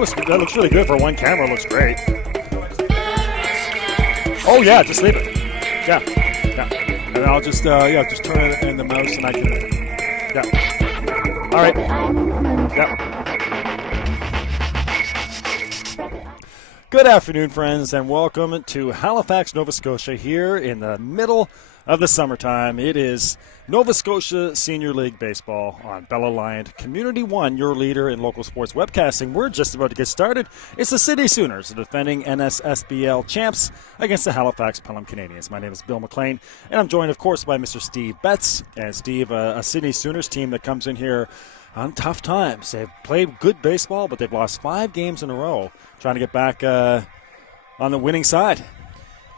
That looks really good for one camera. Looks great. Oh yeah, just leave it. Yeah. And then I'll just just turn it in the mouse and I can. Yeah. All right. Yeah. Good afternoon, friends, and welcome to Halifax, Nova Scotia. Here in the middle of the summertime, it is Nova Scotia Senior League Baseball on Bell Alliant Community One, your leader in local sports webcasting. We're just about to get started. It's the Sydney Sooners, the defending NSSBL champs, against the Halifax Pelham Canadians. My name is Bill McLean, and I'm joined, of course, by Mr. Steve Betts. And Steve, a Sydney Sooners team that comes in here on tough times. They've played good baseball, but they've lost 5 games in a row, trying to get back on the winning side.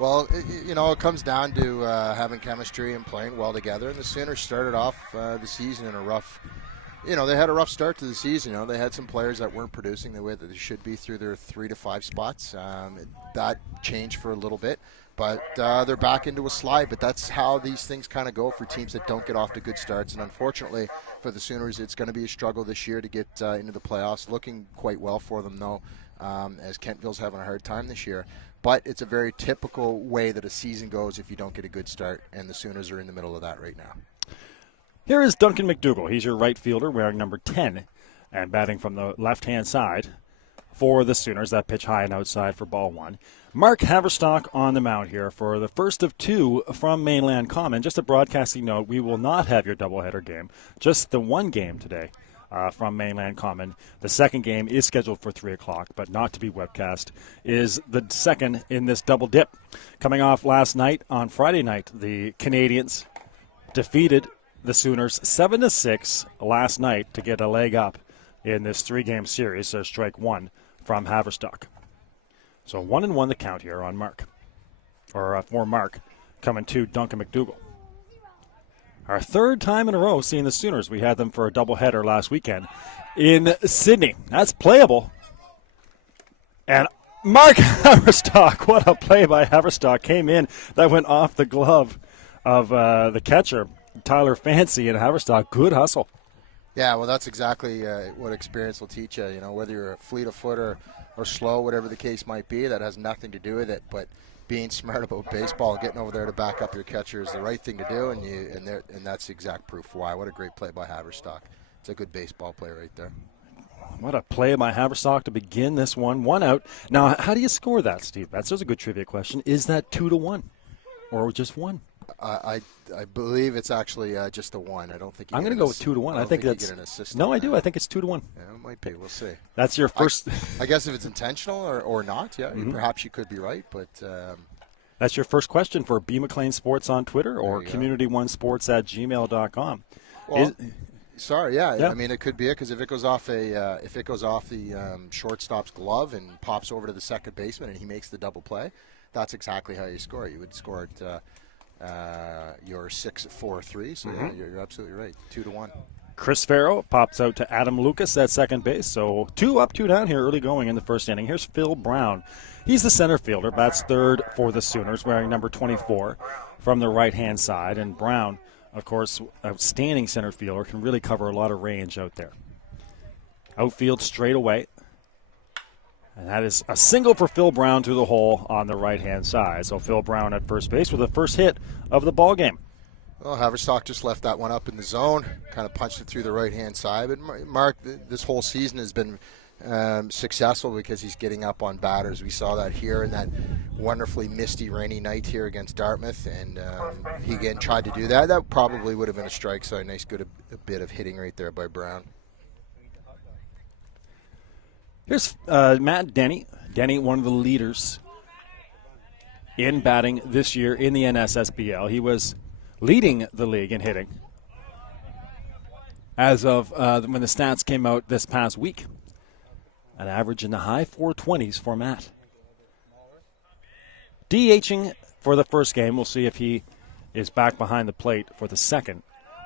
Well, it comes down to having chemistry and playing well together. And the Sooners started off the season in a rough, they had a rough start to the season. They had some players that weren't producing the way that they should be through their 3 to 5 spots. That changed for a little bit, but they're back into a slide. But that's how these things kind of go for teams that don't get off to good starts. And unfortunately for the Sooners, it's going to be a struggle this year to get into the playoffs. Looking quite well for them, though, as Kentville's having a hard time this year. But it's a very typical way that a season goes if you don't get a good start, and the Sooners are in the middle of that right now. Here is Duncan McDougall. He's your right fielder wearing number 10 and batting from the left-hand side for the Sooners. That pitch high and outside for ball 1. Mark Haverstock on the mound here for the first of 2 from Mainland Common. Just a broadcasting note, we will not have your doubleheader game, just the one game today. From Mainland Common. The second game is scheduled for 3 o'clock, but not to be webcast, is the second in this double dip. Coming off last night, on Friday night, the Canadians defeated the Sooners 7-6 last night to get a leg up in this 3-game series. So strike 1 from Haverstock. So 1-1 the count here on Mark, or for Mark, coming to Duncan McDougall. Our third time in a row seeing the Sooners. We had them for a doubleheader last weekend in Sydney. That's playable. And Mark Haverstock, what a play by Haverstock, came in. That went off the glove of the catcher, Tyler Fancy, and Haverstock. Good hustle. Yeah, well, that's exactly what experience will teach you. Whether you're a fleet of foot or slow, whatever the case might be, that has nothing to do with it. But being smart about baseball, getting over there to back up your catcher is the right thing to do, and that's the exact proof why. What a great play by Haverstock. It's a good baseball play right there. What a play by Haverstock to begin this one. 1 out. Now, how do you score that, Steve? That's a good trivia question. Is that 2-1 or just 1? I believe it's actually just a 1. I don't think. I'm going to go with 2-1. I think that's. You get an assist. No, I do. I think it's 2-1. Yeah, it might be. We'll see. That's your first. I guess if it's intentional or not, yeah, perhaps you could be right, but. That's your first question for B. McLean Sports on Twitter or community1sports@gmail.com. Well, sorry, yeah. I mean, it could be it because if it goes off the shortstop's glove and pops over to the second baseman and he makes the double play, that's exactly how you score. You would score it your 6-4-3. So yeah, you're absolutely right. 2-1. Chris Farrow pops out to Adam Lucas at second base. So 2 up, 2 down here early going in the first inning. Here's Phil Brown. He's the center fielder, bats third for the Sooners, wearing number 24 from the right-hand side. And Brown, of course, outstanding center fielder, can really cover a lot of range out there. Outfield straight away. And that is a single for Phil Brown to the hole on the right-hand side. So Phil Brown at first base with the first hit of the ball game. Well, Haverstock just left that one up in the zone, kind of punched it through the right-hand side. But Mark, this whole season has been successful because he's getting up on batters. We saw that here in that wonderfully misty, rainy night here against Dartmouth, and he again tried to do that. That probably would have been a strike, so a nice good a bit of hitting right there by Brown. Here's Matt Denny. Denny, one of the leaders in batting this year in the NSSBL. He was leading the league in hitting as of when the stats came out this past week. An average in the high 420s for Matt. DHing for the first game. We'll see if he is back behind the plate for the second.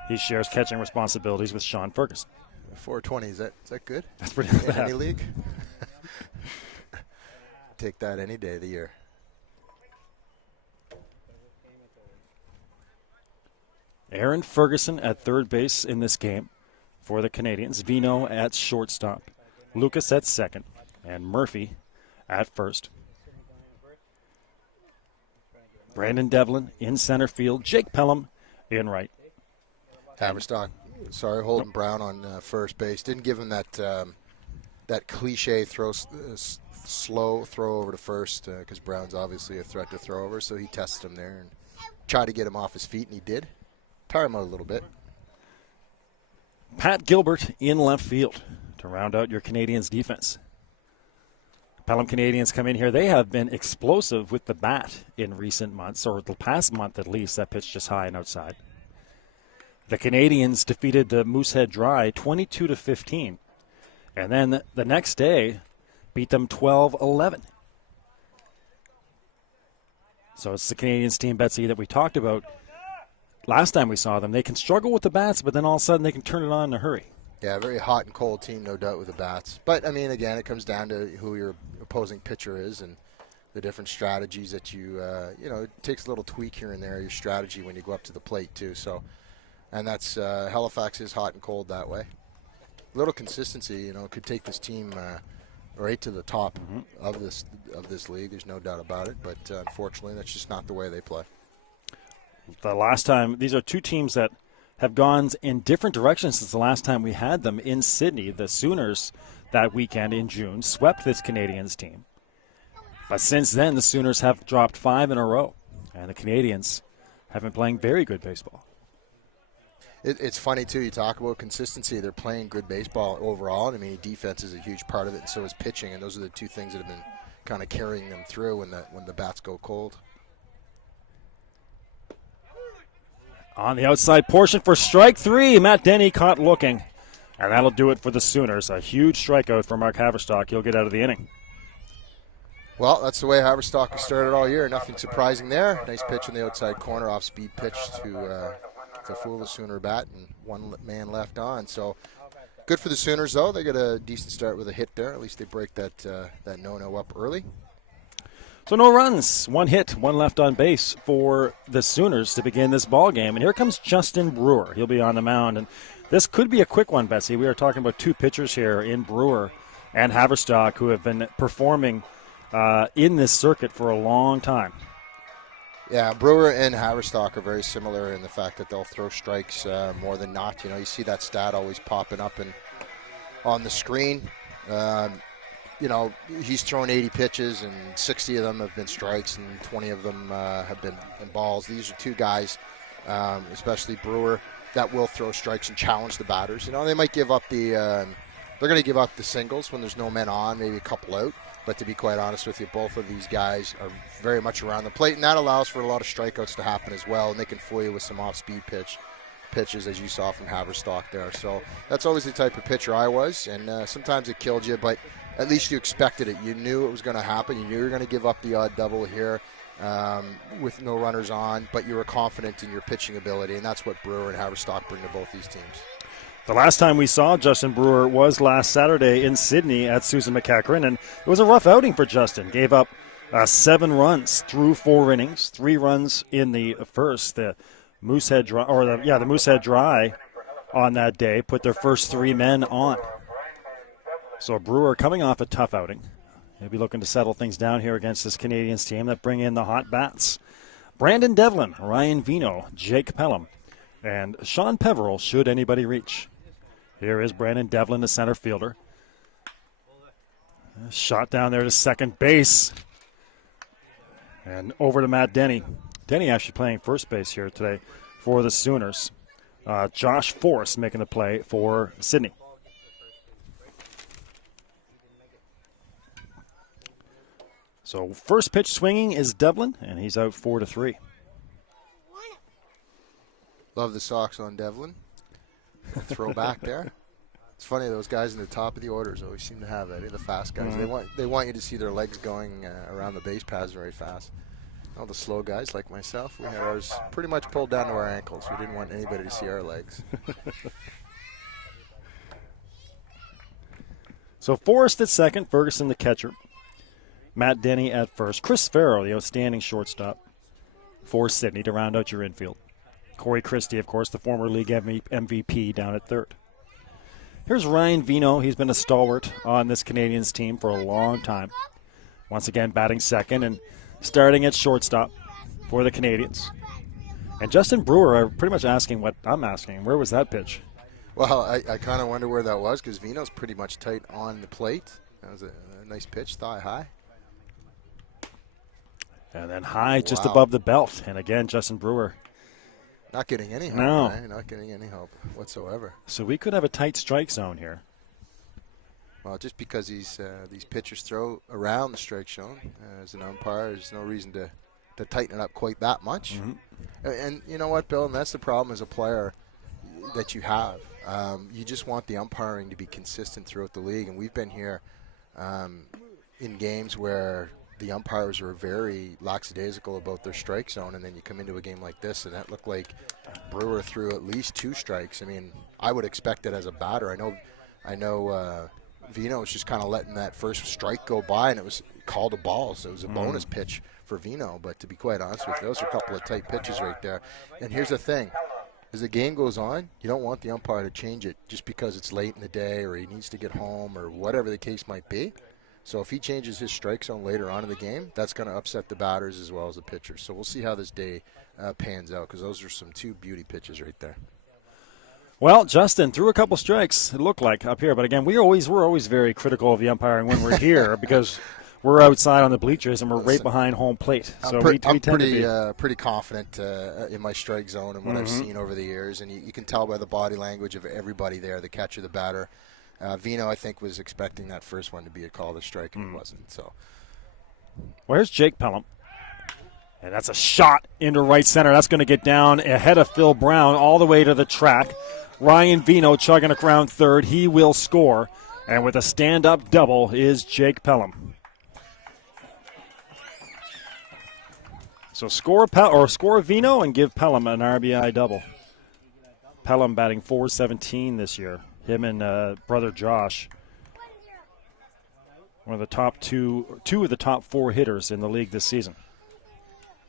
He shares catching responsibilities with Sean Ferguson. 420, is that good? That's pretty in bad. Any league? Take that any day of the year. Aaron Ferguson at third base in this game for the Canadians. Vino at shortstop. Lucas at second. and Murphy at first. Brandon Devlin in center field. Jake Pelham in right. Haverstock, holding Brown on first base. Didn't give him that cliche slow throw over to first because Brown's obviously a threat to throw over, so he tested him there and tried to get him off his feet, and he did. Tire him out a little bit. Pat Gilbert in left field to round out your Canadiens defense. Pelham Canadians come in here. They have been explosive with the bat in recent months, or the past month at least. That pitch just high and outside. The Canadians defeated the Moosehead Dry 22-15. And then the next day beat them 12-11. So it's the Canadiens team, Betsy, that we talked about last time we saw them. They can struggle with the bats, but then all of a sudden they can turn it on in a hurry. Yeah, very hot and cold team, no doubt, with the bats. But, I mean, again, it comes down to who your opposing pitcher is and the different strategies that it takes a little tweak here and there, your strategy when you go up to the plate, too. So, and that's Halifax is hot and cold that way. A little consistency, could take this team right to the top of this league. There's no doubt about it. But unfortunately, that's just not the way they play. The last time, these are two teams that have gone in different directions since the last time we had them in Sydney. The Sooners that weekend in June swept this Canadiens team. But since then, the Sooners have dropped 5 in a row. And the Canadiens have been playing very good baseball. It's funny, too. You talk about consistency. They're playing good baseball overall. I mean, defense is a huge part of it, and so is pitching. And those are the two things that have been kind of carrying them through when the bats go cold. On the outside portion for strike 3. Matt Denny caught looking. And that'll do it for the Sooners. A huge strikeout for Mark Haverstock. He'll get out of the inning. Well, that's the way Haverstock has started all year. Nothing surprising there. Nice pitch in the outside corner, off-speed pitch to fool the Sooner bat, and one man left on. So good for the Sooners, though. They get a decent start with a hit there. At least they break that no-no up early. So no runs, 1 hit, 1 left on base for the Sooners to begin this ball game. And here comes Justin Brewer. He'll be on the mound. And this could be a quick one, Betsy. We are talking about 2 pitchers here in Brewer and Haverstock who have been performing in this circuit for a long time. Yeah, Brewer and Haverstock are very similar in the fact that they'll throw strikes more than not. You see that stat always popping up on the screen. He's thrown 80 pitches, and 60 of them have been strikes, and 20 of them have been balls. These are 2 guys, especially Brewer, that will throw strikes and challenge the batters. They might give up they're going to give up the singles when there's no men on, maybe a couple out. But to be quite honest with you, both of these guys are very much around the plate, and that allows for a lot of strikeouts to happen as well, and they can fool you with some off-speed pitches, as you saw from Haverstock there. So that's always the type of pitcher I was, and sometimes it killed you, but at least you expected it. You knew it was going to happen. You knew you were going to give up the odd double here with no runners on, but you were confident in your pitching ability, and that's what Brewer and Haverstock bring to both these teams. The last time we saw Justin Brewer was last Saturday in Sydney at Susan McEachran, and it was a rough outing for Justin. Gave up 7 runs through 4 innings, 3 runs in the first. The Moosehead Dry on that day put their first 3 men on. So Brewer coming off a tough outing. He'll be looking to settle things down here against this Canadiens team that bring in the hot bats. Brandon Devlin, Ryan Vino, Jake Pelham, and Sean Peveril, should anybody reach. Here is Brandon Devlin, the center fielder. Shot down there to second base. And over to Matt Denny. Denny actually playing first base here today for the Sooners. Josh Forrest making the play for Sydney. So first pitch swinging is Devlin, and he's out 4-3. Love the socks on Devlin. Throw back there. It's funny, those guys in the top of the orders always seem to have that. The fast guys, they want you to see their legs going around the base paths very fast. All the slow guys like myself, we had ours pretty much pulled down to our ankles. We didn't want anybody to see our legs. So Forrest at second, Ferguson the catcher. Matt Denny at first. Chris Farrow, the outstanding shortstop for Sydney to round out your infield. Corey Christie, of course, the former league MVP down at third. Here's Ryan Vino. He's been a stalwart on this Canadians team for a long time. Once again, batting second and starting at shortstop for the Canadians. And Justin Brewer are pretty much asking what I'm asking. Where was that pitch? Well, I kind of wonder where that was because Vino's pretty much tight on the plate. That was a nice pitch, thigh high. And then high just above the belt. And again, Justin Brewer. Not getting any help. No. Right? Not getting any help whatsoever. So we could have a tight strike zone here. Well, just because these pitchers throw around the strike zone as an umpire, there's no reason to tighten it up quite that much. Mm-hmm. And you know what, Bill? And that's the problem as a player that you have. You just want the umpiring to be consistent throughout the league. And we've been here in games where the umpires are very lackadaisical about their strike zone, and then you come into a game like this, and that looked like Brewer threw at least 2 strikes. I mean, I would expect it as a batter. I know Vino was just kind of letting that first strike go by, and it was called a ball, so it was a bonus pitch for Vino. But to be quite honest with you, those are a couple of tight pitches right there. And here's the thing. As the game goes on, you don't want the umpire to change it just because it's late in the day or he needs to get home or whatever the case might be. So if he changes his strike zone later on in the game, that's going to upset the batters as well as the pitchers. So we'll see how this day pans out because those are some 2 beauty pitches right there. Well, Justin threw a couple strikes, it looked like, up here. But again, we're always very critical of the umpiring when we're here because we're outside on the bleachers and we're right behind home plate. So we tend to be pretty confident in my strike zone and what I've seen over the years. And you can tell by the body language of everybody there, the catcher, the batter. Vino, I think, was expecting that first one to be a call to strike, and it wasn't. So, where's Jake Pelham? And that's a shot into right center. That's going to get down ahead of Phil Brown all the way to the track. Ryan Vino chugging around third. He will score. And with a stand-up double is Jake Pelham. So score Vino and give Pelham an RBI double. Pelham batting .417 this year. Him and brother Josh. One of the top two of the top 4 hitters in the league this season.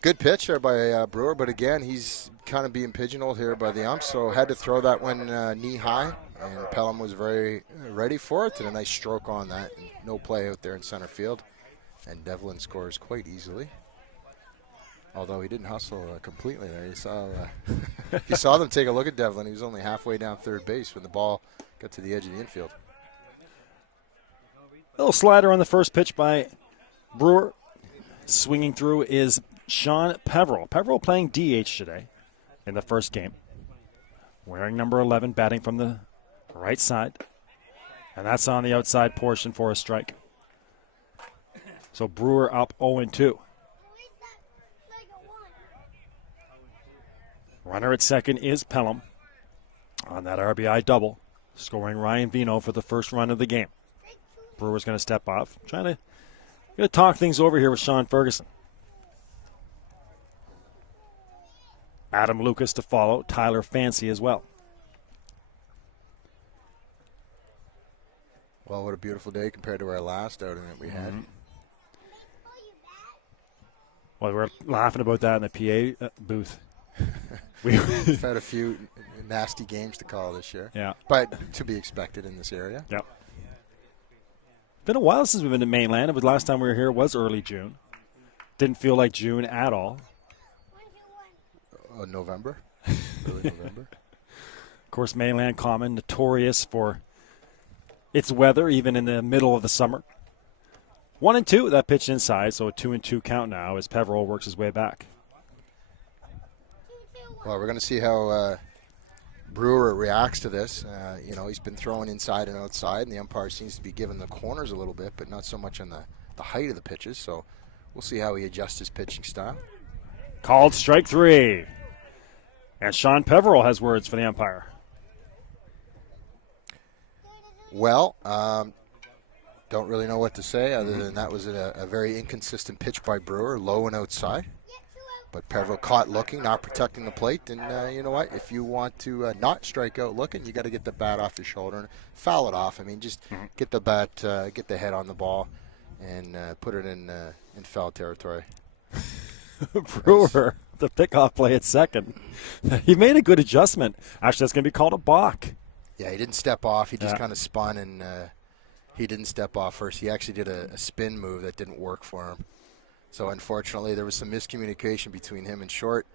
Good pitch there by Brewer, but again, he's kind of being pigeonholed here by the ump, so had to throw that one knee high, and Pelham was very ready for it, and a nice stroke on that. And no play out there in center field, and Devlin scores quite easily. Although he didn't hustle completely there. You saw them take a look at Devlin. He was only halfway down third base when the ball got to the edge of the infield. Little slider on the first pitch by Brewer. Swinging through is Sean Peveril. Peveril playing DH today in the first game. Wearing number 11, batting from the right side. And that's on the outside portion for a strike. So Brewer up 0-2. Runner at second is Pelham on that RBI double, scoring Ryan Vino for the first run of the game. Brewer's going to step off, trying to talk things over here with Sean Ferguson. Adam Lucas to follow, Tyler Fancy as well. Well, what a beautiful day compared to our last outing that we had. Well, we're laughing about that in the PA booth. We've had a few nasty games to call this year. Yeah. But to be expected in this area. Yep. Been a while since we've been to Mainland. The last time we were here was early June. Didn't feel like June at all. November. Early November. Of course, Mainland Common, notorious for its weather, even in the middle of the summer. 1-2, that pitch inside, so a 2-2 count now as Peveril works his way back. Well, we're going to see how Brewer reacts to this. He's been throwing inside and outside, and the umpire seems to be giving the corners a little bit, but not so much on the height of the pitches. So we'll see how he adjusts his pitching style. Called strike 3. And Sean Peveril has words for the umpire. Well, don't really know what to say other than that was a very inconsistent pitch by Brewer, low and outside. But Peveril caught looking, not protecting the plate. And you know what? If you want to not strike out looking, you got to get the bat off your shoulder and foul it off. I mean, just get the bat, get the head on the ball, and put it in foul territory. Brewer, the pickoff play at second. He made a good adjustment. Actually, that's going to be called a balk. Yeah, he didn't step off. He just kind of spun, and he didn't step off first. He actually did a spin move that didn't work for him. So unfortunately, there was some miscommunication between him and Short,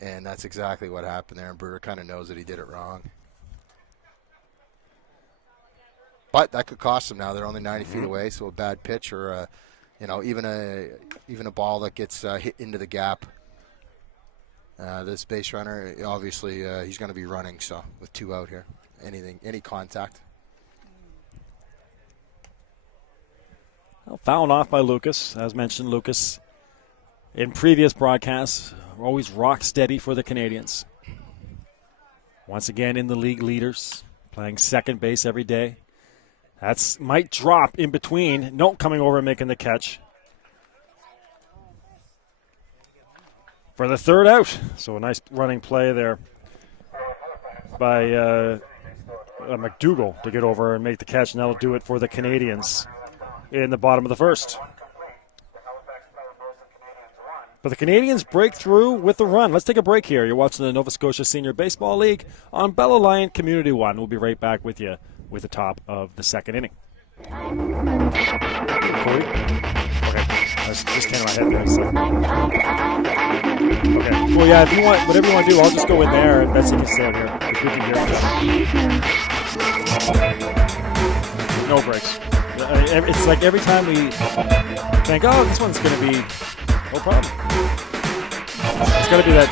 and that's exactly what happened there. And Brewer kind of knows that he did it wrong. But that could cost them now. They're only 90 feet away, so a bad pitch or even a ball that gets hit into the gap. This base runner, obviously, he's going to be running. So with 2 out here, any contact. Well, fouled off by Lucas. As mentioned, Lucas in previous broadcasts always rock steady for the Canadians. Once again in the league leaders, playing second base every day. That's might drop in between. No, coming over and making the catch for the third out. So a nice running play there by McDougall to get over and make the catch, and that'll do it for the Canadians in the bottom of the first. But the Canadians break through with the run. Let's take a break here. You're watching the Nova Scotia Senior Baseball League on Bell Alliant Community One. We'll be right back with you with the top of the second inning. Corey? Okay. That's just came to my head there. So. Okay. Well, yeah, if you want, whatever you want to do, I'll just go in there and Betsy can stay out here. If we can hear no breaks. It's like every time we think, oh, this one's going to be no problem. It's got to be that.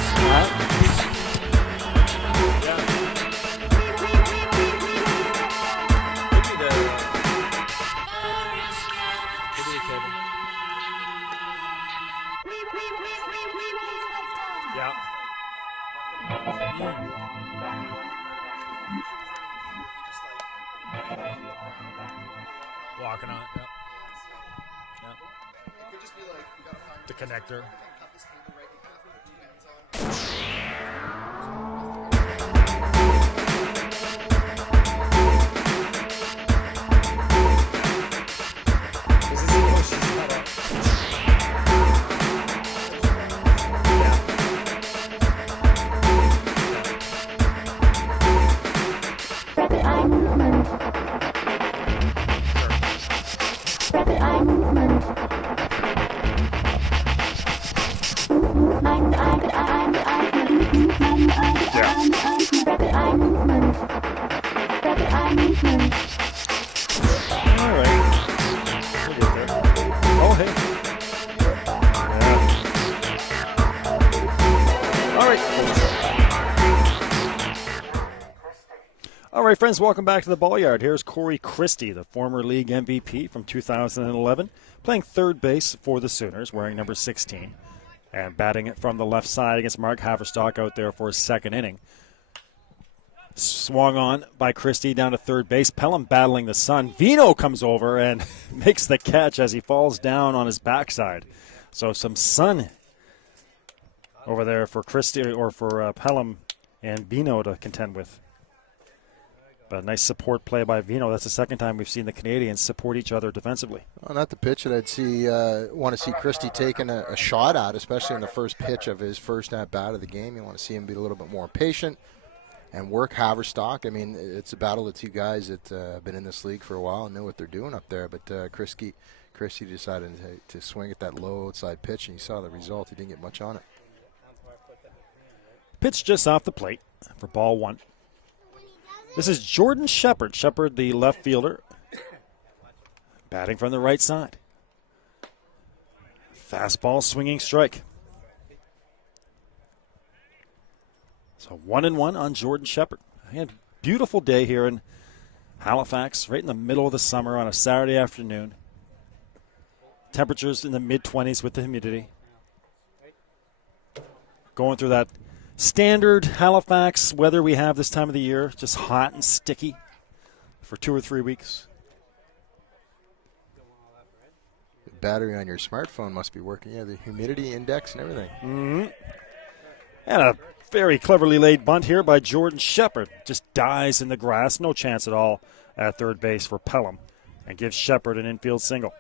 Walking on it, yep. The connector. All right, friends, welcome back to the Ball Yard. Here's Corey Christie, the former league MVP from 2011, playing third base for the Sooners, wearing number 16, and batting it from the left side against Mark Haverstock out there for his second inning. Swung on by Christie down to third base. Pelham battling the sun. Vino comes over and makes the catch as he falls down on his backside. So some sun over there for Christie or for Pelham and Vino to contend with. But a nice support play by Vino. That's the second time we've seen the Canadians support each other defensively. Well, not the pitch that I'd want to see Christie taking a shot at, especially in the first pitch of his first at-bat of the game. You want to see him be a little bit more patient and work Haverstock. I mean, it's a battle of two guys that have been in this league for a while and know what they're doing up there. But Christie decided to swing at that low outside pitch, and you saw the result. He didn't get much on it. Pitch just off the plate for ball one. This is Jordan Shepard. Shepard, the left fielder, batting from the right side. Fastball, swinging strike. So 1-1 on Jordan Shepard. A beautiful day here in Halifax, right in the middle of the summer on a Saturday afternoon. Temperatures in the mid-20s with the humidity. Going through that standard Halifax weather we have this time of the year, just hot and sticky for 2 or 3 weeks. The battery on your smartphone must be working. Yeah, the humidity index and everything. Mm-hmm. And a very cleverly laid bunt here by Jordan Shepard. Just dies in the grass, no chance at all at third base for Pelham, and gives Shepard an infield single.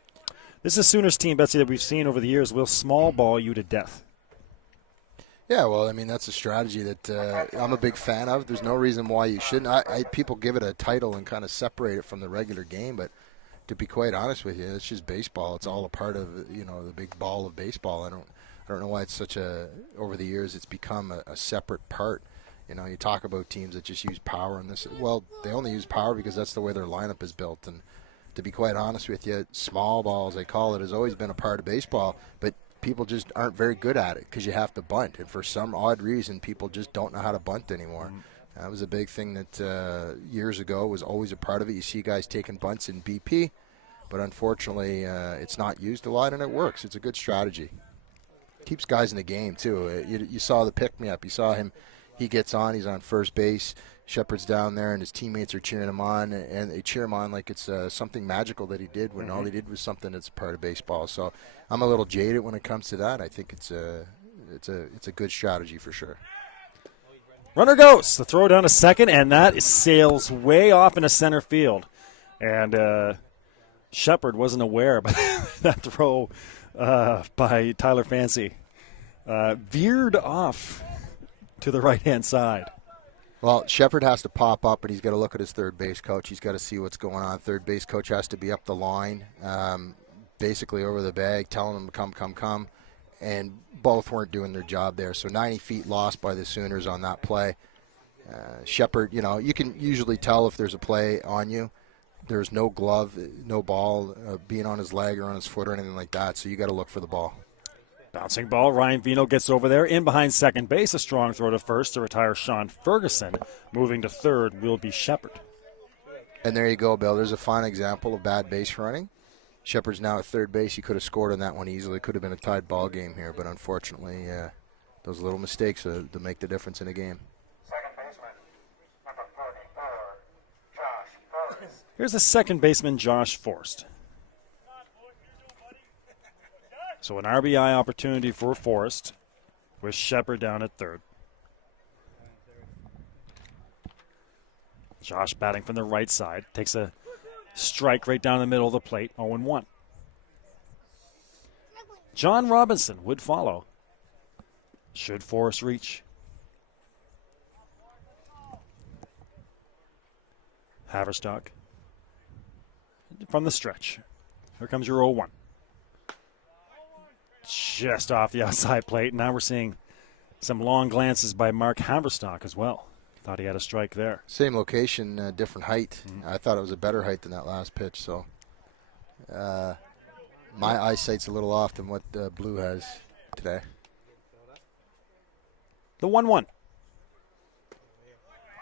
This is a Sooners team, Betsy, that we've seen over the years will small ball you to death. Yeah, well, I mean, that's a strategy that I'm a big fan of. There's no reason why you shouldn't. People give it a title and kind of separate it from the regular game, but to be quite honest with you, it's just baseball. It's all a part of, the big ball of baseball. I don't know why it's over the years it's become a separate part. You talk about teams that just use power, and they only use power because that's the way their lineup is built. And to be quite honest with you, small ball, as they call it, has always been a part of baseball, but people just aren't very good at it because you have to bunt. And for some odd reason, people just don't know how to bunt anymore. That was a big thing that years ago was always a part of it. You see guys taking bunts in BP, but unfortunately it's not used a lot, and it works. It's a good strategy. Keeps guys in the game, too. You saw the pick-me-up. You saw him. He gets on. He's on first base. Shepard's down there, and his teammates are cheering him on, and they cheer him on like it's something magical that he did when all he did was something that's a part of baseball. So I'm a little jaded when it comes to that. I think it's a good strategy for sure. Runner goes. The throw down to second, and that sails way off into center field. And Shepard wasn't aware about that throw by Tyler Fancy. Veered off to the right-hand side. Well, Shepard has to pop up, and he's got to look at his third base coach. He's got to see what's going on. Third base coach has to be up the line, basically over the bag, telling him to come. And both weren't doing their job there. So 90 feet lost by the Sooners on that play. Shepard, you can usually tell if there's a play on you. There's no glove, no ball being on his leg or on his foot or anything like that, so you got to look for the ball. Bouncing ball, Ryan Vino gets over there. In behind second base, a strong throw to first to retire Sean Ferguson. Moving to third will be Shepard. And there you go, Bill. There's a fine example of bad base running. Shepard's now at third base. He could have scored on that one easily. Could have been a tied ball game here, but unfortunately, those little mistakes to make the difference in a game. Second baseman, number 44, Josh Forrest. Here's the second baseman, Josh Forrest. So an RBI opportunity for Forrest with Shepard down at third. Josh batting from the right side. Takes a strike right down the middle of the plate, 0-1. John Robinson would follow. Should Forrest reach? Haverstock from the stretch. Here comes your 0-1. Just off the outside plate. Now we're seeing some long glances by Mark Haverstock as well. Thought he had a strike there. Same location, different height. I thought it was a better height than that last pitch. So my eyesight's a little off than what Blue has today. The 1-1.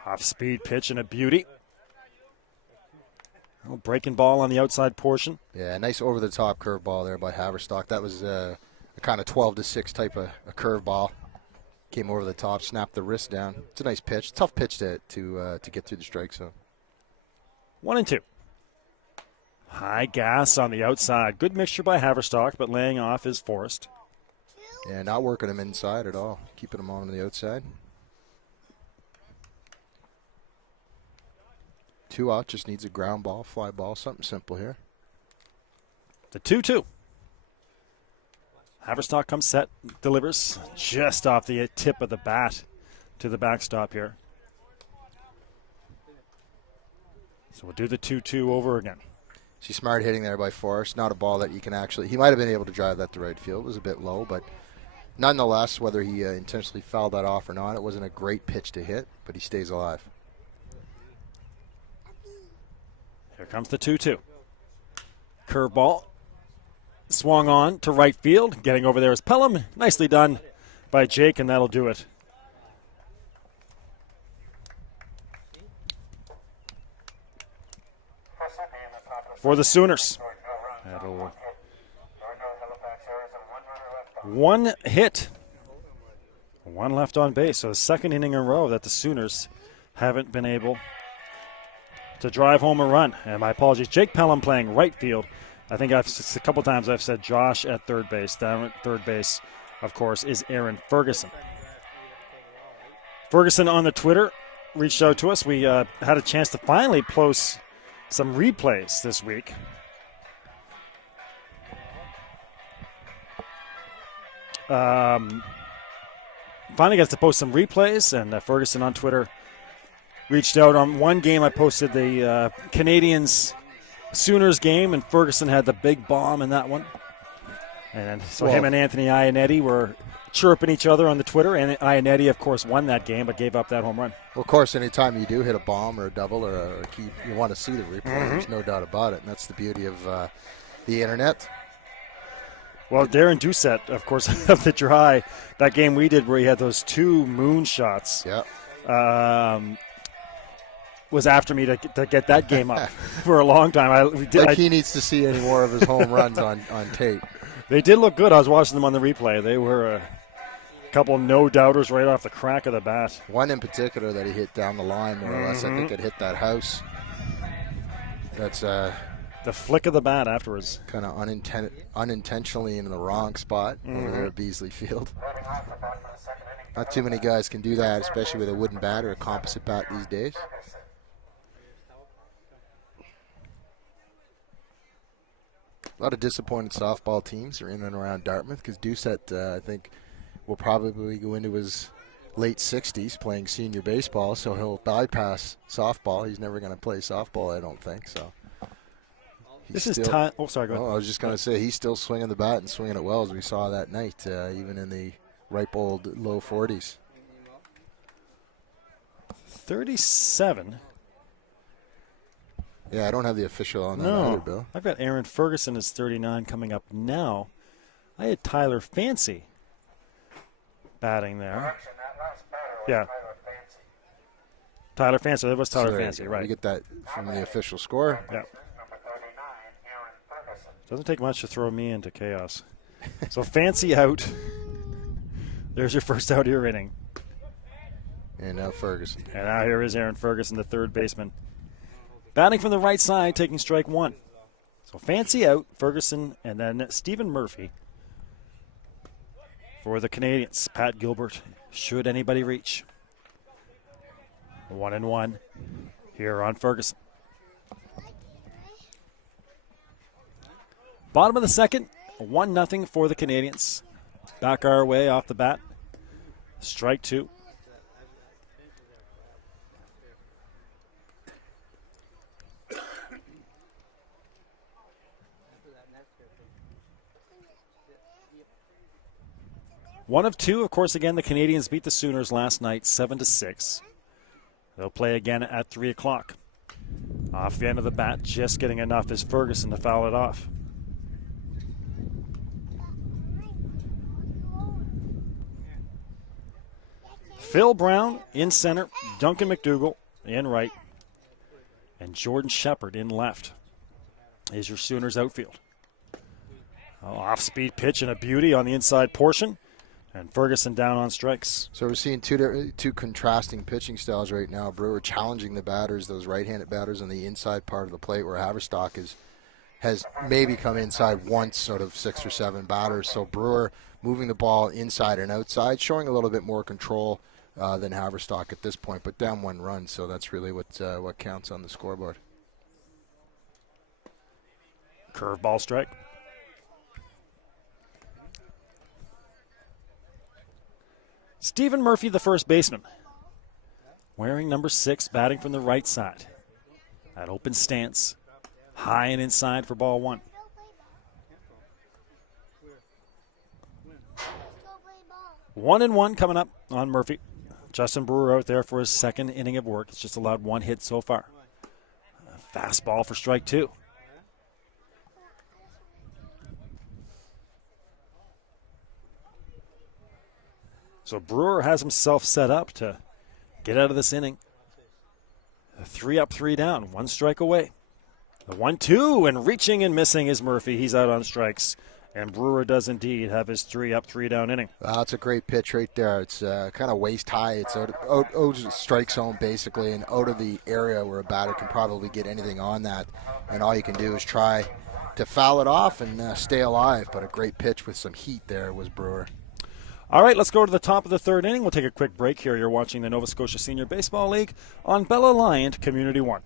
Off-speed pitch and a beauty. Breaking ball on the outside portion. Yeah, nice over-the-top curveball there by Haverstock. That was a kind of 12-6 type of a curveball. Came over the top, snapped the wrist down. It's a nice pitch. Tough pitch to get through the strike zone. 1-2. High gas on the outside. Good mixture by Haverstock, but laying off is Forrest. Yeah, not working him inside at all. Keeping him on the outside. 2 out, just needs a ground ball, fly ball, something simple here. The 2-2. Haverstock comes set, delivers just off the tip of the bat to the backstop here. So we'll do the 2-2 over again. See, smart hitting there by Forrest. Not a ball that you can actually, he might have been able to drive that to right field. It was a bit low, but nonetheless, whether he intentionally fouled that off or not, it wasn't a great pitch to hit, but he stays alive. Here comes the 2-2. Curveball. Swung on to right field. Getting over there is Pelham. Nicely done by Jake, and that'll do it. For the Sooners. That'll one hit. One left on base. So the second inning in a row that the Sooners haven't been able to drive home a run. And my apologies, Jake Pelham playing right field. I think a couple times I've said Josh at third base. Down at third base, of course, is Aaron Ferguson. Ferguson on the Twitter reached out to us. We had a chance to finally post some replays this week. finally gets to post some replays, and Ferguson on Twitter reached out. On one game I posted the Canadians Sooners game, and Ferguson had the big bomb in that one. And so him and Anthony Iannetti were chirping each other on the Twitter, and Iannetti, of course, won that game but gave up that home run. Well, of course, anytime you do hit a bomb or a double or a key, you want to see the replay. There's no doubt about it, and that's the beauty of the internet. Well, Darren Doucette, of course, of the Dry, that game we did where he had those 2 moon shots, was after me to get that game up for a long time. He needs to see any more of his home runs on tape. They did look good. I was watching them on the replay. They were a couple of no-doubters right off the crack of the bat. One in particular that he hit down the line, more or less. I think it hit that house. That's the flick of the bat afterwards. Kind of unintentionally in the wrong spot over there at Beasley Field. Not too many guys can do that, especially with a wooden bat or a composite bat these days. A lot of disappointed softball teams are in and around Dartmouth because Doucette, I think, will probably go into his late 60s playing senior baseball, so he'll bypass softball. He's never going to play softball, I don't think. So. This is time. Oh, sorry, go ahead. I was just going to say he's still swinging the bat and swinging it well, as we saw that night, even in the ripe old low 40s. 37. Yeah, I don't have the official on that either, Bill. I've got Aaron Ferguson as 39 coming up now. I had Tyler Fancy batting there. Yeah. Tyler Fancy. That was Tyler Fancy, right. You get that from the official score. Yeah. Doesn't take much to throw me into chaos. So Fancy out. There's your first out of your inning. And now Ferguson. And now here is Aaron Ferguson, the third baseman. Batting from the right side, taking strike 1. So Fancy out, Ferguson, and then Stephen Murphy for the Canadians. Pat Gilbert, should anybody reach. 1-1 here on Ferguson. Bottom of the second, 1-0 for the Canadians. Back our way off the bat. Strike 2. One of 2, of course, again, the Canadians beat the Sooners last night 7-6. They'll play again at 3 o'clock. Off the end of the bat, just getting enough is Ferguson to foul it off. Phil Brown in center, Duncan McDougall in right, and Jordan Shepard in left is your Sooners outfield. Off-speed pitch and a beauty on the inside portion. And Ferguson down on strikes. So we're seeing two contrasting pitching styles right now. Brewer challenging the batters, those right-handed batters on the inside part of the plate, where Haverstock has maybe come inside once out of 6 or 7 batters. So Brewer moving the ball inside and outside, showing a little bit more control than Haverstock at this point, but down 1 run. So that's really what counts on the scoreboard. Curveball strike. Stephen Murphy, the first baseman, wearing number 6, batting from the right side. That open stance, high and inside for ball 1. One and 1 coming up on Murphy. Justin Brewer out there for his second inning of work. It's just allowed 1 hit so far. Fastball for strike 2. So Brewer has himself set up to get out of this inning. 3 up, 3 down, 1 strike away. The 1-2, and reaching and missing is Murphy. He's out on strikes. And Brewer does indeed have his 3 up, 3 down inning. It's a great pitch right there. It's kind of waist high. It's out of the strike zone basically, and out of the area where a batter can probably get anything on that. And all you can do is try to foul it off and stay alive. But a great pitch with some heat there was Brewer. All right, let's go to the top of the 3rd inning. We'll take a quick break here. You're watching the Nova Scotia Senior Baseball League on Bell Alliant Community 1.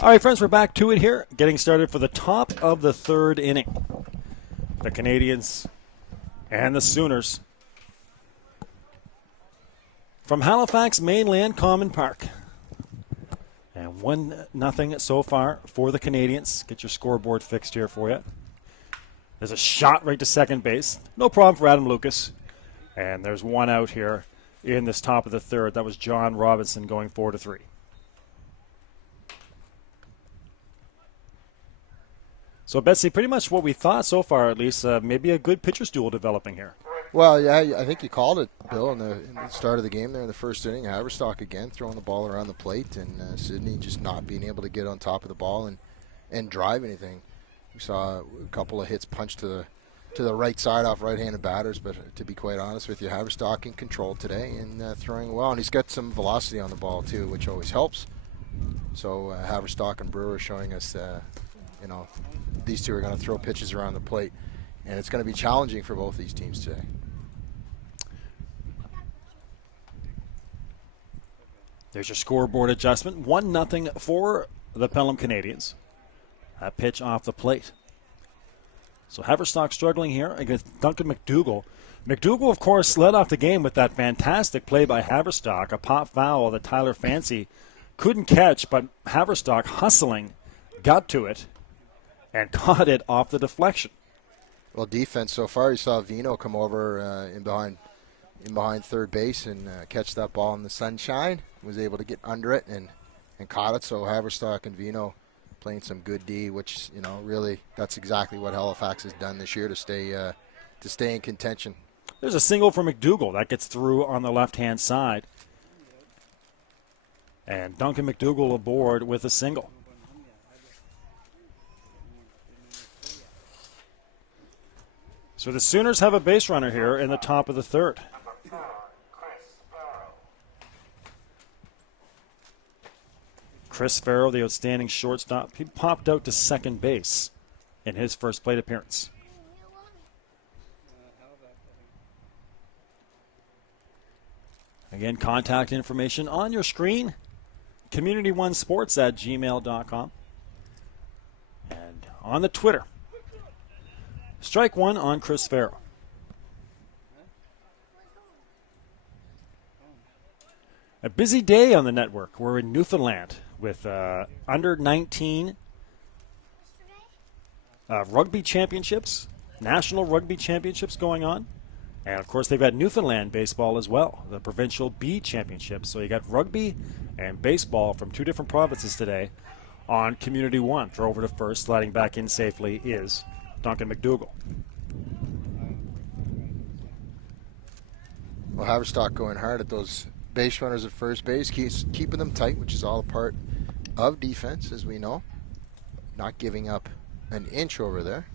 All right, friends, we're back to it here. Getting started for the top of the third inning. The Canadians and the Sooners from Halifax, Mainland Common Park. And 1-0 so far for the Canadians. Get your scoreboard fixed here for you. There's a shot right to second base. No problem for Adam Lucas. And there's one out here in this top of the third. That was John Robinson going 4-3. So, Betsy, pretty much what we thought so far, at least, maybe a good pitcher's duel developing here. Well, yeah, I think you called it, Bill, in the start of the game there in the first inning. Haverstock again throwing the ball around the plate, and Sydney just not being able to get on top of the ball and drive anything. We saw a couple of hits punched to the right side off right-handed batters, but to be quite honest with you, Haverstock in control today and throwing well. And he's got some velocity on the ball, too, which always helps. So Haverstock and Brewer showing us, these two are going to throw pitches around the plate. And it's going to be challenging for both these teams today. There's your scoreboard adjustment. 1-0 for the Pelham Canadians. A pitch off the plate. So Haverstock struggling here against Duncan McDougall. McDougall, of course, led off the game with that fantastic play by Haverstock, a pop foul that Tyler Fancy couldn't catch, but Haverstock hustling got to it and caught it off the deflection. Well, defense so far, you saw Vino come over in behind third base and catch that ball in the sunshine. Was able to get under it and caught it. So Haverstock and Vino playing some good D, which, really that's exactly what Halifax has done this year to stay in contention. There's a single for McDougall. That gets through on the left-hand side. And Duncan McDougall aboard with a single. So the Sooners have a base runner here in the top of the third. Chris Farrow, the outstanding shortstop, he popped out to second base in his first plate appearance. Again, contact information on your screen, community1sports@gmail.com. And on the Twitter, strike one on Chris Farrow. A busy day on the network. We're in Newfoundland with under 19 rugby championships, national rugby championships going on. And, of course, they've got Newfoundland baseball as well, the provincial B championships. So you got rugby and baseball from two different provinces today on Community One. Throw over to first, sliding back in safely is Duncan McDougall. Well, Haverstock going hard at those base runners at first base, keeping them tight, which is all a part of defense, as we know. Not giving up an inch over there.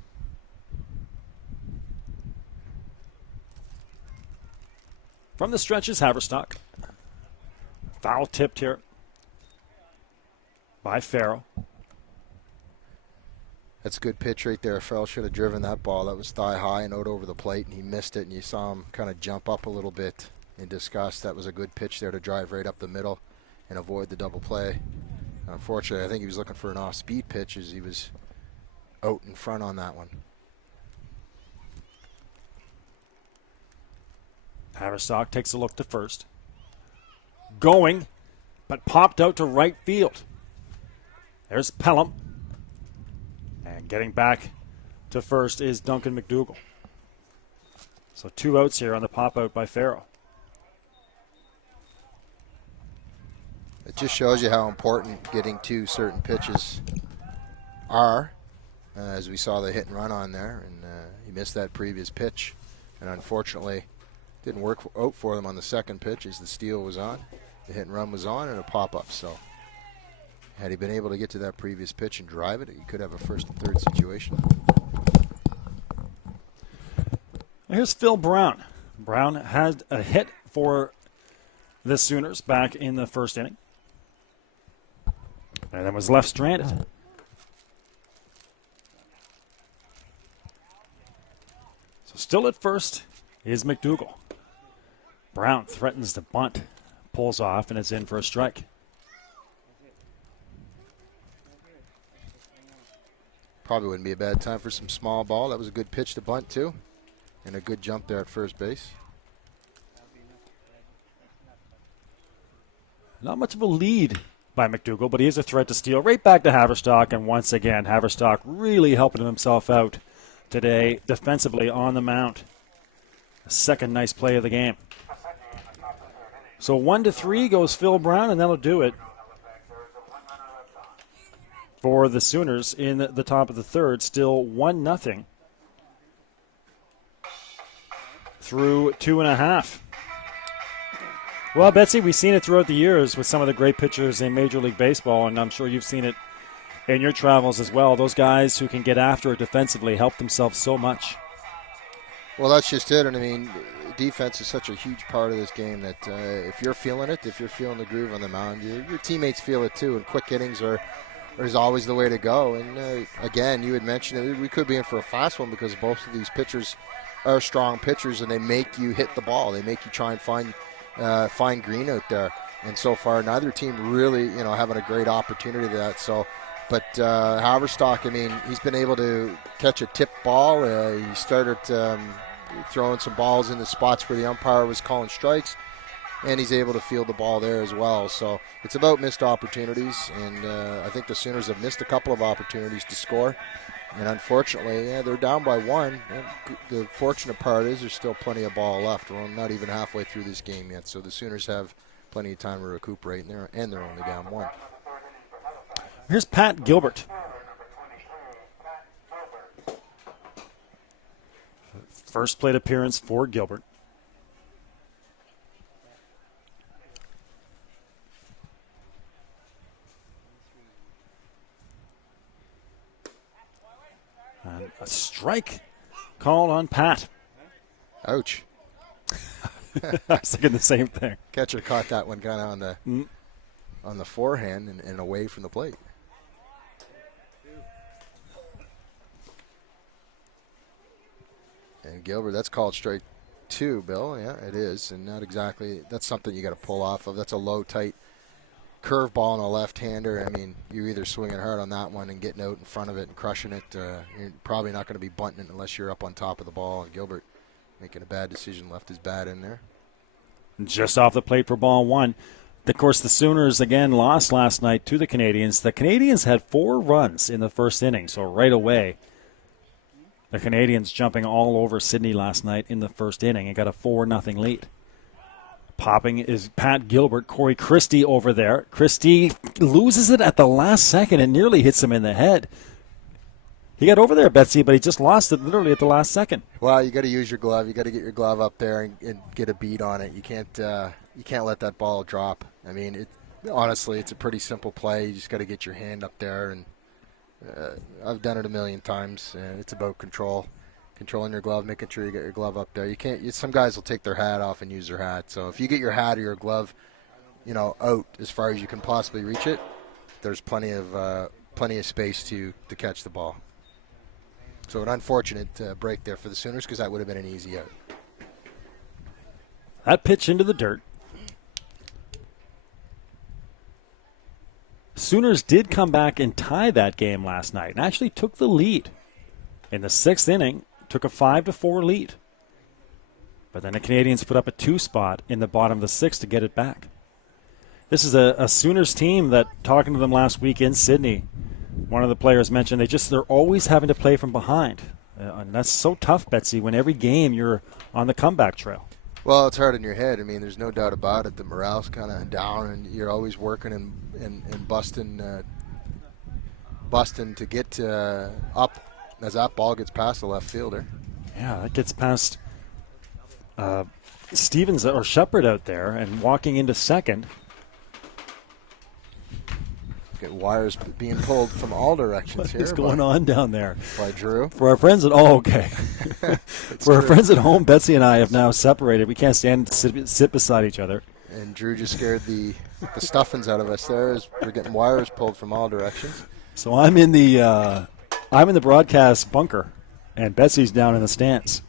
From the stretches, Haverstock. Foul tipped here by Farrow. That's a good pitch right there. Farrell should have driven that ball. That was thigh high and out over the plate, and he missed it, and you saw him kind of jump up a little bit in disgust. That was a good pitch there to drive right up the middle and avoid the double play. Unfortunately, I think he was looking for an off-speed pitch as he was out in front on that one. Haverstock takes a look to first. Going, but popped out to right field. There's Pelham. And getting back to first is Duncan McDougall. So 2 outs here on the pop-out by Farrow. It just shows you how important getting to certain pitches are. As we saw the hit and run on there, and he missed that previous pitch. And unfortunately, didn't work out for them on the second pitch as the steal was on. The hit and run was on and a pop-up. So had he been able to get to that previous pitch and drive it, he could have a first and third situation. Here's Phil Brown. Brown had a hit for the Sooners back in the first inning. And then was left stranded. So still at first is McDougall. Brown threatens to bunt, pulls off, and it's in for a strike. probably wouldn't be a bad time for some small ball. That was a good pitch to bunt, too. And a good jump there at first base. Not much of a lead by McDougall, but he is a threat to steal right back to Haverstock. And once again, Haverstock really helping himself out today defensively on the mound. Second nice play of the game. So 1-3 goes Phil Brown, and that'll do it for the Sooners in the top of the third. Still 1-0 through 2.5. Well, Betsy, we've seen it throughout the years with some of the great pitchers in Major League Baseball, and I'm sure you've seen it in your travels as well. Those guys who can get after it defensively help themselves so much. Well, that's just it. And, I mean, defense is such a huge part of this game that if you're feeling it, if you're feeling the groove on the mound, your teammates feel it too, and quick innings is always the way to go. And, again, you had mentioned it, we could be in for a fast one because both of these pitchers are strong pitchers, and they make you hit the ball. They make you try and find green out there. And so far, neither team really, having a great opportunity to that. So, but Haverstock, I mean, he's been able to catch a tip ball. He started throwing some balls in the spots where the umpire was calling strikes, and he's able to field the ball there as well. So it's about missed opportunities, and I think the Sooners have missed a couple of opportunities to score. And unfortunately, they're down by one. And the fortunate part is there's still plenty of ball left. We're not even halfway through this game yet, so the Sooners have plenty of time to recuperate, and they're only down one. Here's Pat Gilbert. First plate appearance for Gilbert. And a strike called on Pat. Ouch. I was thinking the same thing. Catcher caught that one kind of on the forehand and away from the plate. And Gilbert, that's called strike two, Bill. Yeah, it is. And not exactly, that's something you got to pull off of. That's a low, tight curveball on a left-hander. I mean, you're either swinging hard on that one and getting out in front of it and crushing it. You're probably not going to be bunting it unless you're up on top of the ball. And Gilbert making a bad decision, left his bat in there. Just off the plate for ball one. Of course, the Sooners, again, lost last night to the Canadians. The Canadians had 4 runs in the first inning, so right away, the Canadians jumping all over Sydney last night in the first inning and got a 4-0 lead. Popping is Pat Gilbert. Corey Christie over there. Christie loses it at the last second and nearly hits him in the head. He got over there, Betsy, but he just lost it literally at the last second. Well, you got to use your glove. You got to get your glove up there and get a beat on it. You can't let that ball drop. I mean, honestly, it's a pretty simple play. You just got to get your hand up there, and I've done it a million times. It's about controlling your glove, making sure you get your glove up there. You can't. Some guys will take their hat off and use their hat. So if you get your hat or your glove, out as far as you can possibly reach it, there's plenty of space to catch the ball. So an unfortunate break there for the Sooners because that would have been an easy out. That pitch into the dirt. Sooners did come back and tie that game last night and actually took the lead. In the 6th inning, took a 5-4 lead. But then the Canadians put up a 2 spot in the bottom of the 6th to get it back. This is a Sooners team that, talking to them last week in Sydney, one of the players mentioned they're always having to play from behind. And that's so tough, Betsy, when every game you're on the comeback trail. Well, it's hard in your head. I mean, there's no doubt about it. The morale's kind of down, and you're always working and busting to get up as that ball gets past the left fielder. Yeah, that gets past Stevens or Shepard out there and walking into second. Get wires being pulled from all directions what here. What's going on down there? By Drew. For our friends For our friends at home, Betsy and I have now separated. We can't stand to sit beside each other. And Drew just scared the stuffings out of us there as we're getting wires pulled from all directions. So I'm in the broadcast bunker, and Betsy's down in the stands.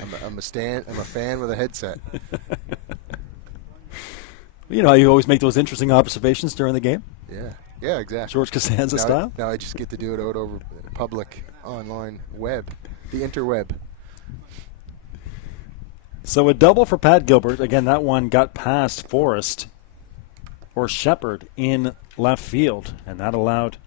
I'm a fan with a headset. You know how you always make those interesting observations during the game? Yeah. Yeah, exactly. George Costanza style? Now I just get to do it out over public online web, the interweb. So a double for Pat Gilbert. Again, that one got past Forrest or Shepard in left field, and that allowed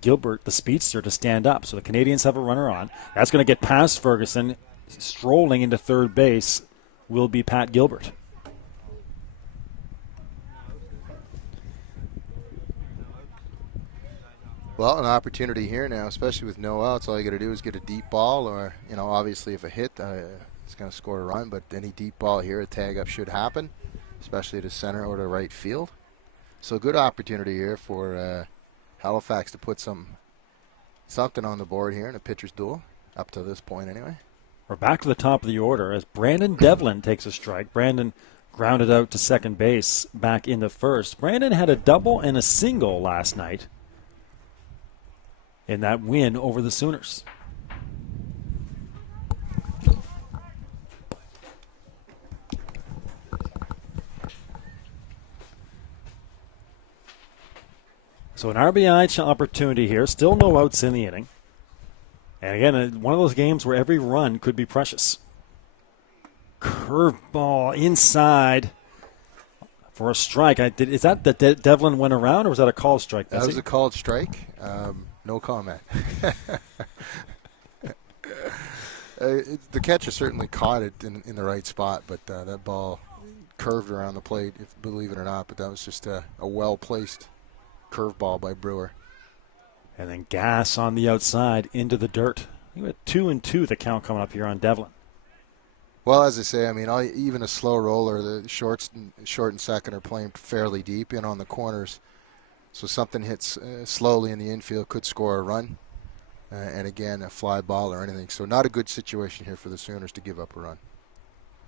Gilbert, the speedster, to stand up. So the Canadians have a runner on. That's going to get past Ferguson. Strolling into third base will be Pat Gilbert. Well, an opportunity here now, especially with no outs. All you got to do is get a deep ball, or obviously if a hit, it's going to score a run. But any deep ball here, a tag up should happen, especially to center or to right field. So good opportunity here for Halifax to put something on the board here in a pitcher's duel, up to this point anyway. We're back to the top of the order as Brandon Devlin takes a strike. Brandon grounded out to second base back in the first. Brandon had a double and a single last night in that win over the Sooners. So an RBI opportunity here. Still no outs in the inning. And again, one of those games where every run could be precious. Curveball inside for a strike. Is that Devlin went around, or was that a called strike? That was a called strike. No comment. The catcher certainly caught it in the right spot, but that ball curved around the plate, believe it or not. But that was just a well-placed curveball by Brewer. And then gas on the outside into the dirt. You had 2-2 the count coming up here on Devlin. Well, as I say, even a slow roller, the short and second are playing fairly deep in on the corners. So something hits slowly in the infield could score a run. And again, a fly ball or anything. So not a good situation here for the Sooners to give up a run.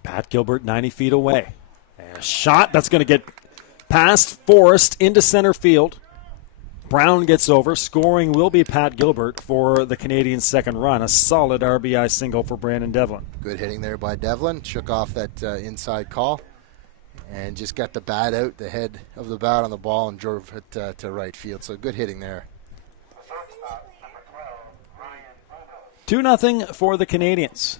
Pat Gilbert 90 feet away. And a shot that's going to get past Forrest into center field. Brown gets over. Scoring will be Pat Gilbert for the Canadians' second run. A solid RBI single for Brandon Devlin. Good hitting there by Devlin. Shook off that inside call and just got the bat out, the head of the bat on the ball, and drove it to right field. So good hitting there. 2-0 for the Canadians.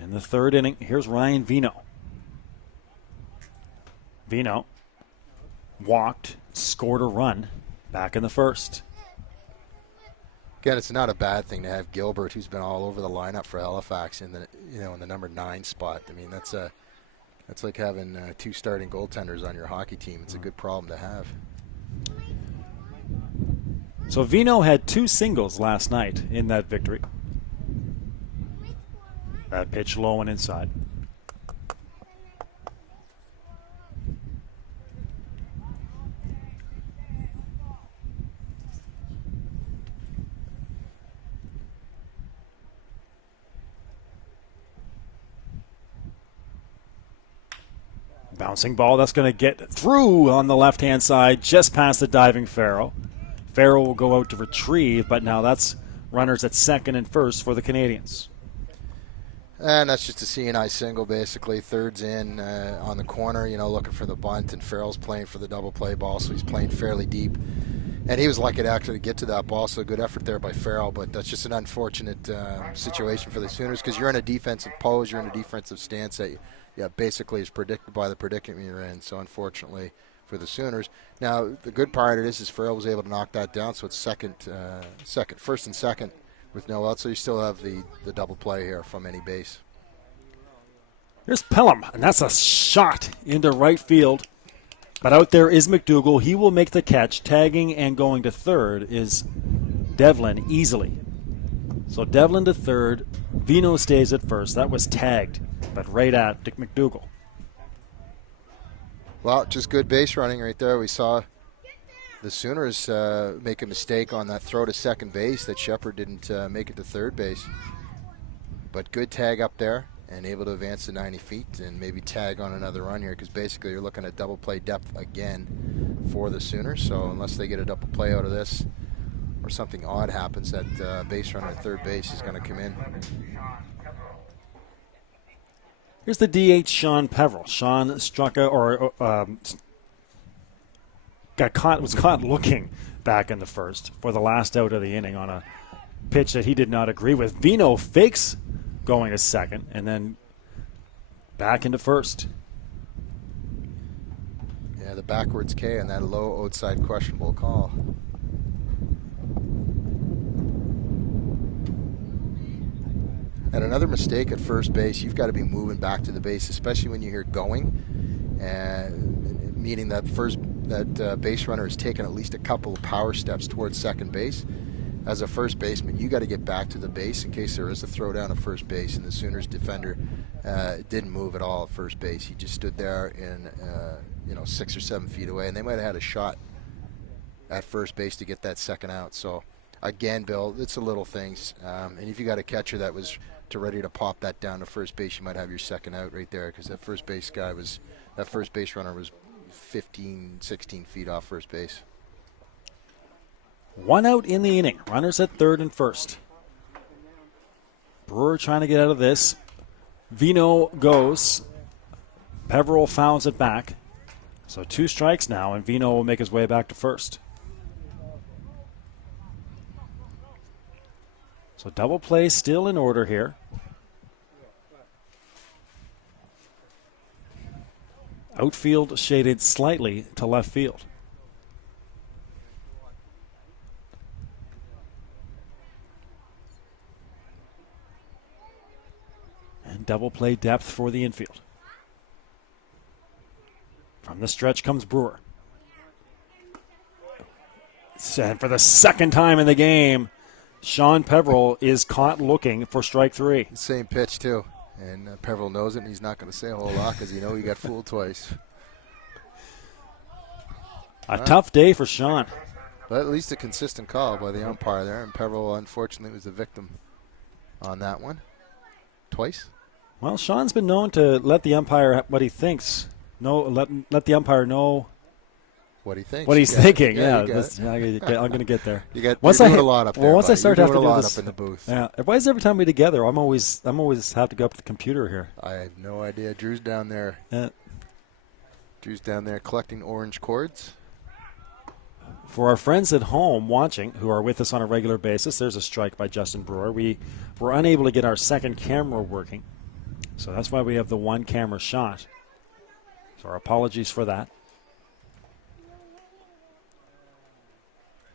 In the third inning, here's Ryan Vino. Vino walked, scored a run back in the first. Again, it's not a bad thing to have Gilbert, who's been all over the lineup for Halifax, in the number 9 spot. That's like having 2 starting goaltenders on your hockey team. It's a good problem to have. So Vino had 2 singles last night in that victory. That pitch low and inside. Bouncing ball, that's going to get through on the left-hand side, just past the diving Farrell. Farrell will go out to retrieve, but now that's runners at second and first for the Canadians. And that's just a CNI single, basically. Third's in on the corner, looking for the bunt, and Farrell's playing for the double play ball, so he's playing fairly deep. And he was lucky to actually get to that ball, so good effort there by Farrell, but that's just an unfortunate situation for the Sooners because you're in a defensive pose, you're in a defensive stance that basically is predicted by the predicament you're in, so unfortunately for the Sooners. Now, the good part of this is Farrell was able to knock that down, so it's first and second with no out, so you still have the double play here from any base. Here's Pelham, and that's a shot into right field. But out there is McDougall. He will make the catch. Tagging and going to third is Devlin easily. So Devlin to third. Vino stays at first. That was tagged, but right at Dick McDougall. Well, just good base running right there. We saw the Sooners make a mistake on that throw to second base that Shepard didn't make it to third base. But good tag up there and able to advance to 90 feet and maybe tag on another run here because basically you're looking at double play depth again for the Sooners. So unless they get a double play out of this or something odd happens, that base runner at third base is going to come in. Here's the DH, Sean Peveril. Sean struck out, or was caught looking back in the first for the last out of the inning on a pitch that he did not agree with. Vino fakes going to second and then back into first. Yeah, the backwards K and that low outside questionable call. And another mistake at first base, you've got to be moving back to the base, especially when you hear going, and meaning that base runner has taken at least a couple of power steps towards second base. As a first baseman, you got to get back to the base in case there is a throw down at first base, and the Sooners defender didn't move at all at first base. He just stood there in 6 or 7 feet away, and they might have had a shot at first base to get that second out. So again, Bill, it's the little things, and if you got a catcher that was ready to pop that down to first base, you might have your second out right there, because that first base runner was 15, 16 feet off first base. 1 out in the inning. Runners at third and first. Brewer trying to get out of this. Vino goes. Peveril fouls it back. So 2 strikes now, and Vino will make his way back to first. So double play still in order here. Outfield shaded slightly to left field. And double play depth for the infield. From the stretch comes Brewer. And for the second time in the game, Sean Peveril is caught looking for strike 3. Same pitch, too. And Peveril knows it, and he's not going to say a whole lot because he got fooled twice. A tough day for Sean. But at least a consistent call by the umpire there, and Peveril, unfortunately, was the victim on that one. Twice? Well, Sean's been known to let the umpire what he thinks. Let the umpire know what he thinks. What he's thinking, yeah. I'm going to get there. You're doing a lot up there. Well, once I start to having to do this up in the booth. Yeah. Why is every time we together, I'm always have to go up to the computer here. I have no idea. Drew's down there. Yeah. Drew's down there collecting orange cords. For our friends at home watching who are with us on a regular basis, there's a strike by Justin Brewer. We were unable to get our second camera working, so that's why we have the one camera shot. So our apologies for that.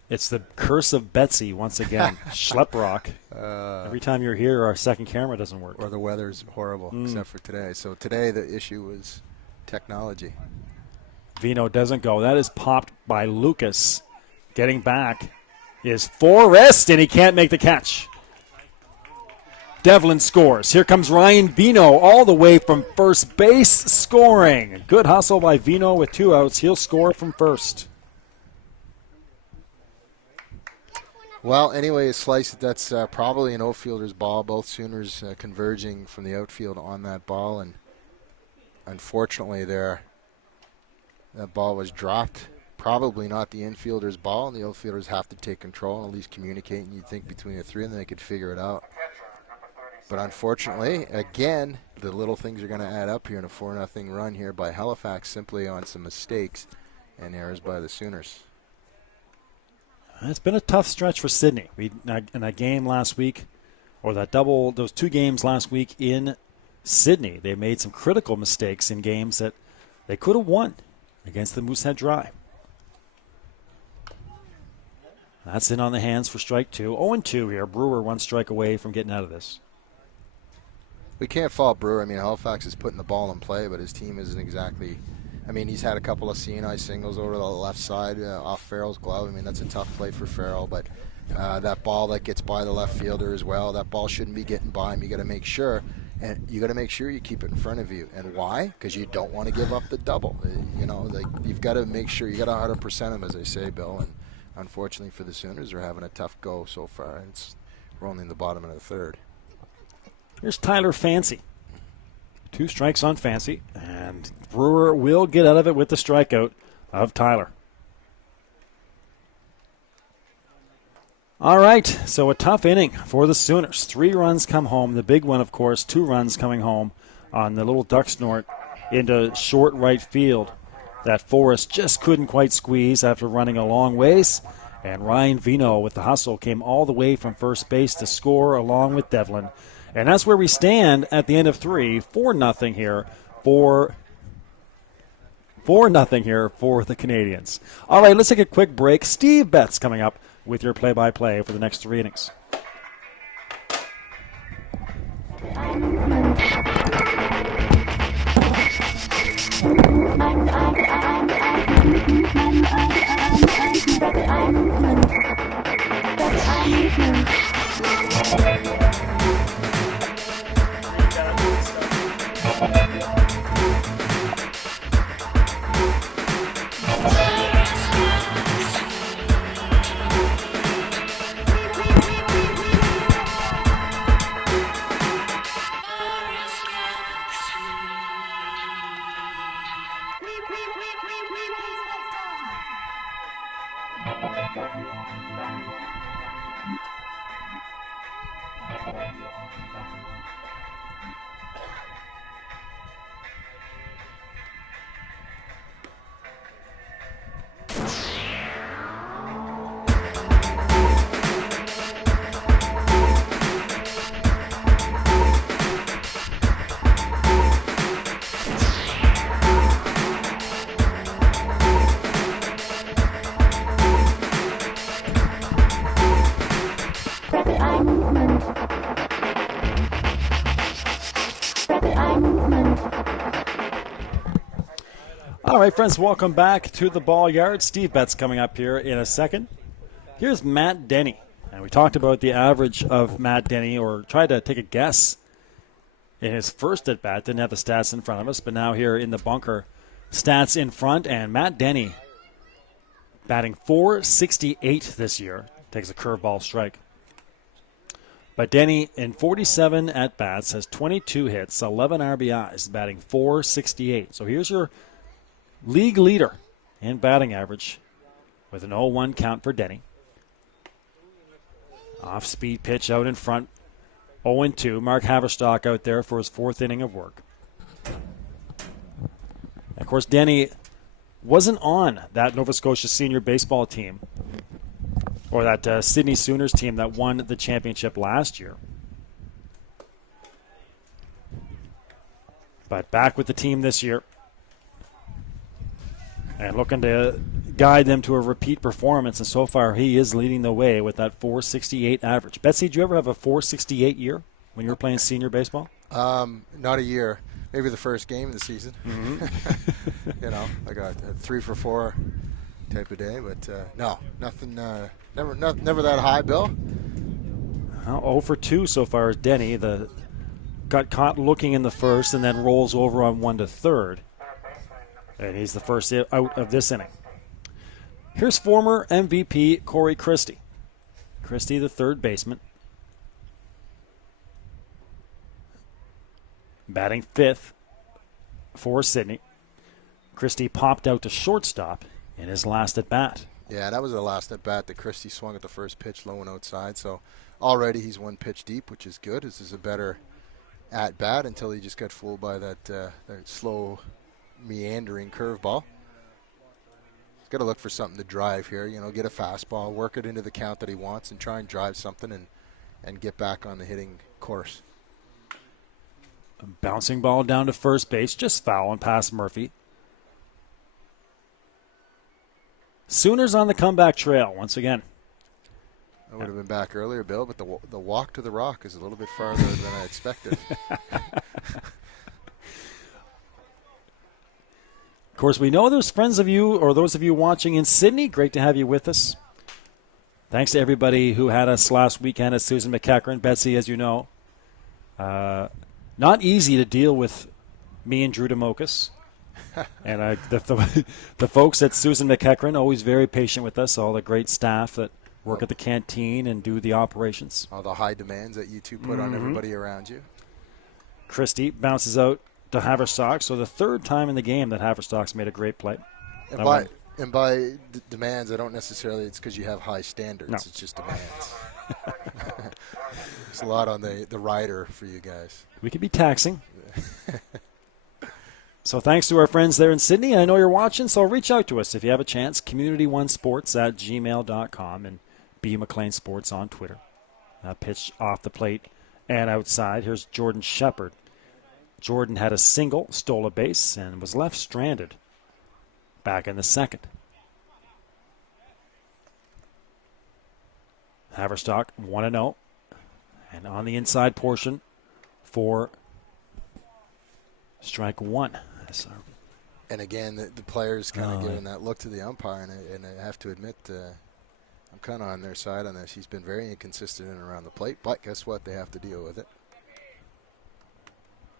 It's the curse of Betsy once again. Schleprock. Every time you're here, our second camera doesn't work. Or the weather's horrible, except for today. So today the issue was technology. Vino doesn't go. That is popped by Lucas. Getting back is Forrest, and he can't make the catch. Devlin scores. Here comes Ryan Vino all the way from first base scoring. Good hustle by Vino with 2 outs. He'll score from first. Well, anyway, a slice that's probably an outfielder's ball. Both Sooners converging from the outfield on that ball, and unfortunately that ball was dropped. Probably not the infielder's ball, and the outfielders have to take control and at least communicate, and you'd think between the 3 of them they could figure it out. But unfortunately, again, the little things are going to add up here in a 4-0 run here by Halifax simply on some mistakes and errors by the Sooners. It's been a tough stretch for Sydney. In a game last week, or those 2 games last week in Sydney, they made some critical mistakes in games that they could have won against the Moosehead Dry. That's in on the hands for strike 2. 0-2 here. Brewer 1 strike away from getting out of this. We can't fault Brewer. I mean, Halifax is putting the ball in play, but his team isn't exactly. I mean, he's had a couple of CNI singles over the left side off Farrell's glove. I mean, that's a tough play for Farrell, but that ball that gets by the left fielder as well, that ball shouldn't be getting by him. You got to make sure, and you got to make sure you keep it in front of you. And why? Because you don't want to give up the double. You've got to make sure you got to 100% him, as they say, Bill. And unfortunately for the Sooners, they're having a tough go so far. We're only in the bottom of the 3rd. Here's Tyler Fancy. 2 strikes on Fancy, and Brewer will get out of it with the strikeout of Tyler. All right, so a tough inning for the Sooners. 3 runs come home. The big one, of course, 2 runs coming home on the little duck snort into short right field that Forrest just couldn't quite squeeze after running a long ways. And Ryan Vino with the hustle came all the way from first base to score along with Devlin. And that's where we stand at the end of 3, 4-0 here for 4-0 here for the Canadians. All right, let's take a quick break. Steve Betts coming up with your play-by-play for the next 3 innings. All right, friends, welcome back to the Ball Yard. Steve Betts coming up here in a second. Here's Matt Denny. And we talked about the average of Matt Denny, or tried to take a guess in his first at-bat. Didn't have the stats in front of us, but now here in the bunker, stats in front. And Matt Denny batting .468 this year. Takes a curveball strike. But Denny, in 47 at-bats, has 22 hits, 11 RBIs, batting .468. So here's your league leader in batting average with an 0-1 count for Denny. Off-speed pitch out in front, 0-2. Mark Haverstock out there for his 4th inning of work. Of course, Denny wasn't on that Nova Scotia senior baseball team, or that Sydney Sooners team that won the championship last year. But back with the team this year, and looking to guide them to a repeat performance. And so far, he is leading the way with that .468 average. Betsy, did you ever have a .468 year when you were playing senior baseball? Not a year. Maybe the first game of the season. Mm-hmm. I got a 3 for 4 type of day. But no, nothing. Never that high, Bill. 0 for 2 so far is Denny. Got caught looking in the first and then rolls over on 1 to third. And he's the first out of this inning. Here's former MVP Corey Christie. Christie, the third baseman. Batting 5th for Sydney. Christie popped out to shortstop in his last at-bat. Yeah, that was the last at-bat that Christie swung at the first pitch low and outside. So already he's 1 pitch deep, which is good. This is a better at-bat until he just got fooled by that slow, meandering curveball. He's got to look for something to drive here. Get a fastball, work it into the count that he wants, and try and drive something and get back on the hitting course. A bouncing ball down to first base, just foul and past Murphy. Sooners on the comeback trail once again. I would have been back earlier, Bill, but the walk to the rock is a little bit farther than I expected. Of course, we know there's friends of you, or those of you watching in Sydney. Great to have you with us. Thanks to everybody who had us last weekend at Susan McEachran. Betsy, as you know, not easy to deal with me and Drew Democus. And the folks at Susan McEachran, always very patient with us, all the great staff that work at the canteen and do the operations. All the high demands that you two put on everybody around you. Christie bounces out to Haverstock, so the 3rd time in the game that Haverstock's made a great play. And by demands, I don't necessarily, it's because you have high standards. No. It's just demands. There's a lot on the rider for you guys. We could be taxing. So thanks to our friends there in Sydney. I know you're watching, so reach out to us if you have a chance. community1sports@gmail.com and B. McLean Sports on Twitter. Pitch off the plate and outside. Here's Jordan Shepard. Jordan had a single, stole a base, and was left stranded back in the second. Haverstock 1-0. And on the inside portion for strike one. And again, the players kind of giving that look to the umpire, and I have to admit, I'm kind of on their side on this. He's been very inconsistent in and around the plate, but guess what? They have to deal with it.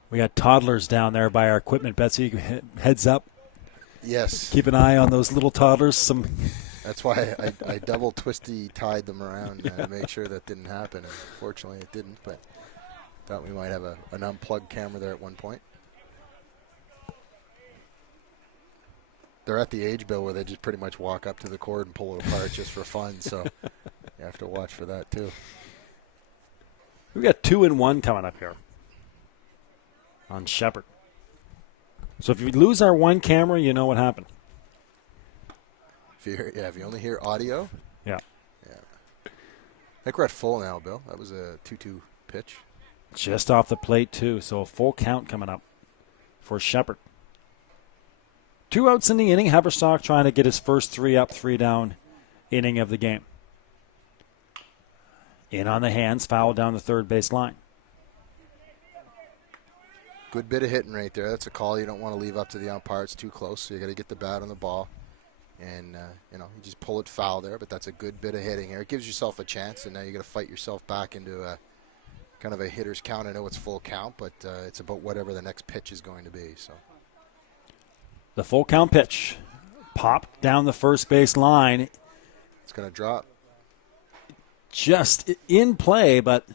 We got toddlers down there by our equipment. Betsy, heads up. Yes. Keep an eye on those little toddlers. That's why I double tied them around to make sure that didn't happen. And fortunately, it didn't, but thought we might have an unplugged camera there at one point. They're at the age, Bill, where they just pretty much walk up to the cord and pull it apart just for fun. So you have to watch for that, too. We got 2-1 coming up here on Shepard. So if you lose our one camera, you know what happened. If you only hear audio. Yeah. I think we're at full now, Bill. That was a 2-2 pitch. Just off the plate, too. So a full count coming up for Shepard. 2 outs in the inning. Haverstock trying to get his first 3 up, 3 down inning of the game. In on the hands, foul down the third base line. Good bit of hitting right there. That's a call you don't want to leave up to the umpire. It's too close, so you got to get the bat on the ball. And, you just pull it foul there, but that's a good bit of hitting here. It gives yourself a chance, and now you got to fight yourself back into a kind of a hitter's count. I know it's full count, but it's about whatever the next pitch is going to be. So the full count pitch popped down the first base line. It's going to drop. Just in play, but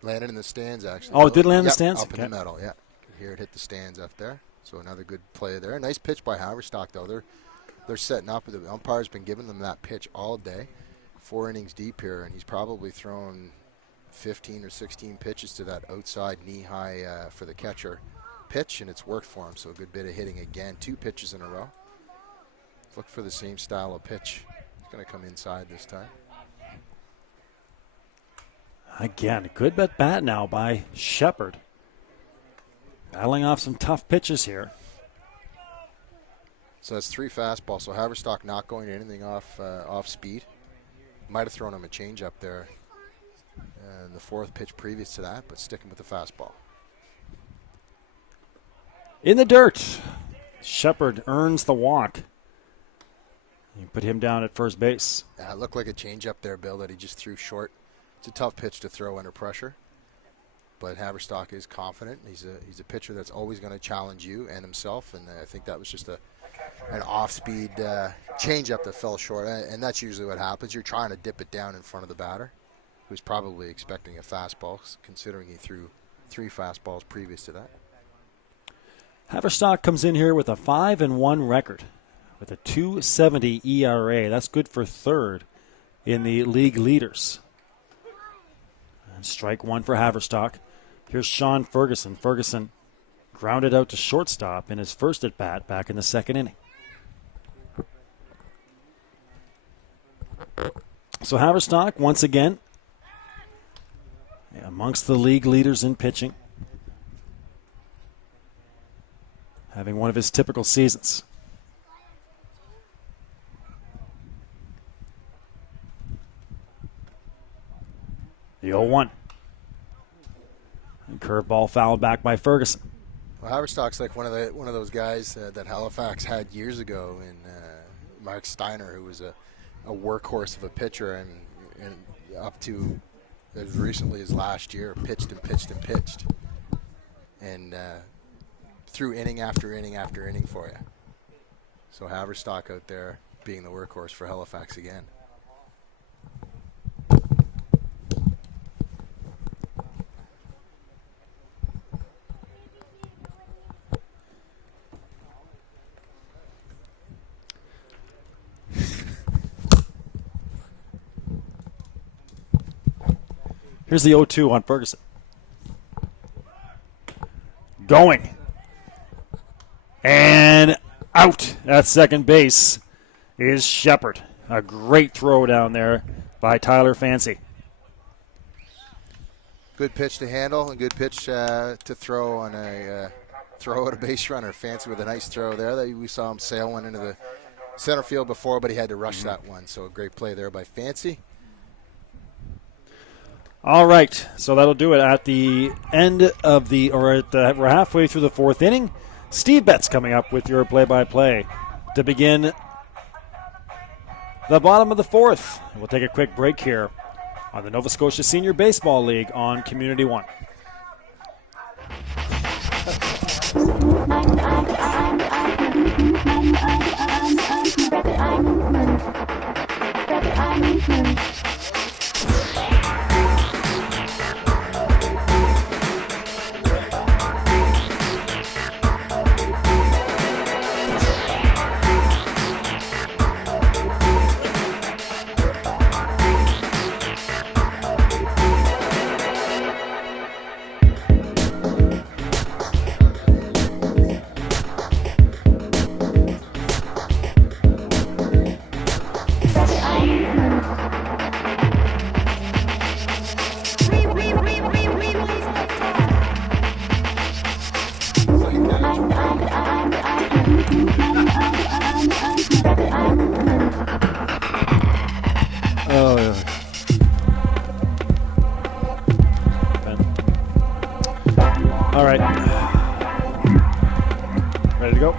landed in the stands, actually. Oh, it did land in the Yep, stands? Up in the middle, yeah. Here it hit the stands up there. So another good play there. Nice pitch by Haverstock, though. They're setting up. The umpire's been giving them that pitch all day. 4 innings deep here, and he's probably thrown 15 or 16 pitches to that outside knee-high for the catcher pitch, and it's worked for him. So a good bit of hitting again. 2 pitches in a row. Look for the same style of pitch. It's going to come inside this time. Again, good bat now by Shepard. Battling off some tough pitches here. So that's 3 fastballs. So Haverstock not going anything off speed. Might have thrown him a changeup there in the 4th pitch previous to that, but sticking with the fastball. In the dirt, Shepard earns the walk. You put him down at first base. It looked like a changeup there, Bill, that he just threw short. It's a tough pitch to throw under pressure, but Haverstock is confident. He's a pitcher that's always going to challenge you and himself, and I think that was just an off-speed changeup that fell short, and that's usually what happens. You're trying to dip it down in front of the batter, who's probably expecting a fastball, considering he threw 3 fastballs previous to that. Haverstock comes in here with a 5-1 record, with a 2.70 ERA. That's good for 3rd in the league leaders. And strike 1 for Haverstock. Here's Sean Ferguson. Ferguson grounded out to shortstop in his first at-bat back in the 2nd inning. So Haverstock, once again, amongst the league leaders in pitching, having one of his typical seasons. The 0-1. And curveball fouled back by Ferguson. Well, Haverstock's like one of those guys that Halifax had years ago in Mark Steiner, who was a workhorse of a pitcher, and up to as recently as last year, pitched, and threw inning after inning after inning for you. So Haverstock out there being the workhorse for Halifax again. Here's the 0-2 on Ferguson. going. And out at second base is Shepard. A great throw down there by Tyler Fancy. Good pitch to handle and good pitch to throw on a throw at a base runner. Fancy with a nice throw there. We saw him sail one into the center field before, but he had to rush that one. So a great play there by Fancy. All right, so that'll do it at the end of we're halfway through the fourth inning. Steve Betts coming up with your play-by-play to begin the bottom of the fourth. We'll take a quick break here on the Nova Scotia Senior Baseball League on Community One. All right. Ready to go?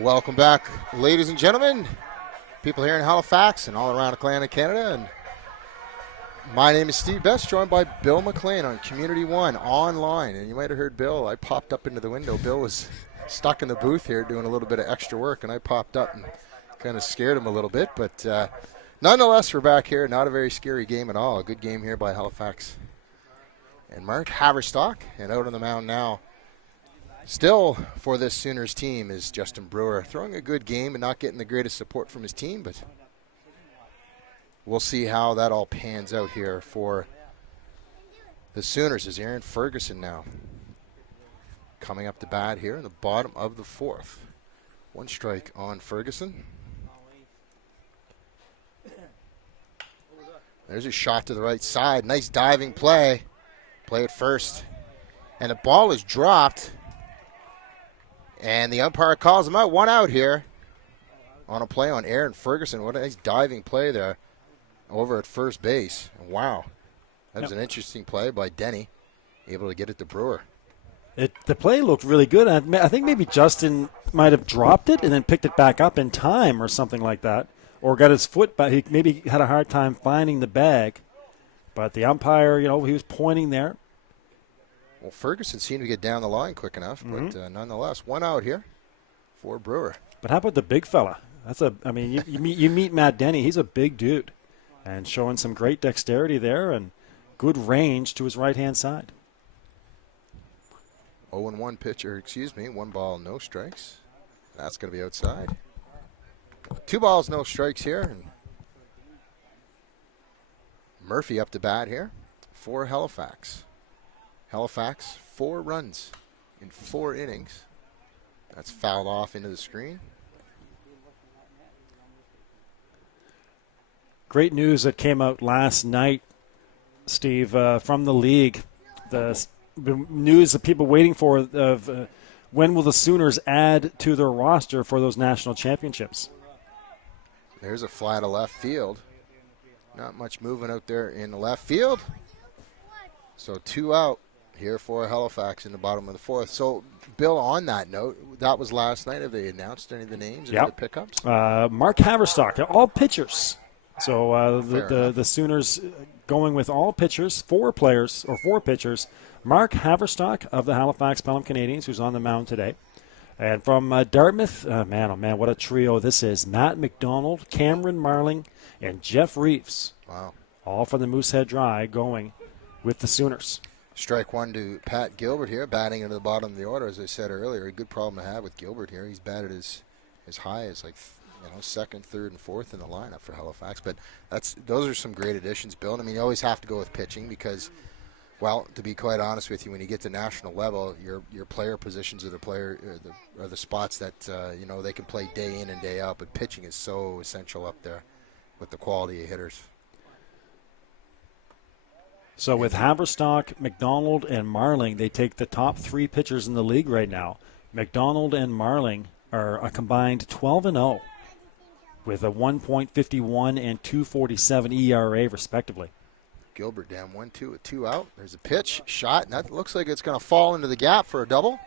Welcome back, ladies and gentlemen, people here in Halifax and all around Atlantic Canada. And my name is Steve Best, joined by Bill McLean on Community One online. And you might have heard Bill. I popped up into the window. Bill was stuck in the booth here doing a little bit of extra work, and I popped up and kind of scared him a little bit. But nonetheless, we're back here. Not a very scary game at all. A good game here by Halifax and Mark Haverstock. And out on the mound now, still for this Sooners team, is Justin Brewer, throwing a good game and not getting the greatest support from his team, but we'll see how that all pans out here for the Sooners. Is Aaron Ferguson now coming up to bat here in the bottom of the fourth. One strike on Ferguson. There's a shot to the right side. Nice diving play. Play at first. And the ball is dropped. And the umpire calls him out. One out here on a play on Aaron Ferguson. What a nice diving play there over at first base. Wow. That was an interesting play by Denny. Able to get it to Brewer. The play looked really good. I think maybe Justin might have dropped it and then picked it back up in time or something like that. Or got his foot back. He maybe had a hard time finding the bag. But the umpire, he was pointing there. Well, Ferguson seemed to get down the line quick enough, but nonetheless, one out here for Brewer. But how about the big fella? You meet Matt Denny. He's a big dude, and showing some great dexterity there and good range to his right-hand side. 0-1 pitcher, 1 ball, no strikes. That's going to be outside. 2 balls, no strikes here. And Murphy up to bat here for Halifax. Halifax, 4 runs in 4 innings. That's fouled off into the screen. Great news that came out last night, Steve, from the league. The news that people waiting for of when will the Sooners add to their roster for those national championships? There's a fly to left field. Not much moving out there in the left field. So 2 out here for Halifax in the bottom of the fourth. So, Bill, on that note, that was last night. Have they announced any of the names of the pickups? Mark Haverstock, all pitchers. So the Sooners going with all pitchers, 4 pitchers. Mark Haverstock of the Halifax Pelham Canadians, who's on the mound today. And from Dartmouth, man, oh man, what a trio this is. Matt McDonald, Cameron Marling, and Jeff Reeves. Wow. All from the Moosehead Dry going with the Sooners. Strike 1 to Pat Gilbert here, batting into the bottom of the order, as I said earlier. A good problem to have with Gilbert here. He's batted as high as second, third, and fourth in the lineup for Halifax. But those are some great additions, Bill. And I mean, you always have to go with pitching because Well, to be quite honest with you, when you get to national level, your player positions are the spots that they can play day in and day out. But pitching is so essential up there with the quality of hitters. So with Haverstock, McDonald, and Marling, they take the top 3 pitchers in the league right now. McDonald and Marling are a combined 12-0 with a 1.51 and 2.47 ERA respectively. Gilbert down 1-2 with 2 out. There's a pitch, shot, and that looks like it's going to fall into the gap for a double.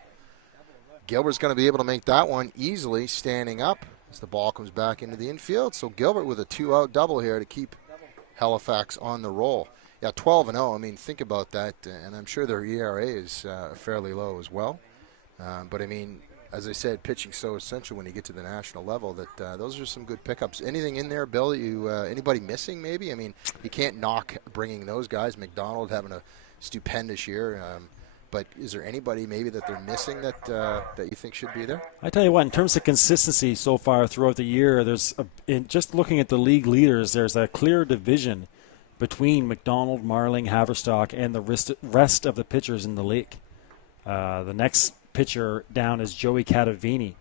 Gilbert's going to be able to make that one easily standing up as the ball comes back into the infield. So Gilbert with a 2-out double here to keep Halifax on the roll. Yeah, 12-0. I mean, think about that, and I'm sure their ERA is fairly low as well. But I mean, as I said, pitching's so essential when you get to the national level that those are some good pickups. Anything in there, Bill, that you anybody missing maybe? I mean, you can't knock bringing those guys. McDonald having a stupendous year. But is there anybody maybe that they're missing that you think should be there? I tell you what, in terms of consistency so far throughout the year, just looking at the league leaders, there's a clear division between McDonald, Marling, Haverstock, and the rest of the pitchers in the league. The next pitcher down is Joey Cavadini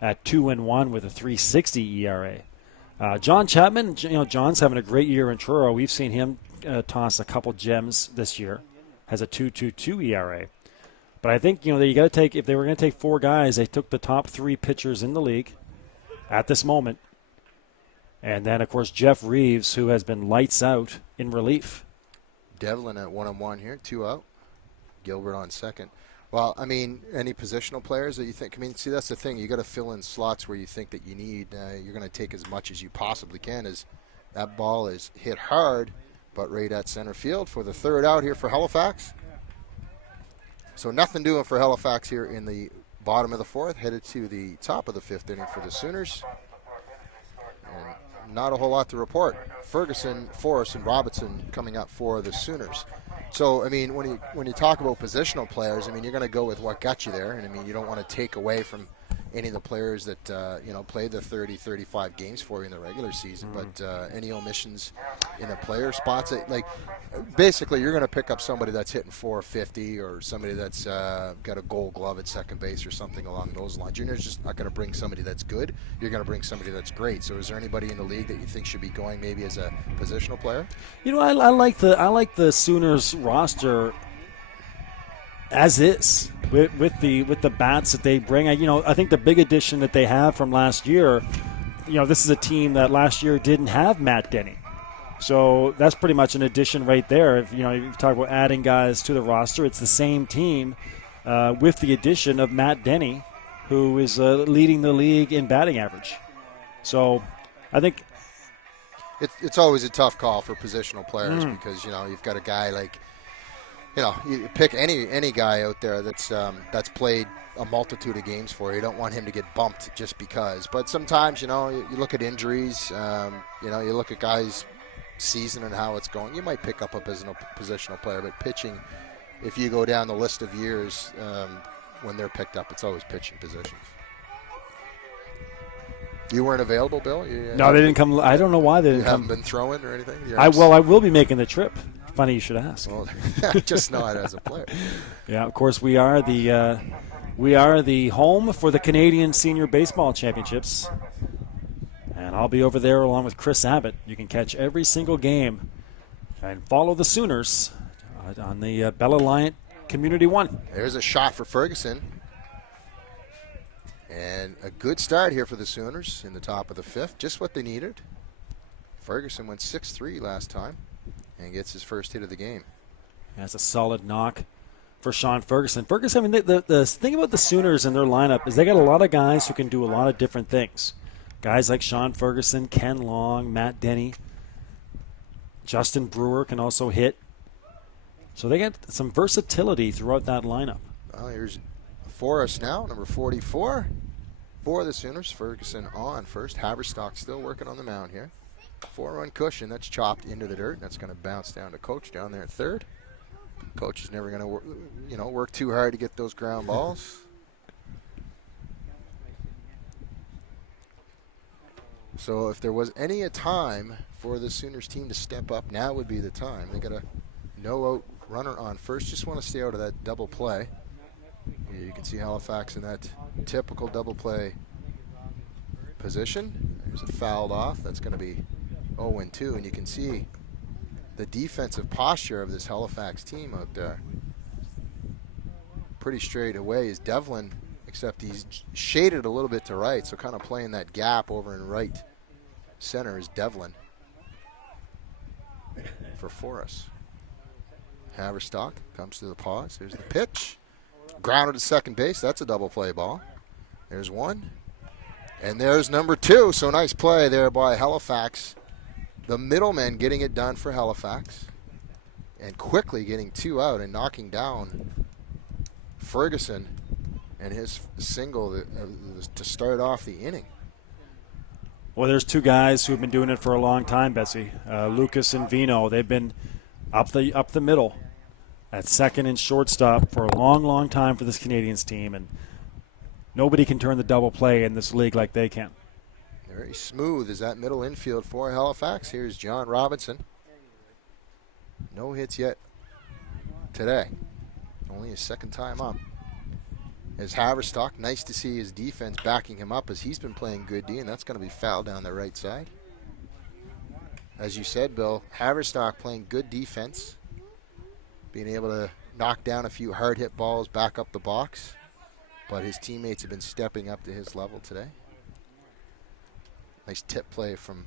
at 2-1 with a 3.60 ERA. John Chapman, John's having a great year in Truro. We've seen him toss a couple gems this year. Has a 2.22 ERA. But I think that you got to take, if they were going to take 4 guys, they took the top 3 pitchers in the league at this moment. And then, of course, Jeff Reeves, who has been lights out in relief. Devlin at 1-1 here, 2 out. Gilbert on second. Well, I mean, any positional players that you think? I mean, see, that's the thing. You got to fill in slots where you think that you need. You're going to take as much as you possibly can. As that ball is hit hard, but right at center field for the 3rd out here for Halifax. So nothing doing for Halifax here in the bottom of the 4th. Headed to the top of the 5th inning for the Sooners. And not a whole lot to report. Ferguson, Forrest, and Robinson coming up for the Sooners. So, I mean, when you talk about positional players, I mean, you're going to go with what got you there. And, I mean, you don't want to take away from any of the players that, played the 30, 35 games for you in the regular season. But any omissions in the player spots, basically you're going to pick up somebody that's hitting 450 or somebody that's got a gold glove at second base or something along those lines. You're just not going to bring somebody that's good. You're going to bring somebody that's great. So is there anybody in the league that you think should be going maybe as a positional player? I like the Sooners roster as is with the bats that they bring. I think the big addition that they have from last year, this is a team that last year didn't have Matt Denny. So that's pretty much an addition right there. If you talk about adding guys to the roster, it's the same team with the addition of Matt Denny, who is leading the league in batting average. So I think it's always a tough call for positional players because you've got a guy like you pick any guy out there that's played a multitude of games for you. You don't want him to get bumped just because. But sometimes you look at injuries. You look at guys' season and how it's going. You might pick up a positional player, but pitching, if you go down the list of years when they're picked up, it's always pitching positions. You weren't available, Bill? No, they didn't come. I don't know why they didn't come. You haven't been throwing or anything? I will be making the trip. Funny you should ask. Well, just not as a player. Yeah, of course we are the home for the Canadian Senior Baseball Championships, and I'll be over there along with Chris Abbott. You can catch every single game and follow the Sooners on the Bell Alliant Community One. There's a shot for Ferguson, and a good start here for the Sooners in the top of the 5th. Just what they needed. Ferguson went 6-3 last time and gets his first hit of the game. That's a solid knock for Sean Ferguson. Ferguson, I mean, the thing about the Sooners and their lineup is they got a lot of guys who can do a lot of different things. Guys like Sean Ferguson, Ken Long, Matt Denny, Justin Brewer can also hit. So they got some versatility throughout that lineup. Well, here's Forrest now, number 44 for the Sooners. Ferguson on first. Haverstock still working on the mound here. 4-run cushion that's chopped into the dirt. That's going to bounce down to Coach down there at third. Coach is never going to work too hard to get those ground balls. So if there was any time for the Sooners team to step up, now would be the time. They got to No out runner on first. Just want to stay out of that double play. You can see Halifax in that typical double play position. There's a fouled off. That's going to be 0-2, and you can see the defensive posture of this Halifax team out there. Pretty straight away is Devlin, except he's shaded a little bit to right, so kind of playing that gap over in right center is Devlin for Forrest. Haverstock comes to the pause. There's the pitch. Grounded to second base. That's a double play ball. There's one. And there's number 2. So nice play there by Halifax. The middleman getting it done for Halifax. And quickly getting 2 out and knocking down Ferguson and his single to start off the inning. Well, there's 2 guys who have been doing it for a long time, Betsy. Lucas and Vino. They've been up the middle at second and shortstop for a long, long time for this Canadians team, and nobody can turn the double play in this league like they can. Very smooth is that middle infield for Halifax. Here's John Robinson. No hits yet today. Only his second time up. As Haverstock, nice to see his defense backing him up as he's been playing good D, and that's going to be fouled down the right side. As you said, Bill, Haverstock playing good defense, being able to knock down a few hard hit balls back up the box, but his teammates have been stepping up to his level today. Nice tip play from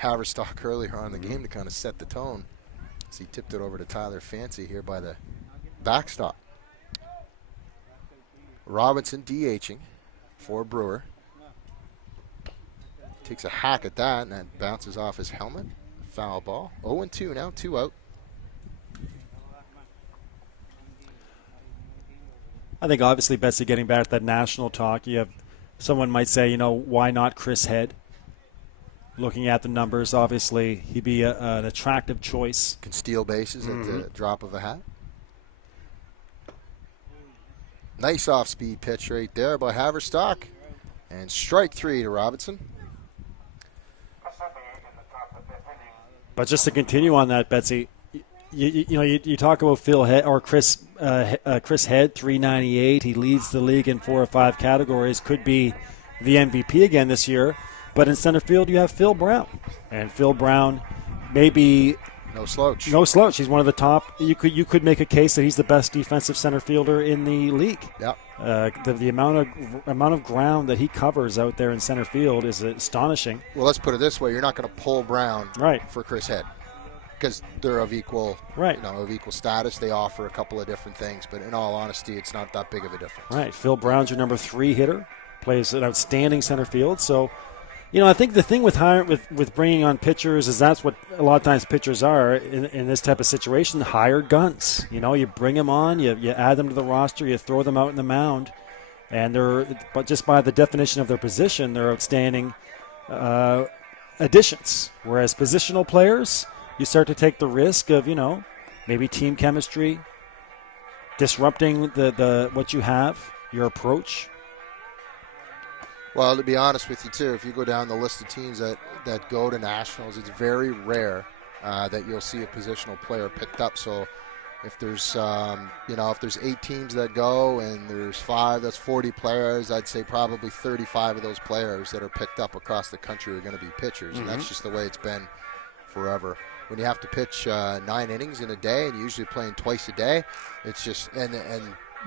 Haverstock earlier on in the game to kind of set the tone as he tipped it over to Tyler Fancy here by the backstop. Robinson DHing for Brewer. Takes a hack at that, and that bounces off his helmet. Foul ball. 0-2 now, 2 out. I think obviously, Betsy, getting back to that national talk, you have someone might say, why not Chris Head? Looking at the numbers, obviously, he'd be an attractive choice. Can steal bases at the drop of a hat. Nice off-speed pitch right there by Haverstock. And strike 3 to Robinson. But just to continue on that, Betsy, you talk about Phil Head or Chris Head, 398. He leads the league in 4 or 5 categories. Could be the MVP again this year. But in center field, you have Phil Brown, and Phil Brown maybe no slouch. No slouch. He's one of the top. You could make a case that he's the best defensive center fielder in the league. Yeah. The amount of ground that he covers out there in center field is astonishing. Well, let's put it this way: you're not going to pull Brown for Chris Head because they're of equal, of equal status. They offer a couple of different things, but in all honesty, it's not that big of a difference. Right. Phil Brown's your number 3 hitter, plays an outstanding center field. So, I think the thing with bringing on pitchers is that's what a lot of times pitchers are in this type of situation, hired guns. You bring them on, you add them to the roster, you throw them out in the mound, and but just by the definition of their position, they're outstanding additions. Whereas positional players, you start to take the risk of, maybe team chemistry, disrupting the what you have, your approach. Well, to be honest with you, too, if you go down the list of teams that go to nationals, it's very rare that you'll see a positional player picked up. So if there's, if there's 8 teams that go and there's 5, that's 40 players. I'd say probably 35 of those players that are picked up across the country are going to be pitchers. And that's just the way it's been forever. When you have to pitch 9 innings in a day and you're usually playing twice a day, it's just, and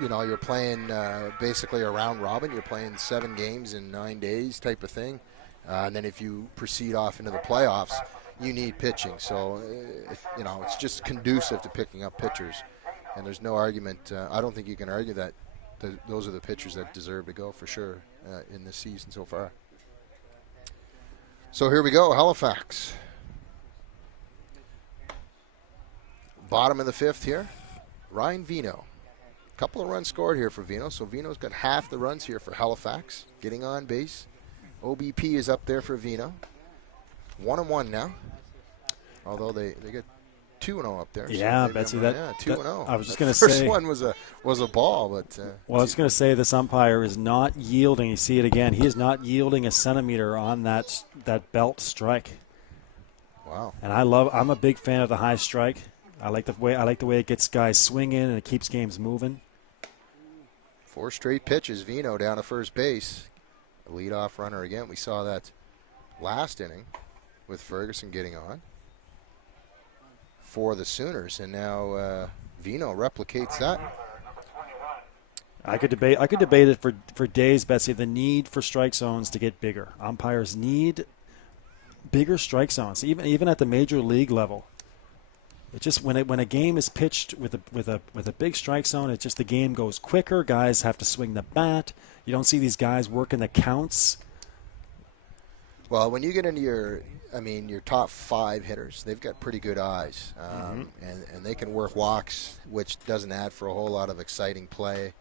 you're playing basically a round robin. You're playing 7 games in 9 days type of thing. And then if you proceed off into the playoffs, you need pitching. So, it's just conducive to picking up pitchers. And there's no argument. I don't think you can argue that those are the pitchers that deserve to go for sure in this season so far. So here we go, Halifax. Bottom of the 5th here, Ryan Vino. Couple of runs scored here for Vino, so Vino's got half the runs here for Halifax, getting on base. OBP is up there for Vino. 1-1 now, although they get 2-0 up there. Yeah, so Betsy, 2-0. I was just going to say. First one was a ball, but. Well, I was going to say this umpire is not yielding. You see it again. He is not yielding a centimeter on that belt strike. Wow. And I'm a big fan of the high strike. I like the way it gets guys swinging and it keeps games moving. 4 straight pitches. Vino down to first base. The leadoff runner again. We saw that last inning with Ferguson getting on for the Sooners, and now Vino replicates that. I could debate it for days, Betsy. The need for strike zones to get bigger. Umpires need bigger strike zones, even at the major league level. It just when a game is pitched with a big strike zone, it just the game goes quicker. Guys have to swing the bat. You don't see these guys working the counts. Well, when you get into your top 5 hitters, they've got pretty good eyes, and they can work walks, which doesn't add for a whole lot of exciting play.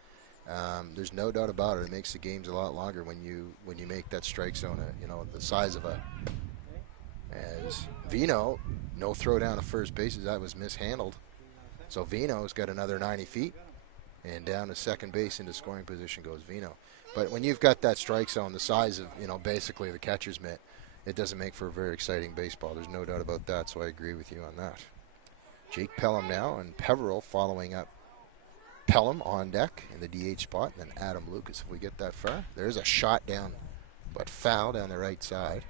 There's no doubt about it. It makes the games a lot longer when you make that strike zone, the size of a. As Vino, no throw down to first base, that was mishandled. So Vino's got another 90 feet, and down to second base into scoring position goes Vino. But when you've got that strike zone the size of, basically the catcher's mitt, it doesn't make for a very exciting baseball. There's no doubt about that, so I agree with you on that. Jake Pelham now, and Peveril following up. Pelham on deck in the DH spot, and then Adam Lucas if we get that far. There's a shot down, but foul down the right side.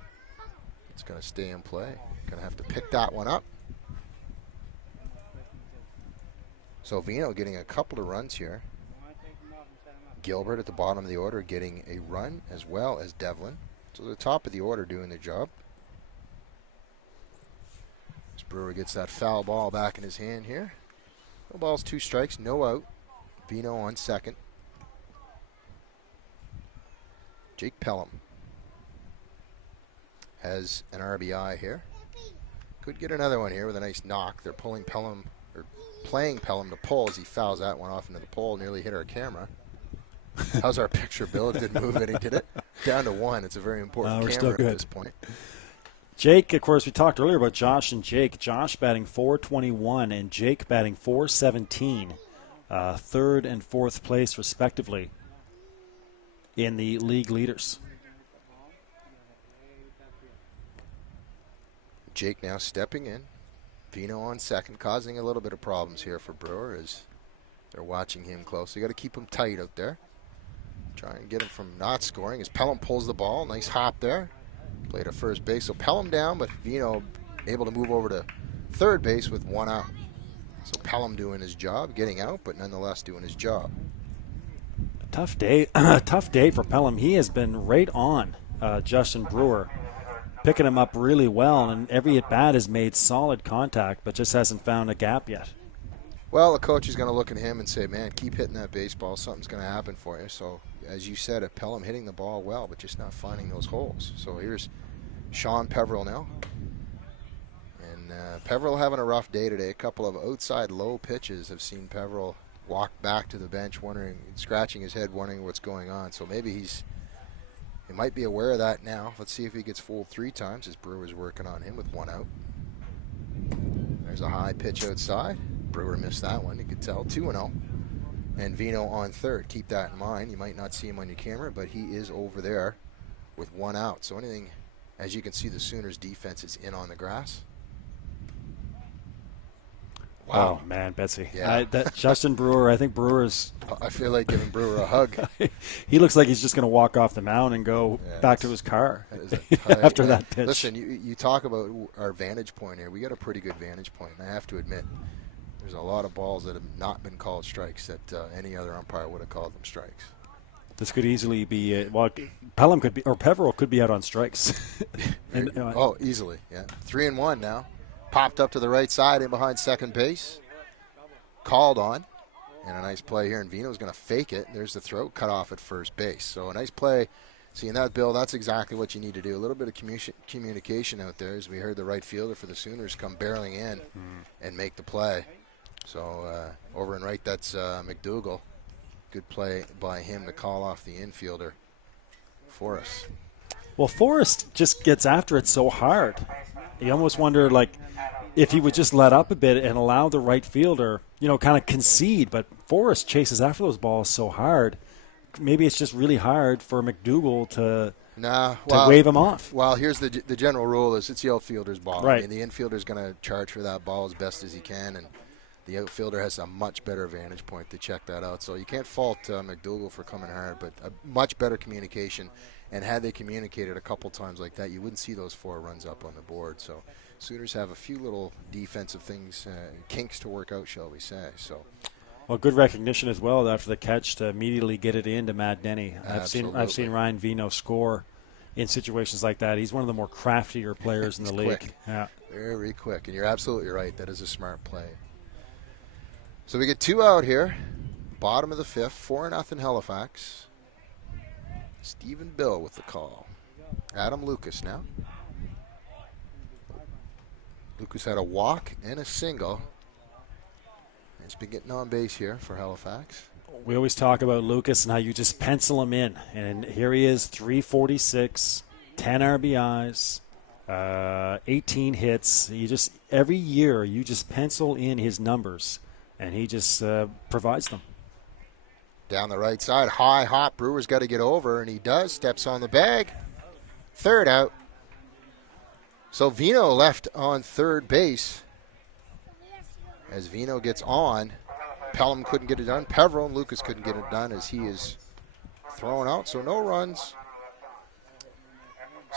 It's going to stay in play. Going to have to pick that one up. So Vino getting a couple of runs here. Gilbert at the bottom of the order getting a run, as well as Devlin. So the top of the order doing their job. As Brewer gets that foul ball back in his hand here. No balls, 2 strikes, no out. Vino on second. Jake Pelham has an RBI here. Could get another one here with a nice knock. They're playing Pelham to pull as he fouls that one off into the pole. Nearly hit our camera. How's our picture, Bill? It didn't move any, did it? Down to 1. It's a very important camera at this point. Jake, of course, we talked earlier about Josh and Jake. Josh batting .421 and Jake batting .417. 3rd and 4th place, respectively, in the league leaders. Jake now stepping in. Vino on second, causing a little bit of problems here for Brewer as they're watching him closely. Got to keep him tight out there. Try and get him from not scoring as Pelham pulls the ball. Nice hop there. Play to first base. So Pelham down, but Vino able to move over to third base with 1 out. So Pelham doing his job, getting out, but nonetheless doing his job. Tough day for Pelham. He has been right on Justin Brewer, picking him up really well, and every at-bat has made solid contact, but just hasn't found a gap yet. Well, the coach is going to look at him and say, man, keep hitting that baseball. Something's going to happen for you. So, as you said, Pelham hitting the ball well, but just not finding those holes. So here's Sean Peveril now. And Peveril having a rough day today. A couple of outside low pitches have seen Peveril walk back to the bench, scratching his head, wondering what's going on. So maybe he might be aware of that now. Let's see if he gets fooled 3 times as Brewer's working on him with 1 out. There's a high pitch outside. Brewer missed that one. You could tell. 2-0. And Vino on third. Keep that in mind. You might not see him on your camera, but he is over there with 1 out. So anything, as you can see, the Sooners' defense is in on the grass. Wow. Oh, man, Betsy. Yeah. Justin Brewer, I think Brewer's... I feel like giving Brewer a hug. He looks like he's just going to walk off the mound and go back to his car after that pitch. Listen, you talk about our vantage point here. We got a pretty good vantage point, and I have to admit, there's a lot of balls that have not been called strikes that any other umpire would have called them strikes. This could easily be Pelham could be, or Peveril could be out on strikes. Easily, yeah. 3-1 now. Popped up to the right side in behind second base. Called on. And a nice play here, and Vino's going to fake it. There's the throw, cut off at first base. So a nice play. Seeing that, Bill, that's exactly what you need to do. A little bit of communication out there, as we heard the right fielder for the Sooners come barreling in and make the play. So over and right, that's McDougall. Good play by him to call off the infielder for us. Well, Forrest just gets after it so hard. You almost wonder, if he would just let up a bit and allow the right fielder, kind of concede. But Forrest chases after those balls so hard. maybe it's just really hard for McDougall to Nah, wave him off. Well, here's the general rule: is it's the outfielder's ball. Right. I mean, the infielder's going to charge for that ball as best as he can, and the outfielder has a much better vantage point to check that out. So you can't fault McDougall for coming hard, but a much better communication. And had they communicated a couple times like that, you wouldn't see those 4 runs up on the board. So Sooners have a few little defensive things, kinks to work out, shall we say. So. Well, good recognition as well after the catch to immediately get it into Matt Denny. I've seen Ryan Vino score in situations like that. He's one of the more craftier players in the league. Quick. Yeah, very quick, and you're absolutely right. That is a smart play. So we get 2 out here, bottom of the 5th, 4-0 Halifax. Stephen Bill with the call. Adam Lucas now. Lucas had a walk and a single. He's been getting on base here for Halifax. we always talk about Lucas and how you just pencil him in. And here he is, 346, 10 RBIs, 18 hits. You just every year you just pencil in his numbers, and he just provides them. Down the right side, high hop. Brewer's got to get over, and he does. Steps on the bag. Third out. So Vino left on third base. As Vino gets on, Pelham couldn't get it done. Peveril and Lucas couldn't get it done as he is thrown out. So no runs.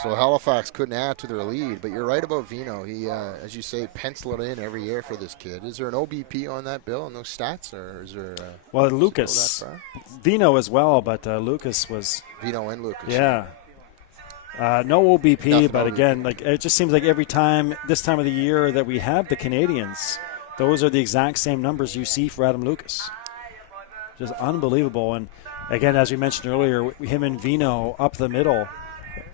So Halifax couldn't add to their lead. But you're right about Vino. He, as you say, pencil it in every year for this kid. Is there an OBP on that, Bill, and those stats? Or is there well, Lucas. Vino as well, but Lucas was... Vino and Lucas. Yeah. No OBP, Nothing but OBP. again, like it just seems like every time, this time of the year that we have the Canadians, those are the exact same numbers you see for Adam Lucas. Just unbelievable. And again, as we mentioned earlier, him and Vino up the middle,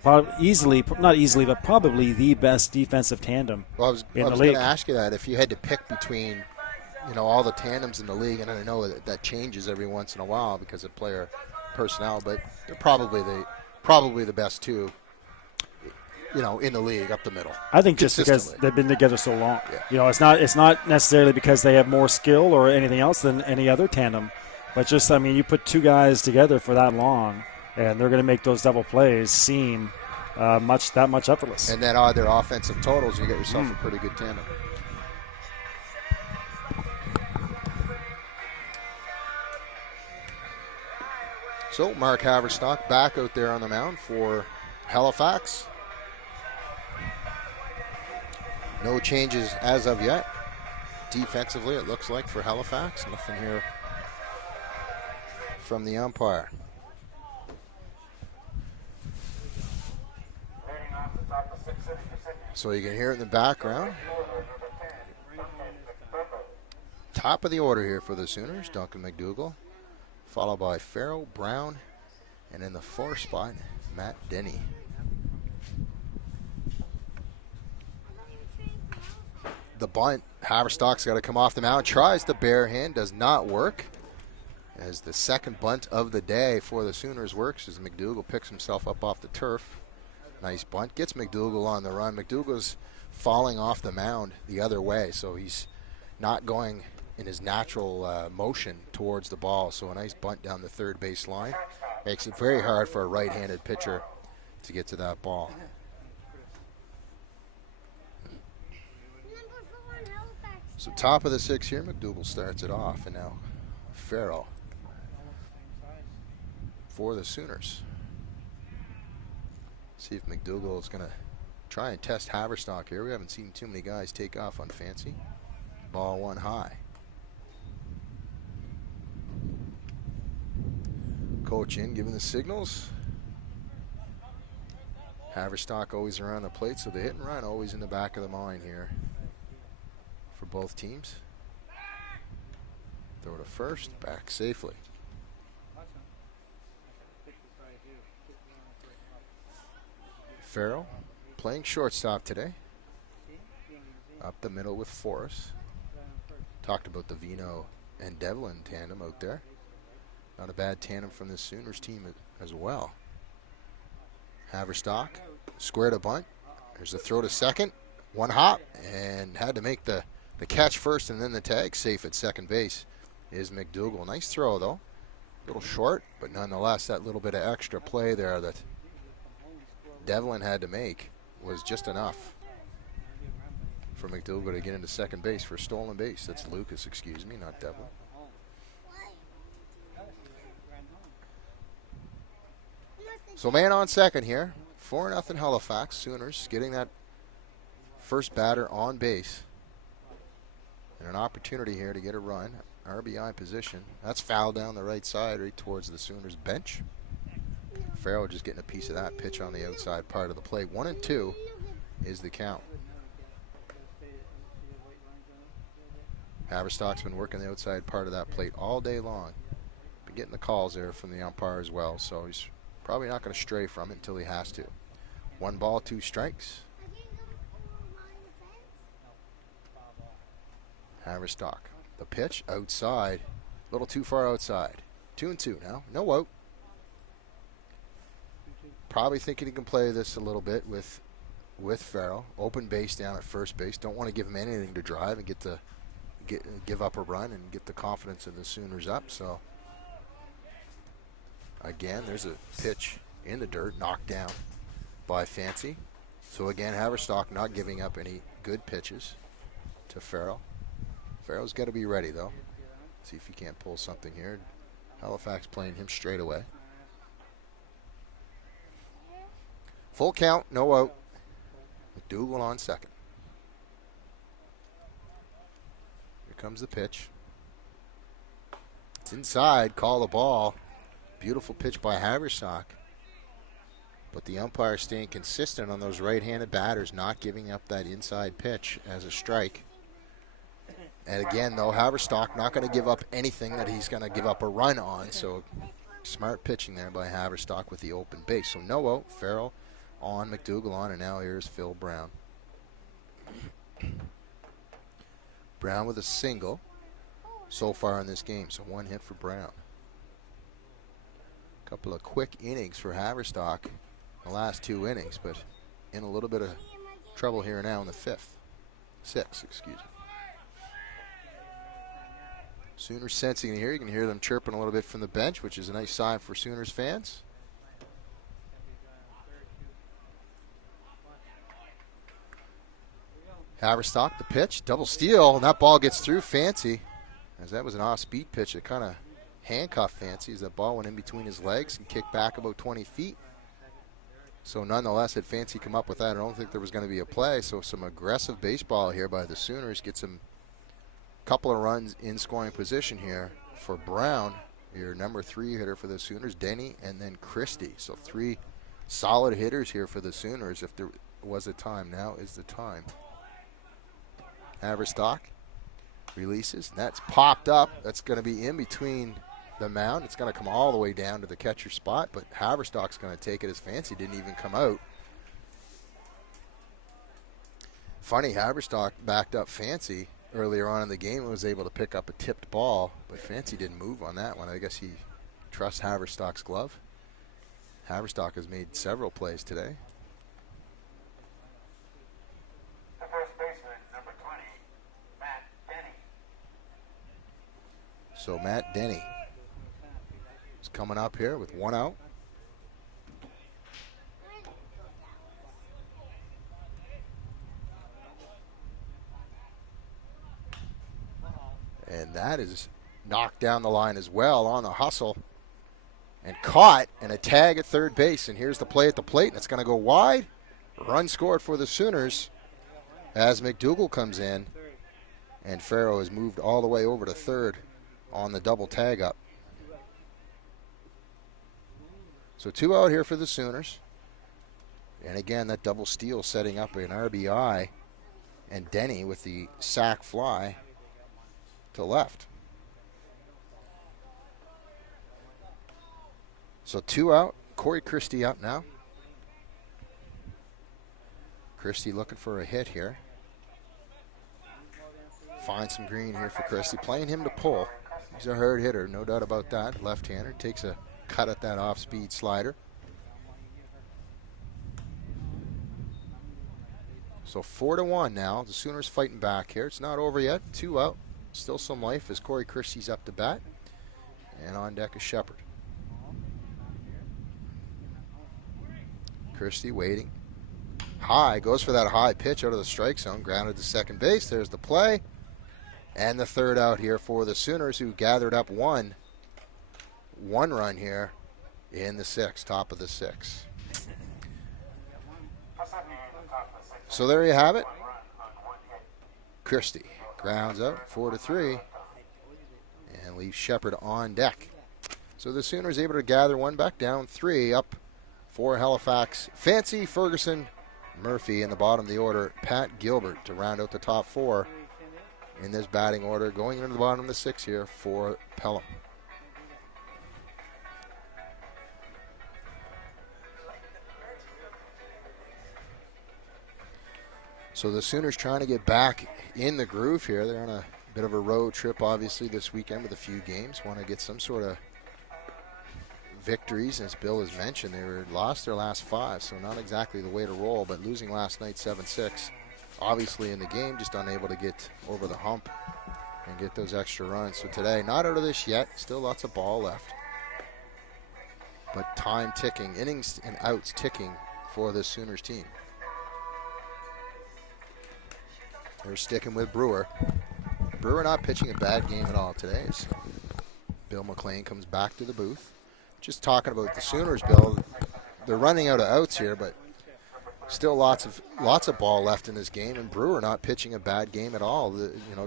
not easily, but probably the best defensive tandem Well, I was in the going league. to ask you that if you had to pick between, all the tandems in the league, and I know that changes every once in a while because of player personnel, but they're probably the best two, in the league up the middle. I think just because they've been together so long. Yeah. It's not necessarily because they have more skill or anything else than any other tandem, but just, you put two guys together for that long, and they're going to make those double plays seem much effortless. And then their offensive totals, you get yourself a pretty good tandem. So Mark Haverstock back out there on the mound for Halifax. No changes as of yet. Defensively, it looks like for Halifax. Nothing here from the umpire. So you can hear it in the background. Top of the order here for the Sooners, Duncan McDougall, followed by Farrell, Brown, and in the fourth spot, Matt Denny. The bunt, Haverstock's got to come off the mound, tries the bare hand, does not work. As the second bunt of the day for the Sooners works, as McDougall picks himself up off the turf. Nice bunt, gets McDougall on the run. McDougall's falling off the mound the other way, so he's not going in his natural motion towards the ball. So a nice bunt down the third base line. Makes it very hard for a right-handed pitcher to get to that ball. So top of the sixth here, McDougall starts it off, and now Farrell for the Sooners. See if McDougall is going to try and test Haverstock here. We haven't seen too many guys take off on fancy. Ball one high. Coach in, giving the signals. Haverstock always around the plate, so the hit and run always in the back of the mind here for both teams. Throw to first, back safely. Farrell playing shortstop today. Up the middle with Forrest. Talked about the Vino and Devlin tandem out there. Not a bad tandem from this Sooners team as well. Haverstock squared a bunt. There's a throw to second. One hop, and had to make the catch first and then the tag. Safe at second base is McDougall. Nice throw, though. A little short, but nonetheless, that little bit of extra play there that Devlin had to make was just enough for McDougall to get into second base for a stolen base. That's Lucas, excuse me, not Devlin. So man on second here. 4-0 Halifax. Sooners getting that first batter on base. And an opportunity here to get a run. RBI position. That's foul down the right side right towards the Sooners bench. Farrell just getting a piece of that pitch on the outside part of the plate. 1-2 is the count. Haverstock's been working the outside part of that plate all day long. Been getting the calls there from the umpire as well, so he's probably not going to stray from it until he has to. 1 ball, 2 strikes. Haverstock. The pitch outside. A little too far outside. 2-2 now. No out. Probably thinking he can play this a little bit with Farrell. Open base down at first base. Don't want to give him anything to drive and give up a run and get the confidence of the Sooners up. So again, there's a pitch in the dirt, knocked down by Fancy. So again, Haverstock not giving up any good pitches to Farrell. Farrell's got to be ready though. See if he can't pull something here. Halifax playing him straight away. Full count, no out. McDougall on second. Here comes the pitch. It's inside, call the ball. Beautiful pitch by Haverstock. But the umpire staying consistent on those right-handed batters, not giving up that inside pitch as a strike. And again, though, Haverstock not going to give up anything that he's going to give up a run on. So smart pitching there by Haverstock with the open base. So no out, Farrell on, McDougall on, and now here's Phil Brown. Brown with a single so far in this game. So 1 hit for Brown. Couple of quick innings for Haverstock, the last 2 innings, but in a little bit of trouble here now in the 6th, excuse me. Sooners sensing it here. You can hear them chirping a little bit from the bench, which is a nice sign for Sooners fans. Haverstock, the pitch, double steal, and that ball gets through Fancy, as that was an off-speed pitch that kind of handcuffed Fancy as that ball went in between his legs and kicked back about 20 feet. So nonetheless, had Fancy come up with that, I don't think there was going to be a play. So some aggressive baseball here by the Sooners. Get some couple of runs in scoring position here for Brown, your number 3 hitter for the Sooners, Denny, and then Christie. So 3 solid hitters here for the Sooners. If there was a time, now is the time. Haverstock releases. That's popped up. That's going to be in between the mound. It's going to come all the way down to the catcher spot, but Haverstock's going to take it as Fancy didn't even come out. Funny, Haverstock backed up Fancy earlier on in the game and was able to pick up a tipped ball, but Fancy didn't move on that one. I guess he trusts Haverstock's glove. Haverstock has made several plays today. The first baseman, number 20, Matt Denny. So Matt Denny is coming up here with 1 out. And that is knocked down the line as well on the hustle. And caught, and a tag at third base. And here's the play at the plate, and it's going to go wide. Run scored for the Sooners as McDougall comes in. And Farrell has moved all the way over to third on the double tag up. So 2 out here for the Sooners. And again, that double steal setting up an RBI. And Denny with the sac fly to left. So 2 out. Corey Christie up now. Christie looking for a hit here. Find some green here for Christie. Playing him to pull. He's a hard hitter, no doubt about that. Left-hander. Takes a cut at that off-speed slider. So 4-1 now. The Sooners fighting back here. It's not over yet. 2 out. Still some life as Corey Christie's up to bat. And on deck is Shepard. Christie waiting. High, goes for that high pitch out of the strike zone. Grounded to second base. There's the play. And the third out here for the Sooners, who gathered up one run here in the sixth, top of the sixth. So there you have it. Christie grounds out 4-3 and leaves Shepard on deck. So the Sooners able to gather one back, down 3 up for Halifax. Fancy, Ferguson, Murphy in the bottom of the order. Pat Gilbert to round out the top 4 in this batting order, going into the bottom of the 6 here for Pelham. So the Sooners trying to get back in the groove here. They're on a bit of a road trip, obviously, this weekend with a few games. Want to get some sort of victories. As Bill has mentioned, they lost their last 5, so not exactly the way to roll, but losing last night 7-6. Obviously in the game, just unable to get over the hump and get those extra runs. So today, not out of this yet. Still lots of ball left. But time ticking, innings and outs ticking for this Sooners team. They're sticking with Brewer. Brewer not pitching a bad game at all today. As Bill McLean comes back to the booth. Just talking about the Sooners, Bill. They're running out of outs here, but still lots of ball left in this game, and Brewer not pitching a bad game at all,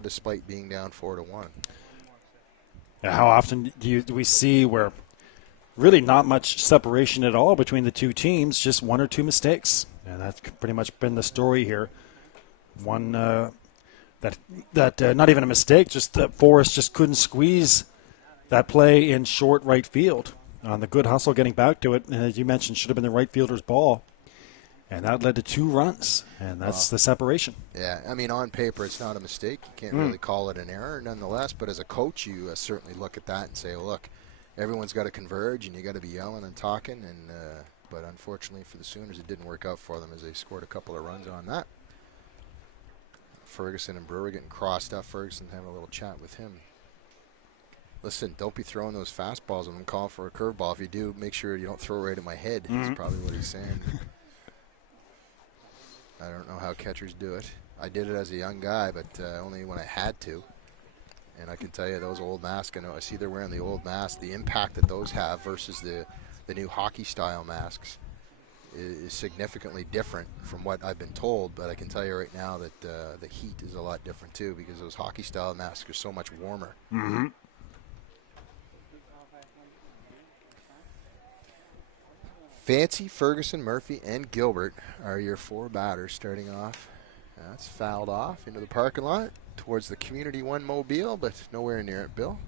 despite being down 4-1. Yeah, how often do we see where really not much separation at all between the two teams, just 1 or 2 mistakes? And that's pretty much been the story here. One that not even a mistake, just that Forrest just couldn't squeeze that play in short right field on the good hustle getting back to it. And as you mentioned, should have been the right fielder's ball. And that led to 2 runs, and that's the separation. Yeah, I mean, on paper, it's not a mistake. You can't really call it an error nonetheless. But as a coach, you certainly look at that and say, well, look, everyone's got to converge, and you got to be yelling and talking. And but unfortunately for the Sooners, it didn't work out for them as they scored a couple of runs on that. Ferguson and Brewer getting crossed up. Ferguson having a little chat with him. Listen, don't be throwing those fastballs. I'm calling for a curveball. If you do, make sure you don't throw it right in my head. Is probably what he's saying. I don't know how catchers do it. I did it as a young guy, but only when I had to. And I can tell you those old masks, I see they're wearing the old masks. The impact that those have versus the new hockey-style masks is significantly different from what I've been told, but I can tell you right now that the heat is a lot different too, because those hockey-style masks are so much warmer. Mm-hmm. Fancy, Ferguson, Murphy, and Gilbert are your 4 batters starting off. That's fouled off into the parking lot towards the Community One Mobile, but nowhere near it, Bill.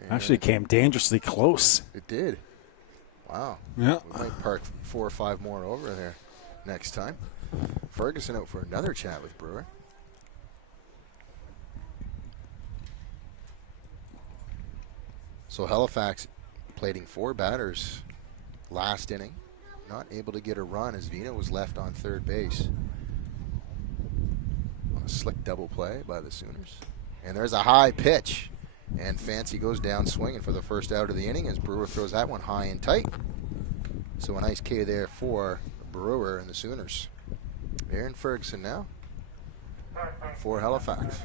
And Actually came dangerously close. It did. Wow. Yeah. We might park 4 or 5 more over there next time. Ferguson out for another chat with Brewer. So Halifax plating 4 batters last inning. Not able to get a run as Vino was left on third base. On a slick double play by the Sooners. And there's a high pitch. And Fancy goes down swinging for the first out of the inning as Brewer throws that one high and tight. So a nice K there for Brewer and the Sooners. Aaron Ferguson now for Halifax.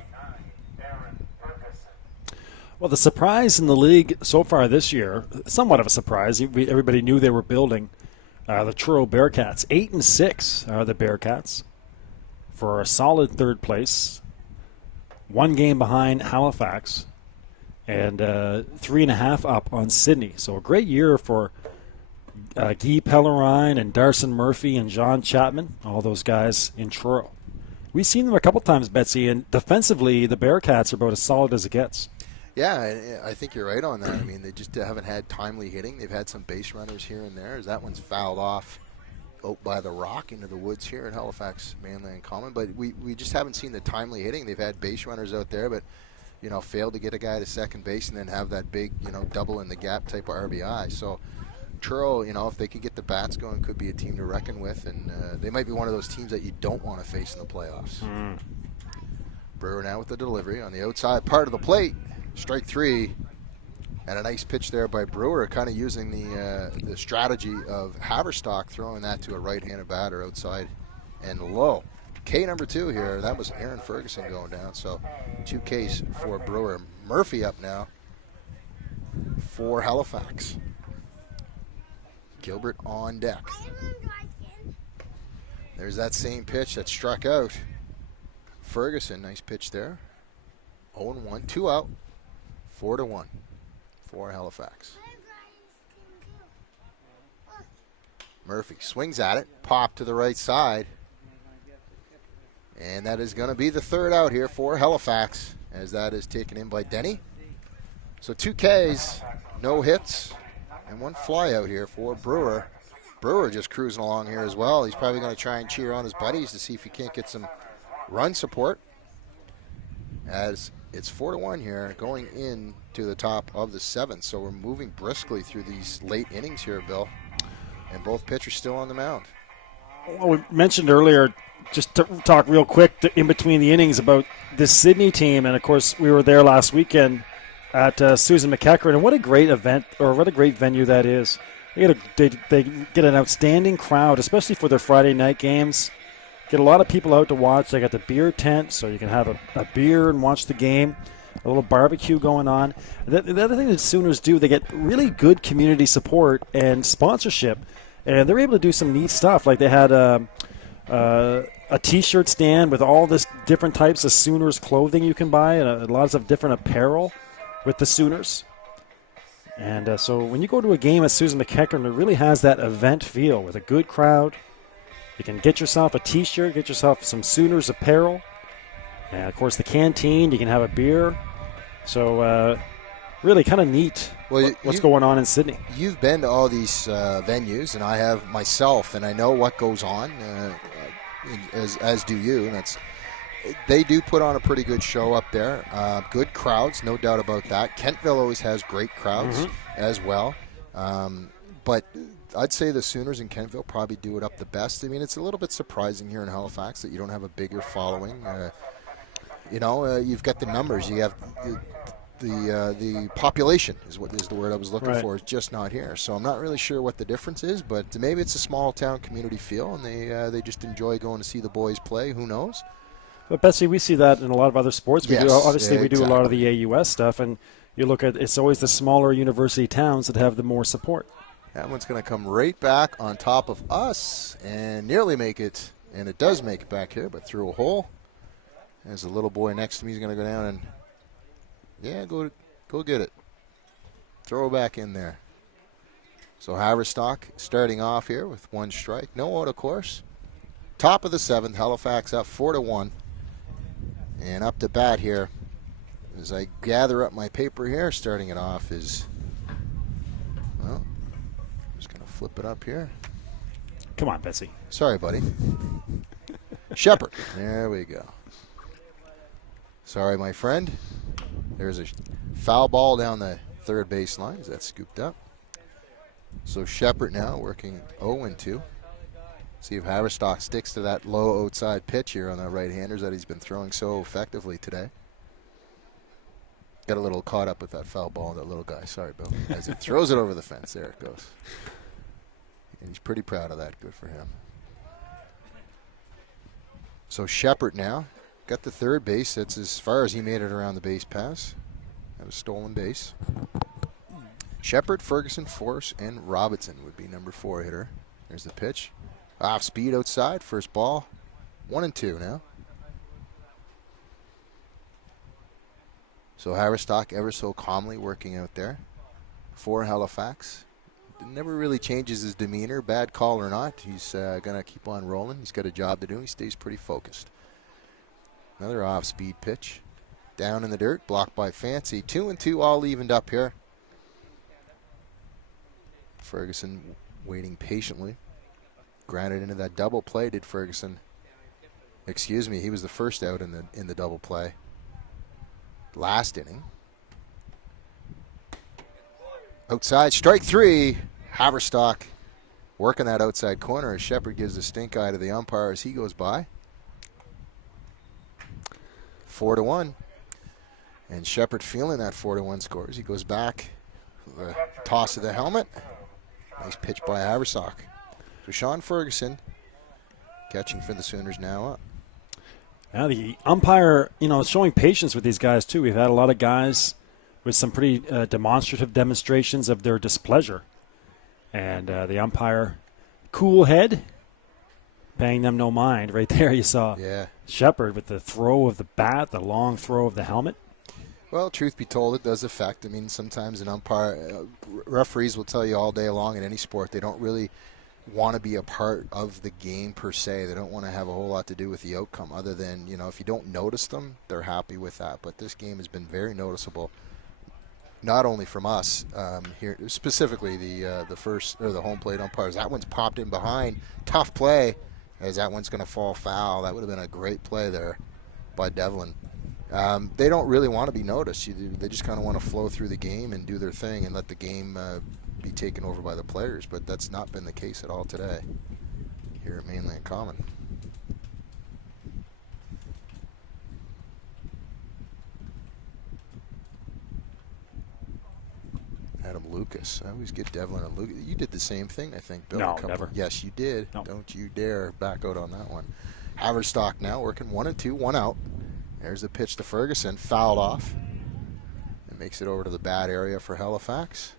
Well, the surprise in the league so far this year, somewhat of a surprise. Everybody knew they were building the Truro Bearcats. 8-6 are the Bearcats for a solid third place. 1 game behind Halifax and 3.5 up on Sydney. So a great year for Guy Pellerine and Darcy Murphy and John Chapman, all those guys in Truro. We've seen them a couple times, Betsy, and defensively the Bearcats are about as solid as it gets. Yeah, I think you're right on that. I mean, they just haven't had timely hitting. They've had some base runners here and there. As that one's fouled off out by the rock into the woods here at Halifax Mainland Common. But we just haven't seen the timely hitting. They've had base runners out there, but failed to get a guy to second base and then have that big double in the gap type of RBI. So Truro, if they could get the bats going, could be a team to reckon with, and they might be one of those teams that you don't want to face in the playoffs. Brewer now with the delivery on the outside part of the plate. Strike 3, And a nice pitch there by Brewer, kind of using the strategy of Haverstock, throwing that to a right-handed batter outside and low. K number 2 here. That was Aaron Ferguson going down. So 2 Ks for Brewer. Murphy up now for Halifax. Gilbert on deck. There's that same pitch that struck out Ferguson. Nice pitch there. 0-1, 2 out, 4-1 for Halifax. Murphy swings at it, pop to the right side. And that is going to be the 3rd out here for Halifax, as that is taken in by Denny. So 2 Ks, no hits, and 1 fly out here for Brewer. Brewer just cruising along here as well. He's probably going to try and cheer on his buddies to see if he can't get some run support. As it's 4-1 here, going into the top of the 7th. So we're moving briskly through these late innings here, Bill. And both pitchers still on the mound. Well, we mentioned earlier, just to talk real quick in between the innings about this Sydney team. And, of course, we were there last weekend at Susan McEachran. And what a great event, or what a great venue that is. They get an outstanding crowd, especially for their Friday night games. Get a lot of people out to watch. They got the beer tent, so you can have a beer and watch the game. A little barbecue going on. The other thing that Sooners do, they get really good community support and sponsorship, and they're able to do some neat stuff. Like they had a T-shirt stand with all this different types of Sooners clothing you can buy, and lots of different apparel with the Sooners. And so when you go to a game at Susan McEachran, it really has that event feel with a good crowd. You can get yourself a T-shirt, get yourself some Sooners apparel. And, of course, the canteen, you can have a beer. So really kind of neat what's going on in Sydney. You've been to all these venues, and I have myself, and I know what goes on, as do you. And they do put on a pretty good show up there. Good crowds, no doubt about that. Kentville always has great crowds as well. But I'd say the Sooners in Kentville probably do it up the best. I mean, it's a little bit surprising here in Halifax that you don't have a bigger following. You've got the numbers. You have the population is the word I was looking for. Is just not here. So I'm not really sure what the difference is, but maybe it's a small town community feel, and they just enjoy going to see the boys play. Who knows? But Betsy, we see that in a lot of other sports. We do exactly. do a lot of the AUS stuff, and you look at it's always the smaller university towns that have the more support. That one's going to come right back on top of us and nearly make it, and it does make it back here, but through a hole. There's a little boy next to me. He's going to go down and, go get it. Throw it back in there. So Haverstock starting off here with 1 strike. No out, of course. Top of the 7th, Halifax up 4-1. And up to bat here, as I gather up my paper here, starting it off is, well, I'm just going to flip it up here. Come on, Betsy. Sorry, buddy. Shepard. There we go. Sorry, my friend. There's a foul ball down the 3rd baseline. Is that scooped up? So Shepard now working 0-2. See if Haverstock sticks to that low outside pitch here on the right-handers that he's been throwing so effectively today. Got a little caught up with that foul ball, that little guy. Sorry, Bill. As he throws it over the fence. There it goes. And he's pretty proud of that. Good for him. So Shepard now got the 3rd base. That's as far as he made it around the base pass. That was stolen base. Shepard, Ferguson, Force, and Robinson would be number 4 hitter. There's the pitch. Off speed outside. First ball. 1-2 now. So Haverstock ever so calmly working out there for Halifax. Never really changes his demeanor, bad call or not. He's going to keep on rolling. He's got a job to do. He stays pretty focused. Another off-speed pitch. Down in the dirt, blocked by Fancy. 2-2 all evened up here. Ferguson waiting patiently. Grounded into that double play, did Ferguson. Excuse me, he was the first out in the double play. Last inning. Outside, strike 3. Haverstock working that outside corner as Shepard gives the stink eye to the umpire as he goes by. 4-1. And Shepard feeling that 4-1 score as he goes back The toss of the helmet. Nice pitch by Haverstock. So Sean Ferguson catching for the Sooners now up. Now the umpire, showing patience with these guys too. We've had a lot of guys with some pretty demonstrative demonstrations of their displeasure. And the umpire, cool head, paying them no mind. Right there you saw Shepard with the throw of the bat, the long throw of the helmet. Well, truth be told, it does affect. I mean, sometimes an umpire, referees will tell you all day long in any sport, they don't really want to be a part of the game per se. They don't want to have a whole lot to do with the outcome other than, if you don't notice them, they're happy with that. But this game has been very noticeable, not only from us here, specifically the first or the home plate umpires. That one's popped in behind. Tough play, as that one's going to fall foul. That would have been a great play there by Devlin. They don't really want to be noticed. They just kind of want to flow through the game and do their thing and let the game be taken over by the players. But that's not been the case at all today here at Mainland Common. Adam Lucas. I always get Devlin and Lucas. You did the same thing, I think, Bill. No, never. Yes, you did. No. Don't you dare back out on that one. Haverstock now working 1-2, 1 out. There's the pitch to Ferguson, fouled off. It makes it over to the bad area for Halifax.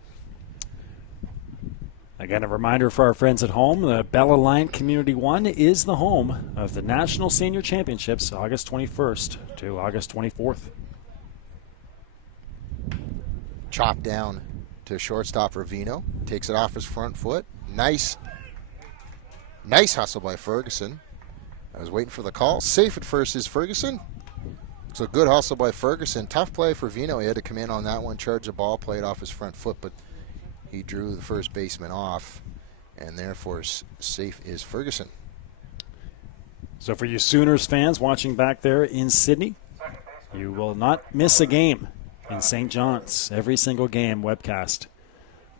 Again, a reminder for our friends at home, the Bell Alliant Community 1 is the home of the National Senior Championships, August 21st to August 24th. Chopped down to shortstop Ravino. Takes it off his front foot. Nice hustle by Ferguson. I was waiting for the call. Safe at first is Ferguson. So good hustle by Ferguson. Tough play for Vino. He had to come in on that one, charge the ball, play it off his front foot, but he drew the first baseman off, and therefore safe is Ferguson. So for you Sooners fans watching back there in Sydney, you will not miss a game in St. John's. Every single game webcast.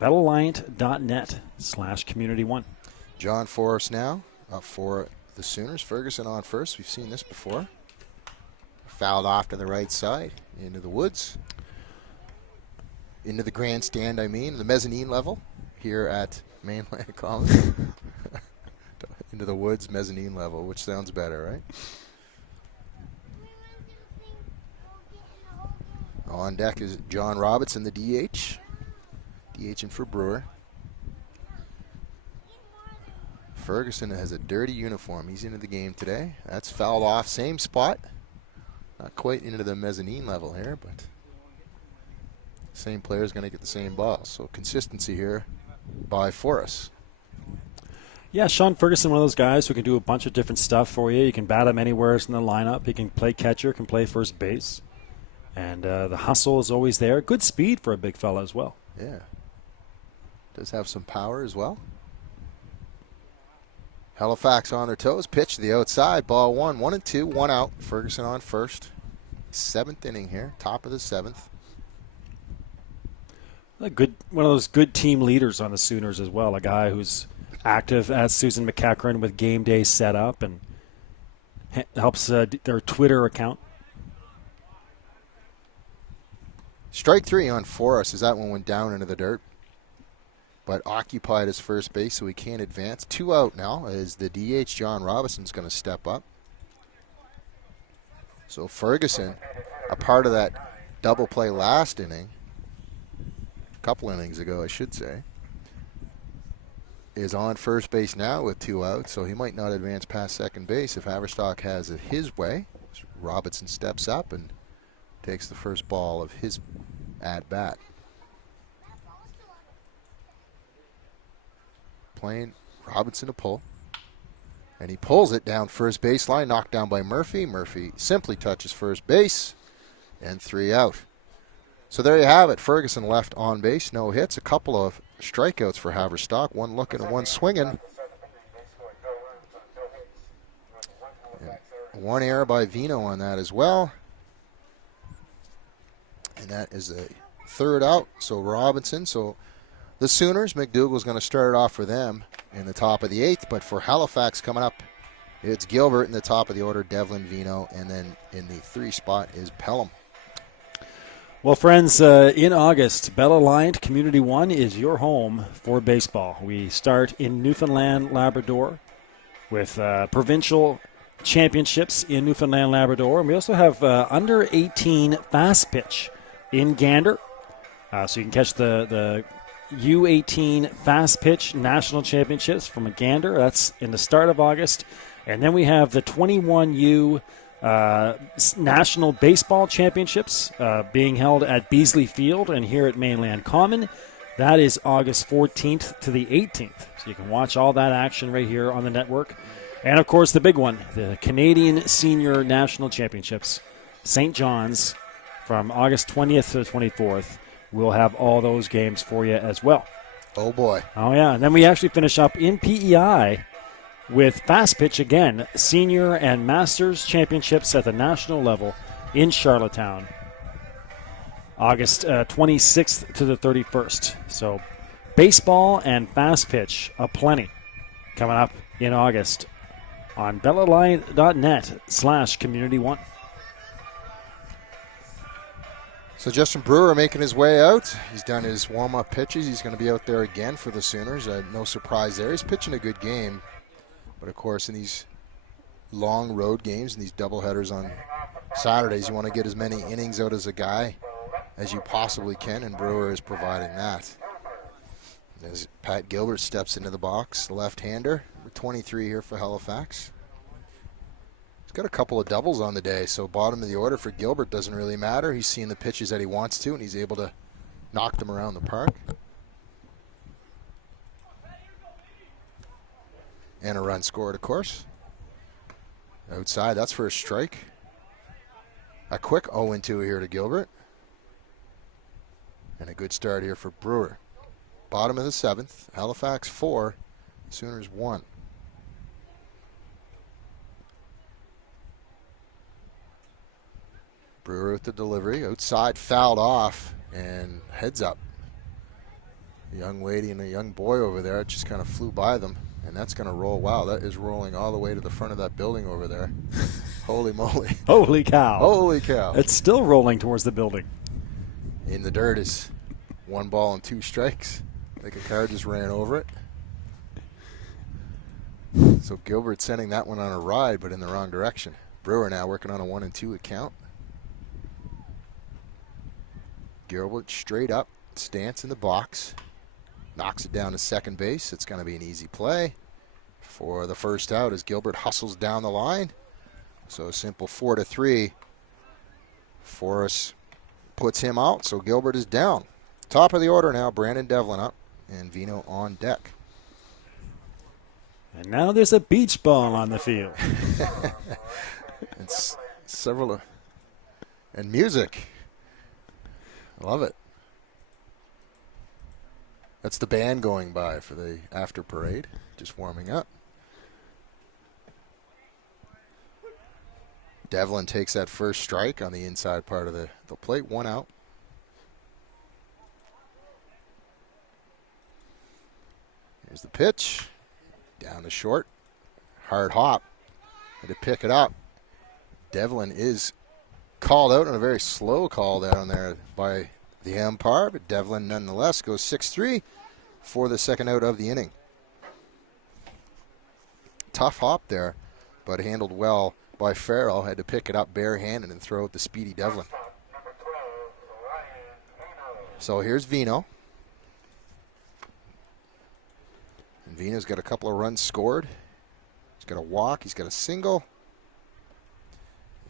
BellAlliant.net/community1. John Forrest now up for the Sooners. Ferguson on first. We've seen this before. Fouled off to the right side, into the woods. Into the grandstand, the mezzanine level here at Mainland Common. Into the woods, mezzanine level, which sounds better, right? On deck is John Robertson, the DH. DHing for Brewer. Ferguson has a dirty uniform. He's into the game today. That's fouled off, same spot. Not quite into the mezzanine level here, but same player is going to get the same ball. So consistency here by Forrest. Yeah, Sean Ferguson, one of those guys who can do a bunch of different stuff for you. You can bat him anywhere in the lineup. He can play catcher, can play first base. And the hustle is always there. Good speed for a big fella as well. Yeah. Does have some power as well. Halifax on their toes. Pitch to the outside. Ball 1-2, 1 out. Ferguson on first. 7th inning here. Top of the 7th. One of those good team leaders on the Sooners as well. A guy who's active as Susan McEachran with game day set up and helps their Twitter account. Strike 3 on Forrest as that one went down into the dirt. But occupied his first base, so he can't advance. 2 out now as the DH, John Robinson's going to step up. So Ferguson, a part of that double play last inning, a couple innings ago, I should say, is on first base now with 2 outs, so he might not advance past second base if Haverstock has it his way. Robinson steps up and takes the first ball of his at-bat. Playing Robinson to pull. And he pulls it down first baseline, knocked down by Murphy. Murphy simply touches first base, and 3 out. So there you have it. Ferguson left on base, no hits. A couple of strikeouts for Haverstock, 1 looking and 1 swinging. And 1 error by Vino on that as well. And that is a 3rd out. So Robinson, the Sooners, McDougall's going to start it off for them in the top of the 8th. But for Halifax coming up, it's Gilbert in the top of the order, Devlin, Vino, and then in the 3 spot is Pelham. Well, friends, in August, Bell Alliant Community One is your home for baseball. We start in Newfoundland, Labrador with provincial championships in Newfoundland, Labrador. And we also have under 18 fast pitch in Gander. So you can catch the U18 fast pitch national championships from Gander. That's in the start of August. And then we have the 21U National Baseball Championships being held at Beasley Field and here at Mainland Common. That is August 14th to the 18th. So you can watch all that action right here on the network. And, of course, the big one, the Canadian Senior National Championships, St. John's, from August 20th to the 24th. We'll have all those games for you as well. Oh, boy. Oh, yeah. And then we actually finish up in PEI with fast pitch again, senior and masters championships at the national level in Charlottetown, August 26th to the 31st. So baseball and fast pitch aplenty coming up in August on bellalliant.net/community1. So Justin Brewer making his way out. He's done his warm-up pitches. He's going to be out there again for the Sooners. No surprise there. He's pitching a good game. But, of course, in these long road games and these doubleheaders on Saturdays, you want to get as many innings out as a guy as you possibly can, and Brewer is providing that. As Pat Gilbert steps into the box, the left-hander, number 23 here for Halifax. He's got a couple of doubles on the day, so bottom of the order for Gilbert doesn't really matter. He's seeing the pitches that he wants to, and he's able to knock them around the park. And a run scored, of course. Outside, that's for a strike. A quick 0-2 here to Gilbert. And a good start here for Brewer. Bottom of the 7th, Halifax 4, Sooners 1. Brewer with the delivery. Outside, fouled off, and heads up. A young lady and a young boy over there, it just kind of flew by them. And that's going to roll. Wow, that is rolling all the way to the front of that building over there. Holy moly. Holy cow. Holy cow. It's still rolling towards the building. In the dirt is 1 ball and 2 strikes. Like a car just ran over it. So Gilbert sending that one on a ride, but in the wrong direction. Brewer now working on a 1-2 account. Gilbert straight up, stance in the box. Knocks it down to second base. It's going to be an easy play for the first out as Gilbert hustles down the line. So a simple 4-3. Forrest puts him out, so Gilbert is down. Top of the order now, Brandon Devlin up and Vino on deck. And now there's a beach ball on the field. It's several and music. I love it. That's the band going by for the after parade, just warming up. Devlin takes that first strike on the inside part of the plate, 1 out. Here's the pitch, down to short, hard hop, and to pick it up. Devlin is called out on a very slow call down there by the umpire, but Devlin nonetheless goes 6-3 for the second out of the inning. Tough hop there, but handled well by Farrell. Had to pick it up barehanded and throw it to speedy Devlin. So here's Vino. And Vino's got a couple of runs scored. He's got a walk, he's got a single.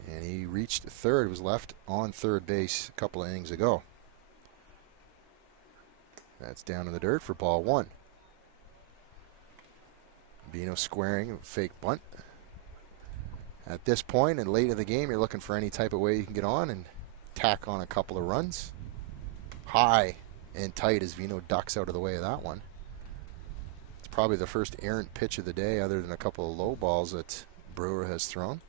And he reached third, was left on third base a couple of innings ago. That's down in the dirt for ball 1. Vino squaring a fake bunt. At this point and late in the game, you're looking for any type of way you can get on and tack on a couple of runs. High and tight as Vino ducks out of the way of that one. It's probably the first errant pitch of the day other than a couple of low balls that Brewer has thrown.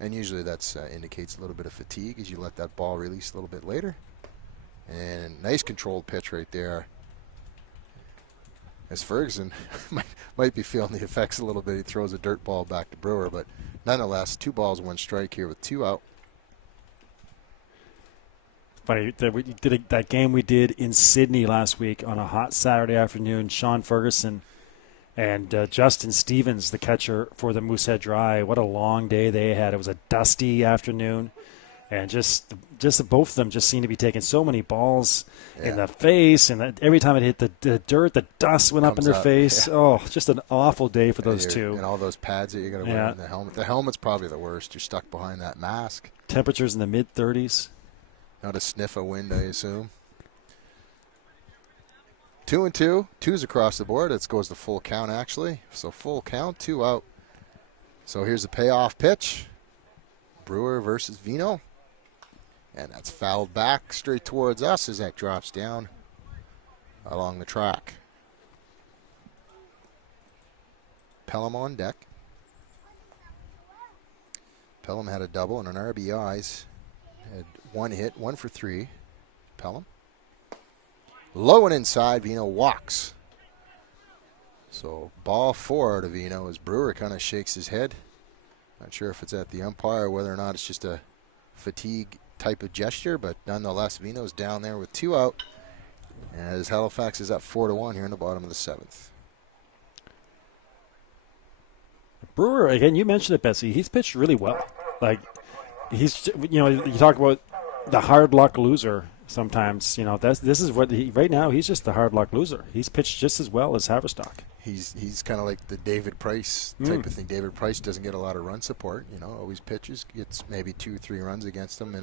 And usually that indicates a little bit of fatigue as you let that ball release a little bit later. And nice controlled pitch right there. As Ferguson might be feeling the effects a little bit. He throws a dirt ball back to Brewer, but nonetheless, 2 balls, 1 strike here with 2 out. Funny that we did that game we did in Sydney last week on a hot Saturday afternoon. Sean Ferguson and Justin Stevens, the catcher for the Moosehead Dry. What a long day they had. It was a dusty afternoon, and just both of them just seemed to be taking so many balls in the face, and every time it hit the dirt, the dust went up in their face. Yeah. Oh, just an awful day for those two. And all those pads that you got to wear in the helmet. The helmet's probably the worst. You're stuck behind that mask. Temperatures in the mid-30s. Not a sniff of wind, I assume. 2-2. Two's across the board. It goes to full count, actually. So full count, 2 out. So here's the payoff pitch. Brewer versus Vino. And that's fouled back straight towards us as that drops down along the track. Pelham on deck. Pelham had a double and an RBIs. Had 1 hit, 1 for 3. Pelham. Low and inside, Vino walks. So ball 4 to Vino as Brewer kind of shakes his head. Not sure if it's at the umpire or whether or not it's just a fatigue type of gesture, but nonetheless, Vino's down there with 2 out. As Halifax is up 4-1 here in the bottom of the 7th. Brewer, again, you mentioned it, Betsy. He's pitched really well. Like, he's, you talk about the hard luck loser sometimes. This is what right now he's just the hard luck loser. He's pitched just as well as Haverstock. He's kind of like the David Price type of thing. David Price doesn't get a lot of run support. Always pitches, gets maybe 2-3 runs against him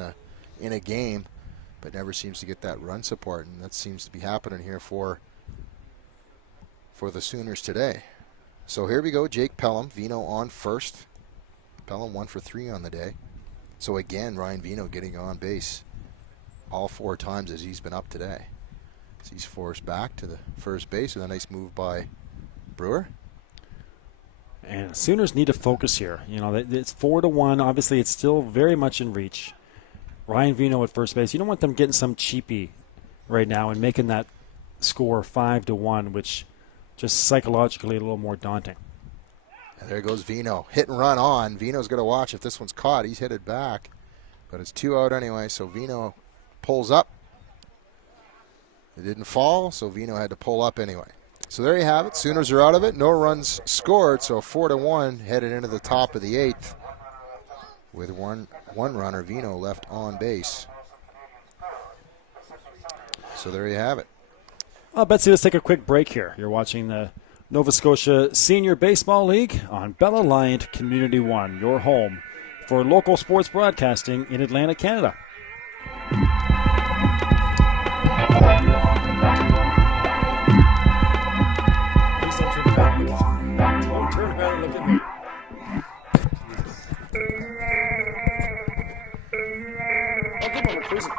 in a game, but never seems to get that run support, and that seems to be happening here for the Sooners today. So here we go, Jake Pelham, Vino on first. Pelham 1 for 3 on the day. So again, Ryan Vino getting on base all 4 times as he's been up today. So he's forced back to the first base with a nice move by Brewer. And Sooners need to focus here. It's 4-1. Obviously, it's still very much in reach. Ryan Vino at first base. You don't want them getting some cheapie right now and making that score 5-1, which just psychologically a little more daunting. And there goes Vino. Hit and run on. Vino's going to watch if this one's caught. He's hit it back. But it's 2 out anyway, so Vino pulls up. It didn't fall, so Vino had to pull up anyway. So there you have it. Sooners are out of it. No runs scored, so 4-1 headed into the top of the 8th with one runner, Vino, left on base. So there you have it. Well, Betsy, let's take a quick break here. You're watching the Nova Scotia Senior Baseball League on Bell Alliant Community One, your home for local sports broadcasting in Atlantic Canada. Please don't turn around. Don't turn around and look at me. I'll give him a cruising.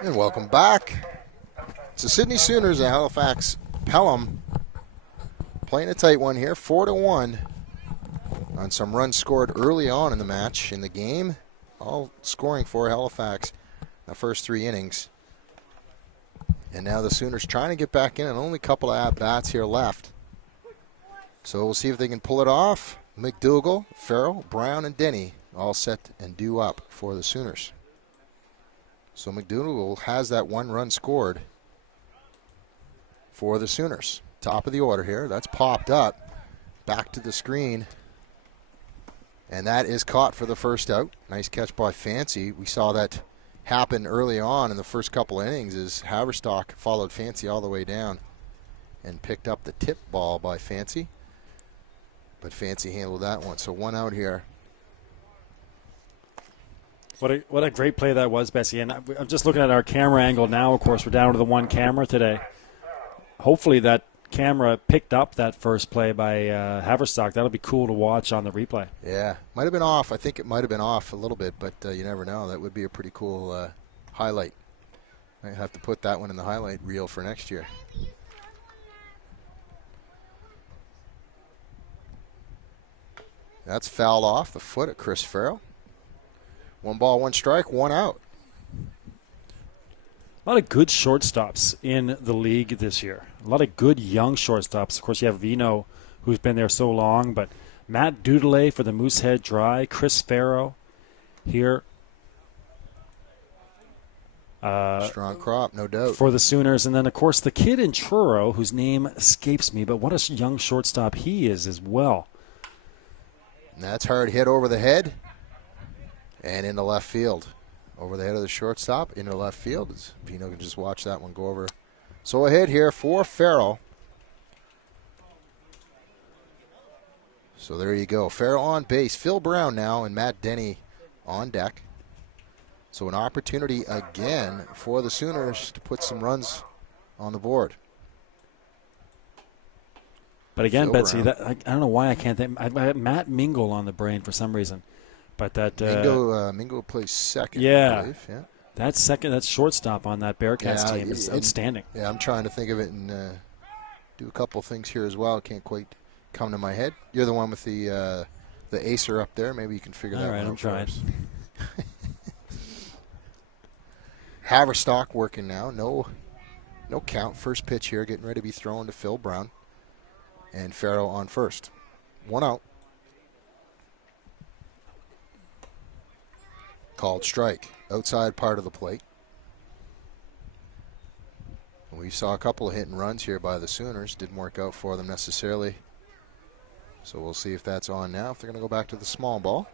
And welcome back. It's the Sydney Sooners at Halifax Pelham. Playing a tight one here, 4-1 on some runs scored early on in the match, in the game. All scoring for Halifax the first 3 innings. And now the Sooners trying to get back in, and only a couple of at-bats here left. So we'll see if they can pull it off. McDougall, Farrell, Brown, and Denny all set and due up for the Sooners. So McDougall has that 1 run scored for the Sooners. Top of the order here. That's popped up. Back to the screen. And that is caught for the first out. Nice catch by Fancy. We saw that happened early on in the first couple innings is Haverstock followed Fancy all the way down and picked up the tip ball by Fancy. But Fancy handled that one. So 1 out here. What a great play that was, Bessie. And I'm just looking at our camera angle now. Of course, we're down to the one camera today. Hopefully that camera picked up that first play by Haverstock. That'll be cool to watch on the replay. Yeah, might have been off. I think it might have been off a little bit, but you never know. That would be a pretty cool highlight. I have to put that one in the highlight reel for next year. That's fouled off the foot of Chris Farrell. 1 ball, 1 strike, 1 out. A lot of good shortstops in the league this year. A lot of good young shortstops. Of course, you have Vino, who's been there so long, but Matt Dudelay for the Moosehead Dry, Chris Farrow here. Strong crop, no doubt. For the Sooners. And then, of course, the kid in Truro, whose name escapes me, but what a young shortstop he is as well. And that's hard hit over the head and into left field. Over the head of the shortstop, into left field. Vino can just watch that one go over. So a hit here for Farrell. So there you go. Farrell on base. Phil Brown now and Matt Denny on deck. So an opportunity again for the Sooners to put some runs on the board. But again, Phil Betsy, Brown. I don't know why I can't think. I had Matt Mingle on the brain for some reason. But that Mingo plays second, yeah, I believe. Yeah. that shortstop on that Bearcats team is outstanding. Yeah, I'm trying to think of it and do a couple things here as well. Can't quite come to my head. You're the one with the acer up there. Maybe you can figure that All one right, out I'm for trying. us. Haverstock working now. No count. First pitch here, getting ready to be thrown to Phil Brown. And Farrell on first. 1 out. Called strike. Outside part of the plate. We saw a couple of hit and runs here by the Sooners. Didn't work out for them necessarily. So we'll see if that's on now. If they're going to go back to the small ball.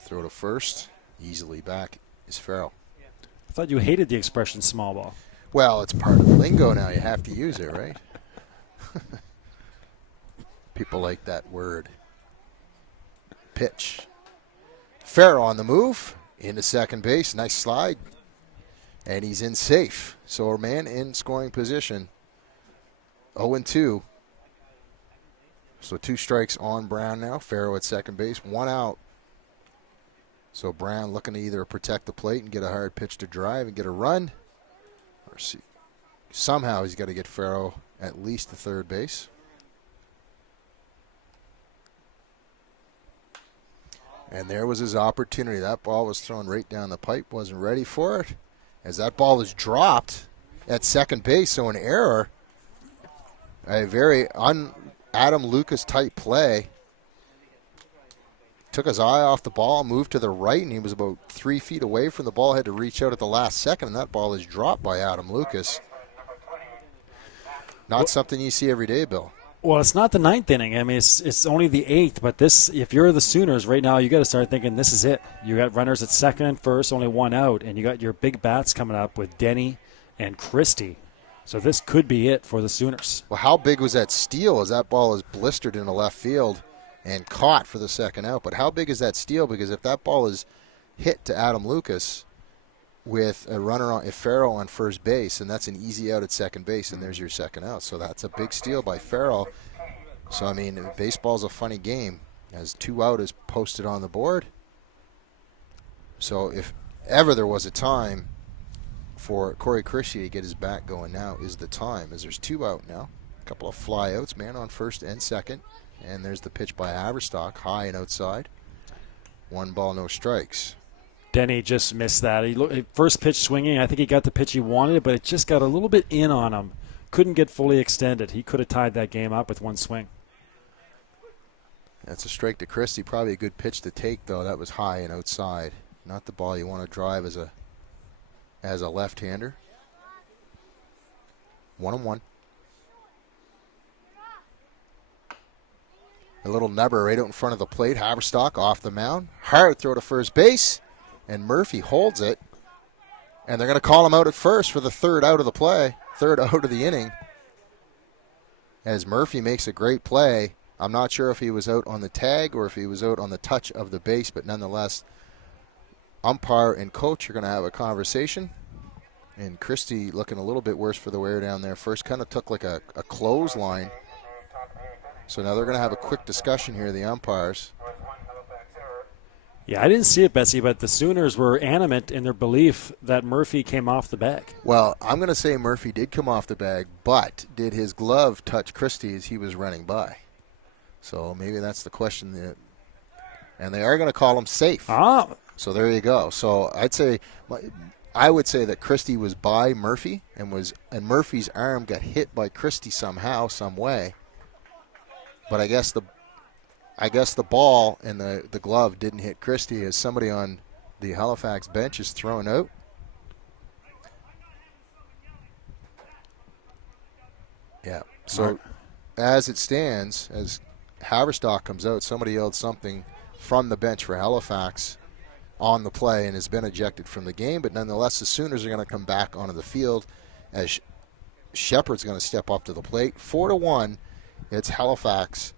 Throw to first. Easily back is Farrell. I thought you hated the expression small ball. Well, it's part of the lingo now. You have to use it, right? People like that word. Pitch. Farrell on the move. Into second base. Nice slide. And he's in safe. So our man in scoring position. 0-2. So 2 strikes on Brown now. Farrell at second base. 1 out. So Brown looking to either protect the plate and get a hard pitch to drive and get a run. Or see. Somehow he's got to get Farrell at least to third base. And there was his opportunity. That ball was thrown right down the pipe. Wasn't ready for it. As that ball is dropped at second base. So an error. A very Adam Lucas type play. Took his eye off the ball, moved to the right, and he was about 3 feet away from the ball. Had to reach out at the last second, and that ball is dropped by Adam Lucas. Not something you see every day, Bill. Well, it's not the 9th inning. I mean, it's only the 8th. But this, if you're the Sooners right now, you got to start thinking this is it. You got runners at second and first, only 1 out, and you got your big bats coming up with Denny and Christie. So this could be it for the Sooners. Well, how big was that steal as that ball is blistered into left field and caught for the second out? But how big is that steal? Because if that ball is hit to Adam Lucas with a runner on Farrell on first base, and that's an easy out at second base, and there's your second out. So that's a big steal by Farrell. So, I mean, baseball's a funny game, as 2 out is posted on the board. So if ever there was a time for Corey Christie to get his bat going, now is the time, as there's 2 out now. A couple of fly outs, man on first and second. And there's the pitch by Haverstock, high and outside. 1 ball, no strikes. Denny just missed that. First pitch swinging. I think he got the pitch he wanted, but it just got a little bit in on him. Couldn't get fully extended. He could have tied that game up with 1 swing. That's a strike to Christie. Probably a good pitch to take, though. That was high and outside. Not the ball you want to drive as a left-hander. 1-1. It little nubber right out in front of the plate. Haverstock off the mound. Hard throw to first base, and Murphy holds it. And they're going to call him out at first for the third out of the play, third out of the inning. As Murphy makes a great play. I'm not sure if he was out on the tag or if he was out on the touch of the base, but nonetheless, umpire and coach are going to have a conversation. And Christie looking a little bit worse for the wear down there. First kind of took like a clothesline. So now they're going to have a quick discussion here, the umpires. Yeah, I didn't see it, Betsy, but the Sooners were animate in their belief that Murphy came off the bag. Well, I'm going to say Murphy did come off the bag, but did his glove touch Christie as he was running by? So maybe that's the question. And they are going to call him safe. Ah. So there you go. So I would say that Christie was by Murphy and Murphy's arm got hit by Christie somehow, some way. But I guess the ball and the glove didn't hit Christie as somebody on the Halifax bench is thrown out. Yeah. So as it stands, as Haverstock comes out, somebody yelled something from the bench for Halifax on the play and has been ejected from the game. But nonetheless, the Sooners are going to come back onto the field as Shepard's going to step up to the plate. 4-1, it's Halifax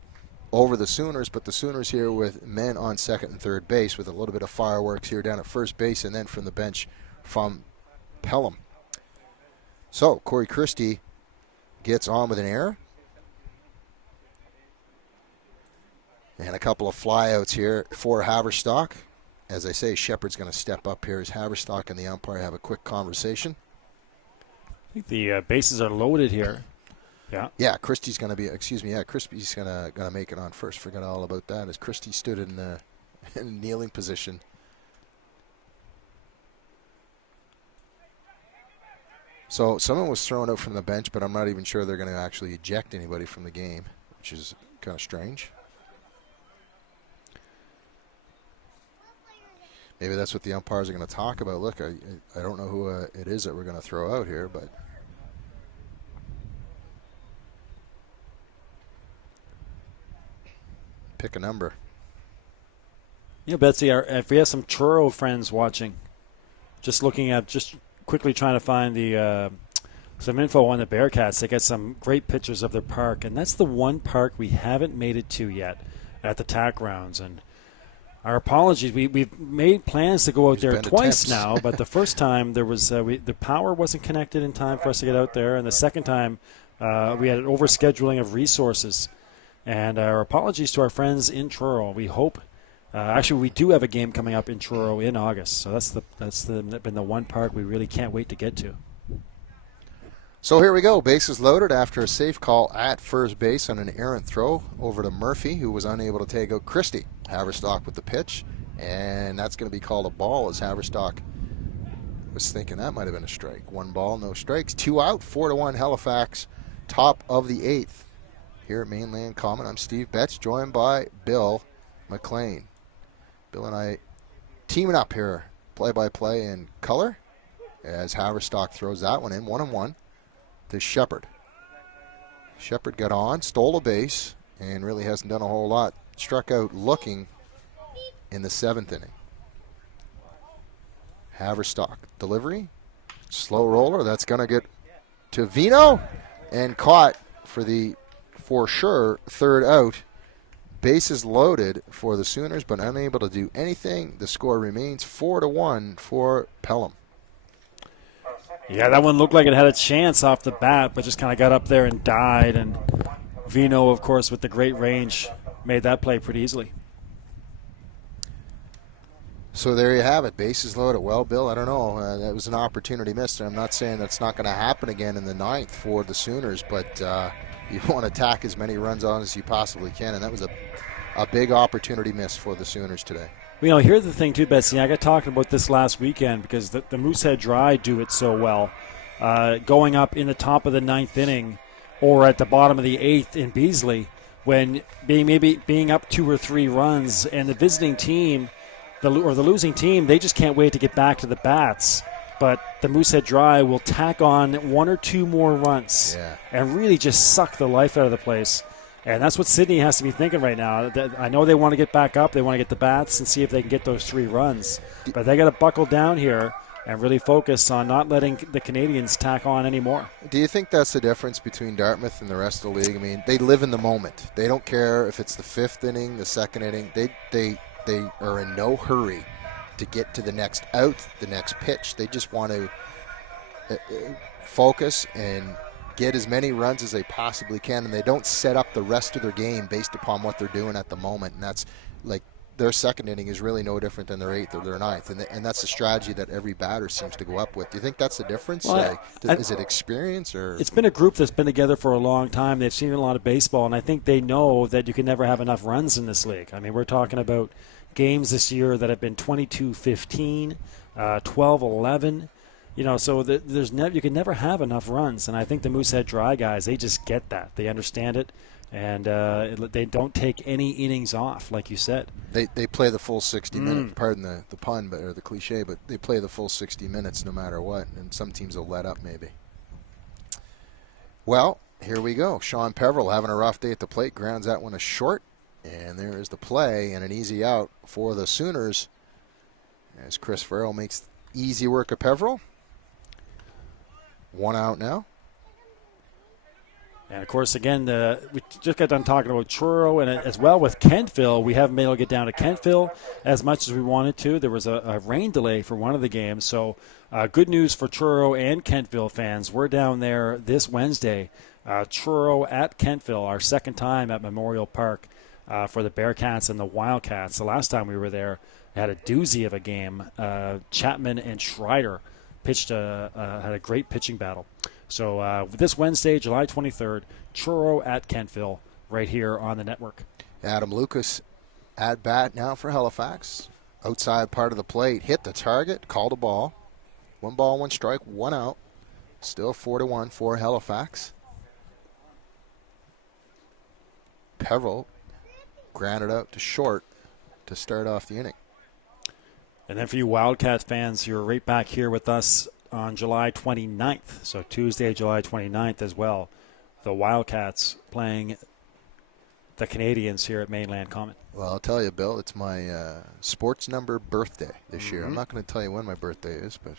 over the Sooners, but the Sooners here with men on second and third base with a little bit of fireworks here down at first base and then from the bench from Pelham. So Corey Christie gets on with an error. And a couple of flyouts here for Haverstock. As I say, Shepard's going to step up here as Haverstock and the umpire have a quick conversation. I think the bases are loaded here. Yeah. Yeah, Christie's going to be, Christie's going to make it on first. Forgot all about that as Christie stood in a kneeling position. So someone was thrown out from the bench, but I'm not even sure they're going to actually eject anybody from the game, which is kind of strange. Maybe that's what the umpires are going to talk about. Look, I don't know who it is that we're going to throw out here, but pick a number. Yeah, Betsy, if we have some Truro friends watching, just quickly trying to find some info on the Bearcats. They get some great pictures of their park, and that's the one park we haven't made it to yet at the TAC rounds. And our apologies. We've made plans to go out there twice now, but the first time there was the power wasn't connected in time for us to get out there, and the second time we had an overscheduling of resources. And our apologies to our friends in Truro. We hope. Actually, we do have a game coming up in Truro in August, so that's been the one park we really can't wait to get to. So here we go. Bases loaded after a safe call at first base on an errant throw over to Murphy, who was unable to take out Christie. Haverstock with the pitch, and that's going to be called a ball as Haverstock was thinking that might have been a strike. 1 ball, no strikes. 2 out, 4-1 Halifax, top of the 8th. Here at Mainland Common, I'm Steve Betts, joined by Bill McLean. Bill and I teaming up here, play-by-play in color, as Haverstock throws that one in, 1-1. To Shepard. Shepard got on, stole a base, and really hasn't done a whole lot. Struck out looking in the 7th inning. Haverstock delivery, slow roller. That's going to get to Vino and caught for sure third out. Bases loaded for the Sooners, but unable to do anything. The score remains 4-1 for Pelham. Yeah, that one looked like it had a chance off the bat, but just kind of got up there and died. And Vino, of course, with the great range, made that play pretty easily. So there you have it. Bases loaded. Well, Bill, I don't know. That was an opportunity missed. I'm not saying that's not going to happen again in the 9th for the Sooners, but you want to tack as many runs on as you possibly can, and that was a big opportunity missed for the Sooners today. You know, here's the thing, too, Betsy. I got talking about this last weekend because the Moosehead Dry do it so well. Going up in the top of the 9th inning or at the bottom of the 8th in Beasley when being up 2 or 3 runs, and the visiting team or the losing team, they just can't wait to get back to the bats. But the Moosehead Dry will tack on 1 or 2 more runs and really just suck the life out of the place. And that's what Sydney has to be thinking right now. I know they want to get back up. They want to get the bats and see if they can get those 3 runs. But they got to buckle down here and really focus on not letting the Canadians tack on anymore. Do you think that's the difference between Dartmouth and the rest of the league? I mean, they live in the moment. They don't care if it's the 5th inning, the 2nd inning. They are in no hurry to get to the next out, the next pitch. They just want to focus and get as many runs as they possibly can, and they don't set up the rest of their game based upon what they're doing at the moment. And that's like their 2nd inning is really no different than their 8th or their 9th, and that's the strategy that every batter seems to go up with. Do you think that's the difference? Well, is it experience or? It's been a group that's been together for a long time. They've seen a lot of baseball, and I think they know that you can never have enough runs in this league. I mean, we're talking about games this year that have been 22-15, 12-11. You know, so you can never have enough runs, and I think the Moosehead Dry guys, they just get that. They understand it, and they don't take any innings off, like you said. They play the full 60 minutes. Pardon the pun, or the cliche, but they play the full 60 minutes no matter what, and some teams will let up maybe. Well, here we go. Sean Peveril having a rough day at the plate, grounds that one a short, and there is the play and an easy out for the Sooners as Chris Farrell makes easy work of Peveril. 1 out now. And, of course, again, we just got done talking about Truro, and as well with Kentville. We haven't been able to get down to Kentville as much as we wanted to. There was a rain delay for one of the games. So good news for Truro and Kentville fans. We're down there this Wednesday. Truro at Kentville, our 2nd time at Memorial Park for the Bearcats and the Wildcats. The last time we were there, we had a doozy of a game. Chapman and Schreider had a great pitching battle. So this Wednesday, July 23rd, Truro at Kentville, right here on the network. Adam Lucas at bat now for Halifax. Outside part of the plate, hit the target, called a ball. 1 ball, 1 strike, 1 out. Still 4-1 for Halifax. Peveril grounded out to short to start off the inning. And then for you Wildcat fans, you're right back here with us on July 29th. So Tuesday, July 29th as well. The Wildcats playing the Canadians here at Mainland Common. Well, I'll tell you, Bill, it's my sports number birthday this year. I'm not going to tell you when my birthday is, but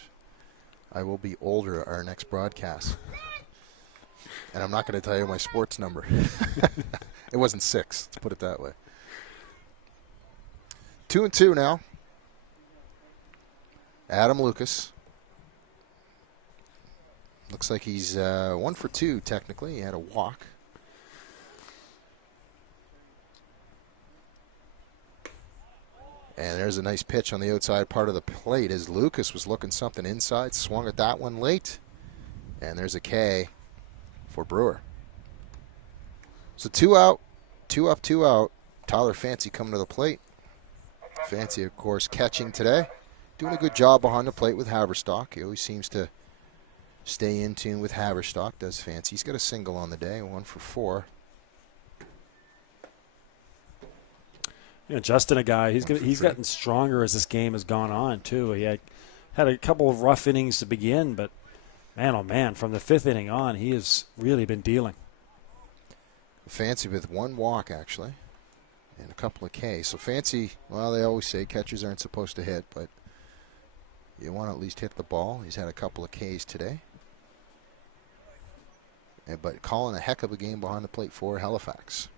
I will be older at our next broadcast. And I'm not going to tell you my sports number. It wasn't 6, let's put it that way. 2-2 now. Adam Lucas. Looks like he's 1 for 2 technically. He had a walk. And there's a nice pitch on the outside part of the plate as Lucas was looking something inside. Swung at that one late. And there's a K for Brewer. So 2 out, 2 up, 2 out. Tyler Fancy coming to the plate. Fancy, of course, catching today. Doing a good job behind the plate with Haverstock. He always seems to stay in tune with Haverstock, does Fancy. He's got a single on the day, 1 for 4. You know, Justin, a guy, he's gotten stronger as this game has gone on, too. He had a couple of rough innings to begin, but man, oh man, from the 5th inning on, he has really been dealing. Fancy with 1 walk, actually, and a couple of Ks. So Fancy, well, they always say catchers aren't supposed to hit, but you want to at least hit the ball. He's had a couple of Ks today. But calling a heck of a game behind the plate for Halifax.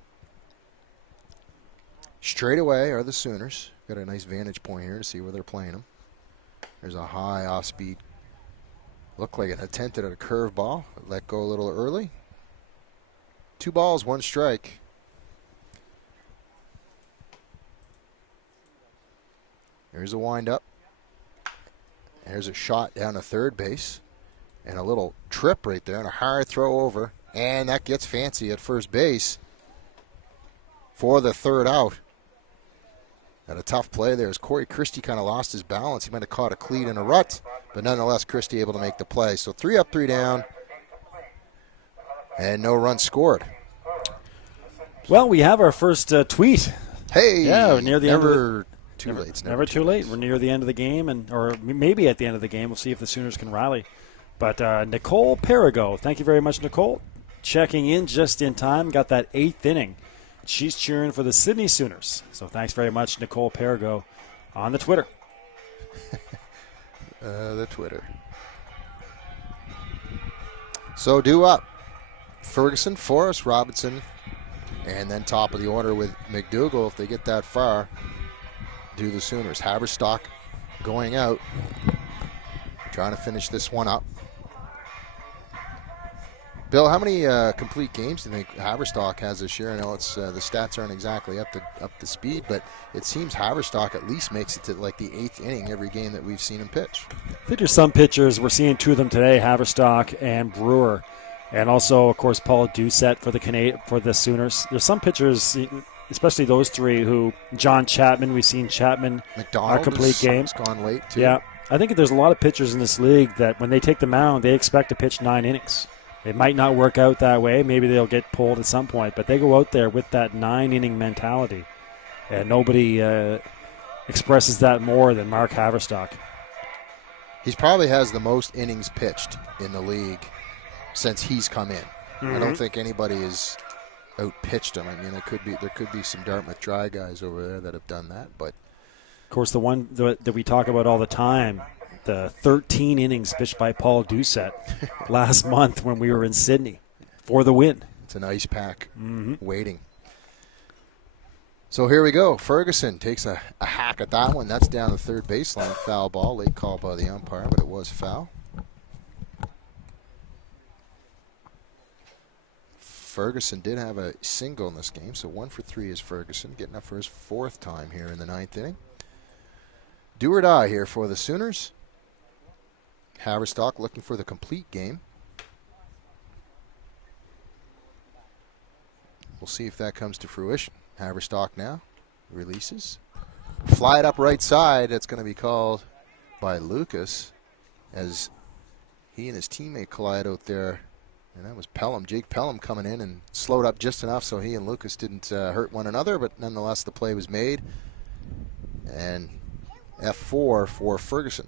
Straight away are the Sooners. Got a nice vantage point here to see where they're playing them. There's a high off-speed. Looked like it attempted at a curveball. Let go a little early. 2 balls, 1 strike. There's a windup. There's a shot down to third base. And a little trip right there and a hard throw over. And that gets Fancy at first base for the 3rd out. And a tough play there as Corey Christie kind of lost his balance. He might have caught a cleat in a rut, but nonetheless, Christie able to make the play. So 3 up, 3 down, and no runs scored. Well, we have our first tweet. Hey, yeah, we're near the end. Too late. It's never too late. We're near the end of the game, or maybe at the end of the game. We'll see if the Sooners can rally. But Nicole Perigo, thank you very much, Nicole. checking in just in time. Got that 8th inning. She's cheering for the Sydney Sooners. So thanks very much, Nicole Perigo, on the Twitter. The Twitter. So due up. Ferguson, Forrest, Robinson, and then top of the order with McDougall, if they get that far, do the Sooners. Haverstock going out, trying to finish this one up. Bill, how many complete games do you think Haverstock has this year? I know it's the stats aren't exactly up to speed, but it seems Haverstock at least makes it to like the 8th inning every game that we've seen him pitch. I think there's some pitchers. We're seeing 2 of them today, Haverstock and Brewer. And also, of course, Paul Doucette for the Sooners. There's some pitchers, especially those 3, who John Chapman. We've seen Chapman McDonald a complete game. Has gone late too. Yeah, I think there's a lot of pitchers in this league that when they take the mound, they expect to pitch 9 innings. It might not work out that way. Maybe they'll get pulled at some point, but they go out there with that 9-inning mentality, and nobody expresses that more than Mark Haverstock. He probably has the most innings pitched in the league since he's come in. I don't think anybody has out-pitched him. I mean, there could be some Dartmouth Dry guys over there that have done that, but of course, the one that we talk about all the time, the 13 innings pitched by Paul Doucette last month when we were in Sydney for the win. It's an ice pack waiting. So here we go. Ferguson takes a hack at that one. That's down the third baseline. Foul ball. Late call by the umpire, but it was foul. Ferguson did have a single in this game, so 1 for 3 is Ferguson, getting up for his 4th time here in the 9th inning. Do or die here for the Sooners. Haverstock looking for the complete game. We'll see if that comes to fruition. Haverstock now releases. Fly it up right side. That's going to be called by Lucas as he and his teammate collide out there. And that was Pelham, Jake Pelham, coming in and slowed up just enough so he and Lucas didn't hurt one another, but nonetheless the play was made. And F4 for Ferguson.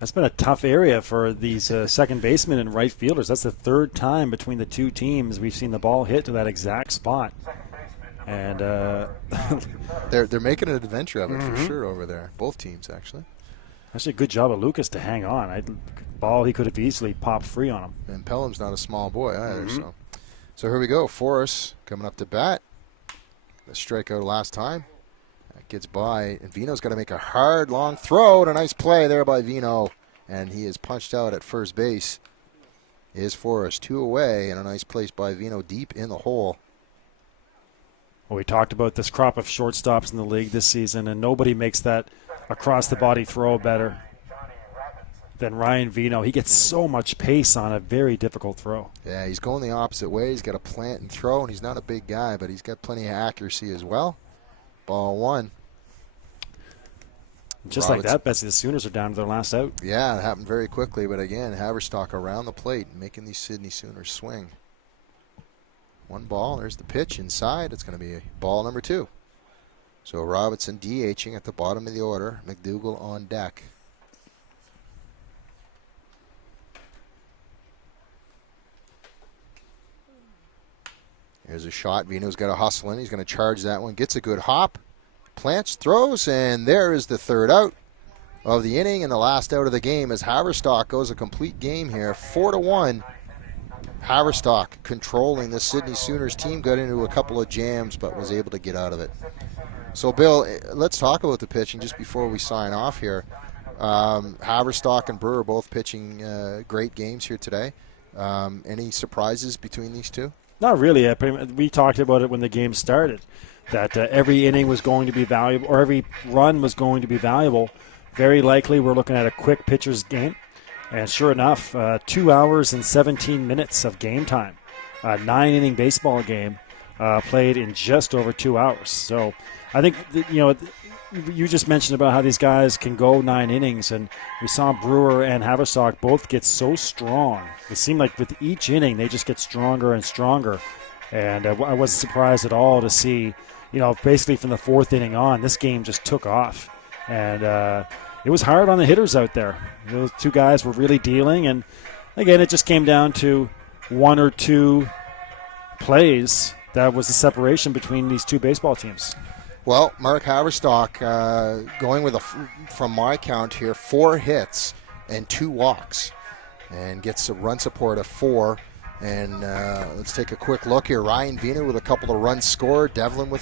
That's been a tough area for these second basemen and right fielders. That's the 3rd time between the 2 teams we've seen the ball hit to that exact spot. And they're making an adventure of it for sure over there. Both teams, actually. Actually, a good job of Lucas to hang on. Ball he could have easily popped free on him. And Pelham's not a small boy either. So here we go. Forrest coming up to bat. The strikeout last time. That gets by. And Vino's got to make a hard, long throw. And a nice play there by Vino. And he is punched out at first base. Is Forrest 2 away. And a nice place by Vino deep in the hole. Well, we talked about this crop of shortstops in the league this season, and nobody makes that across-the-body throw better than Ryan Vino. He gets so much pace on a very difficult throw. Yeah, he's going the opposite way. He's got a plant and throw, and he's not a big guy, but he's got plenty of accuracy as well. Ball 1. Just like that, Betsy, the Sooners are down to their last out. Yeah, it happened very quickly, but again, Haverstock around the plate, making these Sydney Sooners swing. 1 ball. There's the pitch inside. It's going to be ball number 2. So Robinson DHing at the bottom of the order. McDougall on deck. There's a shot. Vino's got to hustle in. He's going to charge that one. Gets a good hop. Plants, throws, and there is the 3rd out of the inning and the last out of the game as Haverstock goes a complete game here. 4-1. Haverstock controlling the Sydney Sooners team, got into a couple of jams but was able to get out of it. So, Bill, let's talk about the pitching just before we sign off here. Haverstock and Brewer both pitching great games here today. Any surprises between these 2? Not really. We talked about it when the game started, that every inning was going to be valuable, or every run was going to be valuable. Very likely we're looking at a quick pitcher's game. And sure enough, 2 hours and 17 minutes of game time. A 9-inning baseball game played in just over 2 hours. So I think, you just mentioned about how these guys can go 9 innings, and we saw Brewer and Haverstock both get so strong. It seemed like with each inning, they just get stronger and stronger. And I wasn't surprised at all to see, basically from the 4th inning on, this game just took off. And it was hard on the hitters out there. Those 2 guys were really dealing, and again, it just came down to 1 or 2 plays that was the separation between these two baseball teams? Well, Mark Haverstock going with, from my count here, 4 hits and 2 walks, and gets a run support of 4. And let's take a quick look here. Ryan Vina with a couple of runs scored. Devlin with